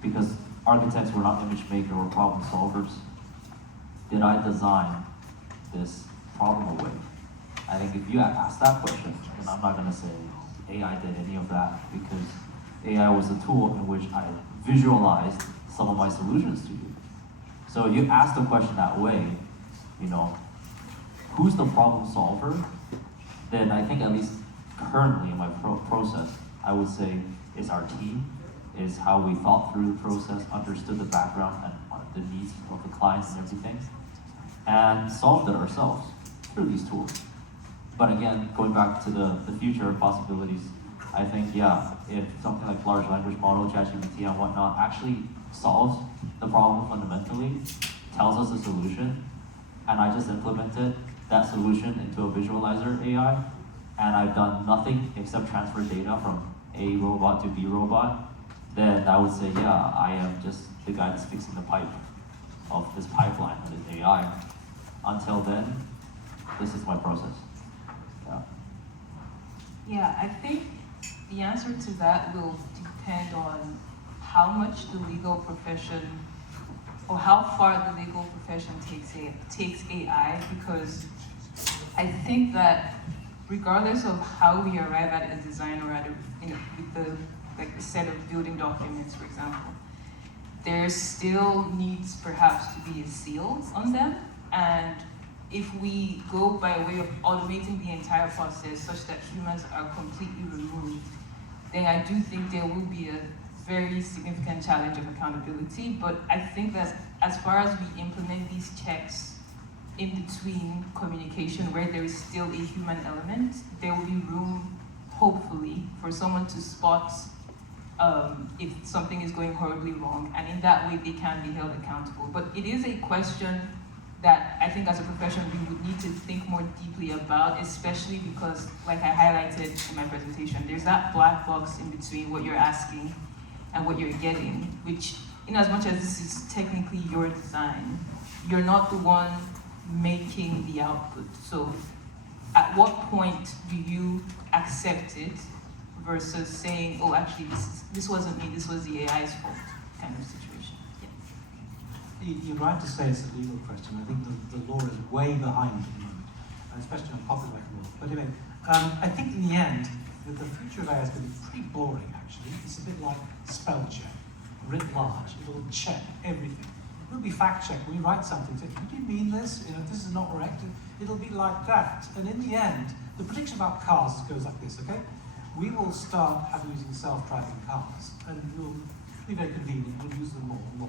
Because architects were not image makers or problem solvers. Did I design this problem away? I think if you ask that question, then I'm not going to say AI did any of that, because AI was a tool in which I visualized some of my solutions to you. So you ask the question that way, who's the problem solver? Then I think at least currently in my process, I would say is our team, is how we thought through the process, understood the background and the needs of the clients and everything, and solved it ourselves through these tools. But again, going back to the future possibilities, I think, yeah, if something like large language model, ChatGPT and whatnot actually solves the problem fundamentally, tells us a solution, and I just implemented that solution into a visualizer AI, and I've done nothing except transfer data from A robot to B robot, then I would say, yeah, I am just the guy that's fixing the pipe of this pipeline that is AI. Until then, this is my process. Yeah. Yeah, I think the answer to that will depend on how much the legal profession, or how far the legal profession takes AI, because I think that regardless of how we arrive at a design or at with the set of building documents, for example, there still needs perhaps to be a seal on them. And if we go by way of automating the entire process such that humans are completely removed, then I do think there will be a very significant challenge of accountability. But I think that as far as we implement these checks in between communication where there is still a human element, there will be room, hopefully, for someone to spot if something is going horribly wrong, and in that way they can be held accountable. But it is a question that I think as a profession we would need to think more deeply about, especially because, like I highlighted in my presentation, there's that black box in between what you're asking and what you're getting, which, in as much as this is technically your design, you're not the one making the output. So at what point do you accept it versus saying, oh, actually, this wasn't me, this was the AI's fault kind of situation. Yeah. You're right to say it's a legal question. I think the law is way behind at the moment, especially on copyright law. But anyway, I think in the end, that the future of AI is going to be pretty boring, actually. It's a bit like spell check, writ large. It'll check everything. It'll be fact checked. When we write something, say, did you mean this? You know, this is not correct. It'll be like that. And in the end, the prediction about cars goes like this, okay? We will start using self-driving cars, and we'll be very convenient. We'll use them more and more.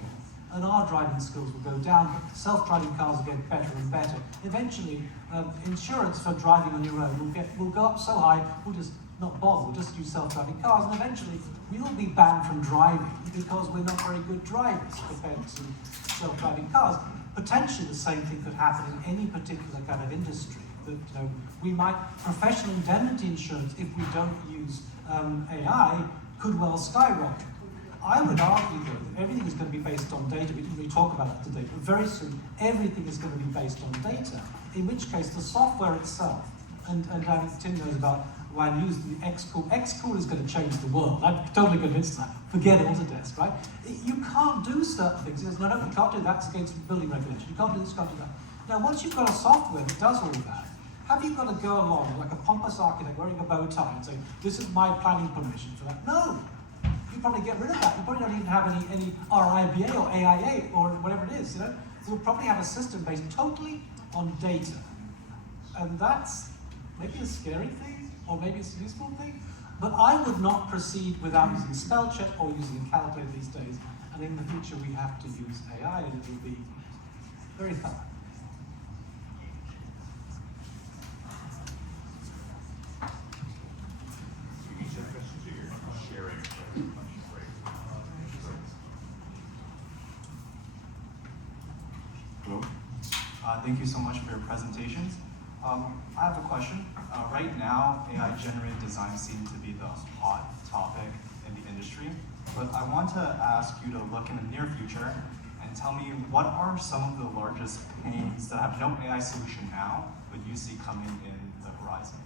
And our driving skills will go down, but self-driving cars will get better and better. Eventually, insurance for driving on your own will go up so high, we'll just not bother, we'll just use self-driving cars, and eventually we will be banned from driving because we're not very good drivers compared to self-driving cars. Potentially the same thing could happen in any particular kind of industry. That we might, professional indemnity insurance, if we don't use AI, could well skyrocket. I would argue though that everything is going to be based on data. We didn't really talk about that today, but very soon everything is going to be based on data, in which case the software itself, and Tim knows about why I use the Xcool. Xcool is going to change the world. I'm totally convinced of that. Forget Autodesk, right? You can't do certain things. There's no, you can't do that. It's against building regulation. You can't do this, you can't do that. Now, once you've got a software that does all that, have you got to go along like a pompous architect wearing a bow tie and say, this is my planning permission for that? No. You probably get rid of that. You probably don't even have any RIBA or AIA or whatever it is. You'll probably have a system based totally on data. And that's maybe a scary thing, or maybe it's a useful thing. But I would not proceed without using spell check or using a calculator these days. And in the future, we have to use AI, and it will be very thorough. Hello. Thank you so much for your presentations. I have a question. Right now, AI-generated designs seem to be the hot topic in the industry, but I want to ask you to look in the near future and tell me what are some of the largest pains that have no AI solution now, but you see coming in the horizon?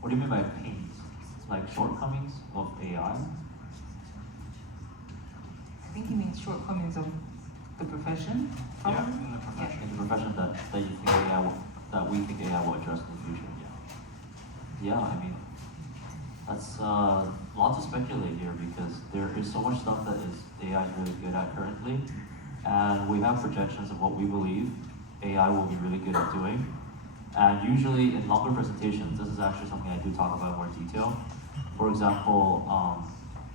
What do you mean by pains? Like shortcomings of AI? I think he means shortcomings of the profession. Probably. Yeah, in the profession. In the profession that you think AI will, that we think AI will address in the future. Yeah, I mean, that's a lot to speculate here because there is so much stuff that AI is really good at currently, and we have projections of what we believe AI will be really good at doing. And usually in longer presentations, this is actually something I do talk about in more detail. For example,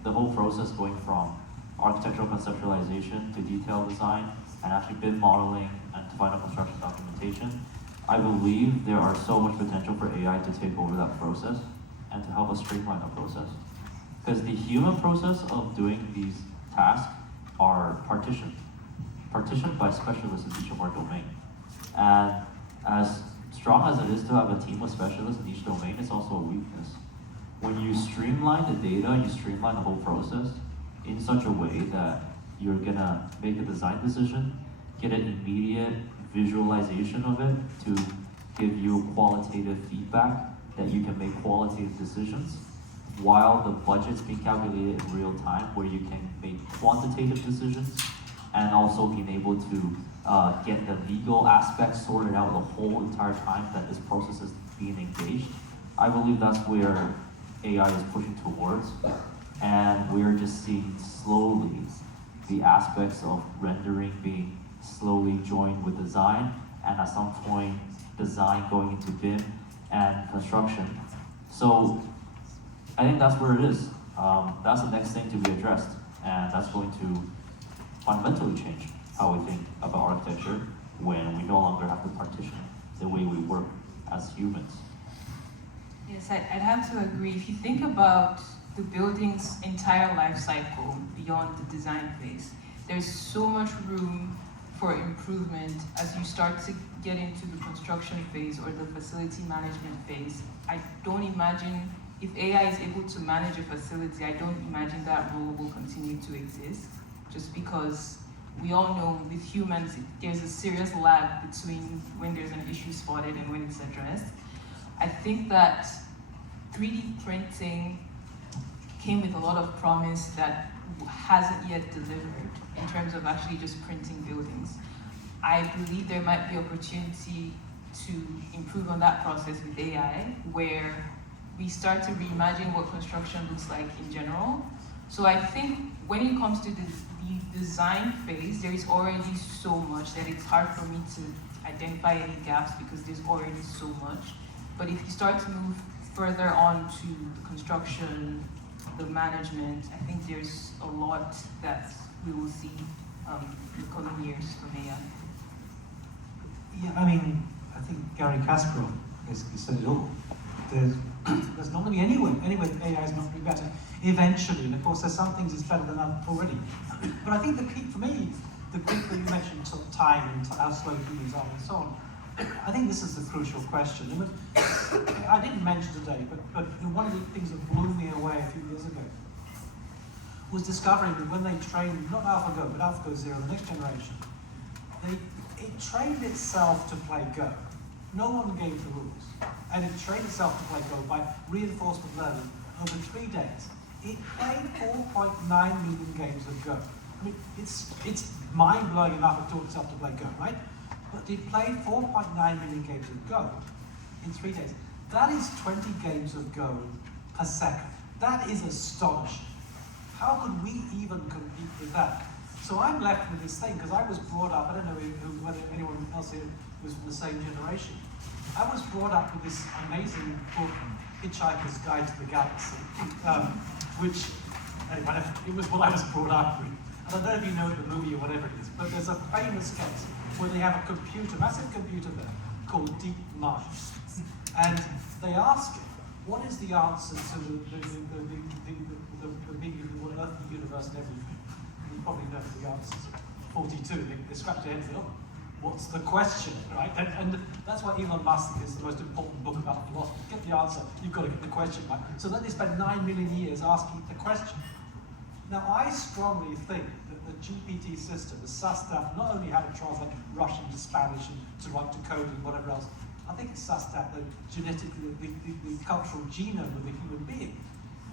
the whole process going from architectural conceptualization to detailed design and actually BIM modeling and to final construction documentation. I believe there are so much potential for AI to take over that process and to help us streamline the process. Because the human process of doing these tasks are partitioned by specialists in each of our domain. And as strong as it is to have a team of specialists in each domain, it's also a weakness. When you streamline the data and you streamline the whole process in such a way that you're gonna make a design decision, get an immediate visualization of it to give you qualitative feedback that you can make qualitative decisions, while the budget's being calculated in real time where you can make quantitative decisions, and also being able to get the legal aspects sorted out the whole entire time that this process is being engaged. I believe that's where AI is pushing towards, and we're just seeing slowly the aspects of rendering being slowly joined with design, and at some point design going into BIM and construction. So I think that's where it is. That's the next thing to be addressed, and that's going to fundamentally change how we think about architecture when we no longer have to partition the way we work as humans. Yes, I'd have to agree. If you think about the building's entire life cycle beyond the design phase, there's so much room for improvement as you start to get into the construction phase or the facility management phase. I don't imagine, if AI is able to manage a facility, I don't imagine that role will continue to exist, just because we all know with humans, there's a serious lag between when there's an issue spotted and when it's addressed. I think that 3D printing came with a lot of promise that hasn't yet delivered in terms of actually just printing buildings. I believe there might be opportunity to improve on that process with AI, where we start to reimagine what construction looks like in general. So I think when it comes to the design phase, there is already so much that it's hard for me to identify any gaps because there's already so much. But if you start to move further on to the construction, the management, I think there's a lot that we will see in the coming years from AI. Yeah, I mean, I think Gary Kasparov basically said it all. There's not going to be anywhere that AI is not going to be better eventually, and of course there's some things it's better than others already. But I think the key for me, the key that you mentioned, sort of time and how slow humans are and so on, I think this is the crucial question. I didn't mention today, but one of the things that blew me away a few years ago was discovering that when they trained, not AlphaGo, but AlphaGo Zero, the next generation, it trained itself to play Go. No one gave the rules. And it trained itself to play Go by reinforcement learning over 3 days. It played 4.9 million games of Go. I mean, it's mind-blowing enough it taught itself to play Go, right? But it played 4.9 million games of Go in 3 days. That is 20 games of Go per second. That is astonishing. How could we even compete with that? So I'm left with this thing, because I was brought up, I don't know whether anyone else here was from the same generation. I was brought up with this amazing book, Hitchhiker's Guide to the Galaxy, which, anyway, it was what I was brought up with. And I don't know if you know the movie or whatever it is, but there's a famous case where they have a computer, massive computer there, called Deep Mind. And they ask it, what is the answer to the big earthly universe and everything? You probably know the answer to 42. They scratch their heads and say, oh, what's the question, right? And that's why Elon Musk is the most important book about philosophy. Get the answer, you've got to get the question right. So then they spent 9 million years asking the question. Now, I strongly think that the GPT system has sussed out not only how to translate Russian to Spanish and to write to code and whatever else, I think it's sussed out the genetically, the cultural genome of the human being.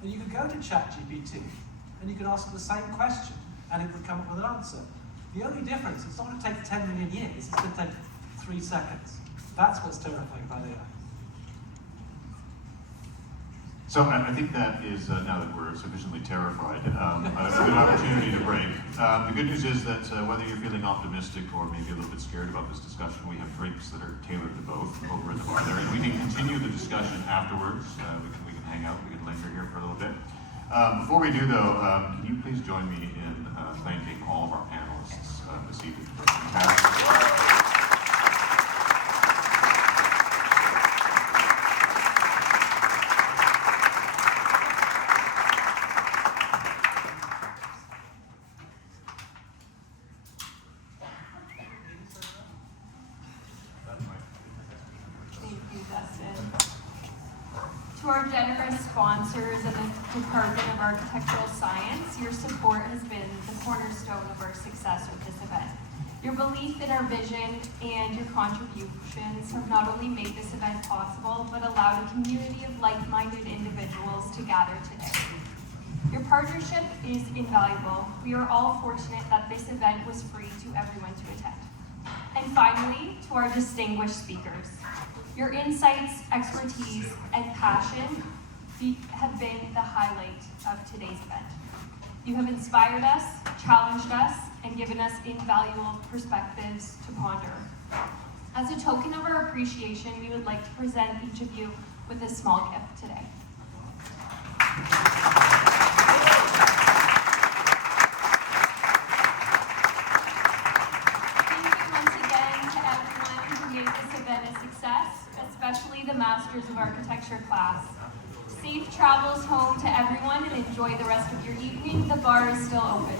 And you could go to ChatGPT and you could ask it the same question and it would come up with an answer. The only difference, it's not going to take 10 million years, it's going to take 3 seconds. That's what's terrifying about AI. So I think that is, now that we're sufficiently terrified, a good opportunity to break. The good news is that whether you're feeling optimistic or maybe a little bit scared about this discussion, we have drinks that are tailored to both over at the bar there, and we can continue the discussion afterwards. We can hang out, we can linger here for a little bit. Before we do though, can you please join me in thanking all of our panelists this evening for fantastic work. To our generous sponsors and the Department of Architectural Science, your support has been the cornerstone of our success with this event. Your belief in our vision and your contributions have not only made this event possible, but allowed a community of like-minded individuals to gather today. Your partnership is invaluable. We are all fortunate that this event was free to everyone to attend. And finally, to our distinguished speakers. Your insights, expertise, and passion have been the highlight of today's event. You have inspired us, challenged us, and given us invaluable perspectives to ponder. As a token of our appreciation, we would like to present each of you with a small gift today. Especially the Masters of Architecture class. Safe travels home to everyone and enjoy the rest of your evening. The bar is still open.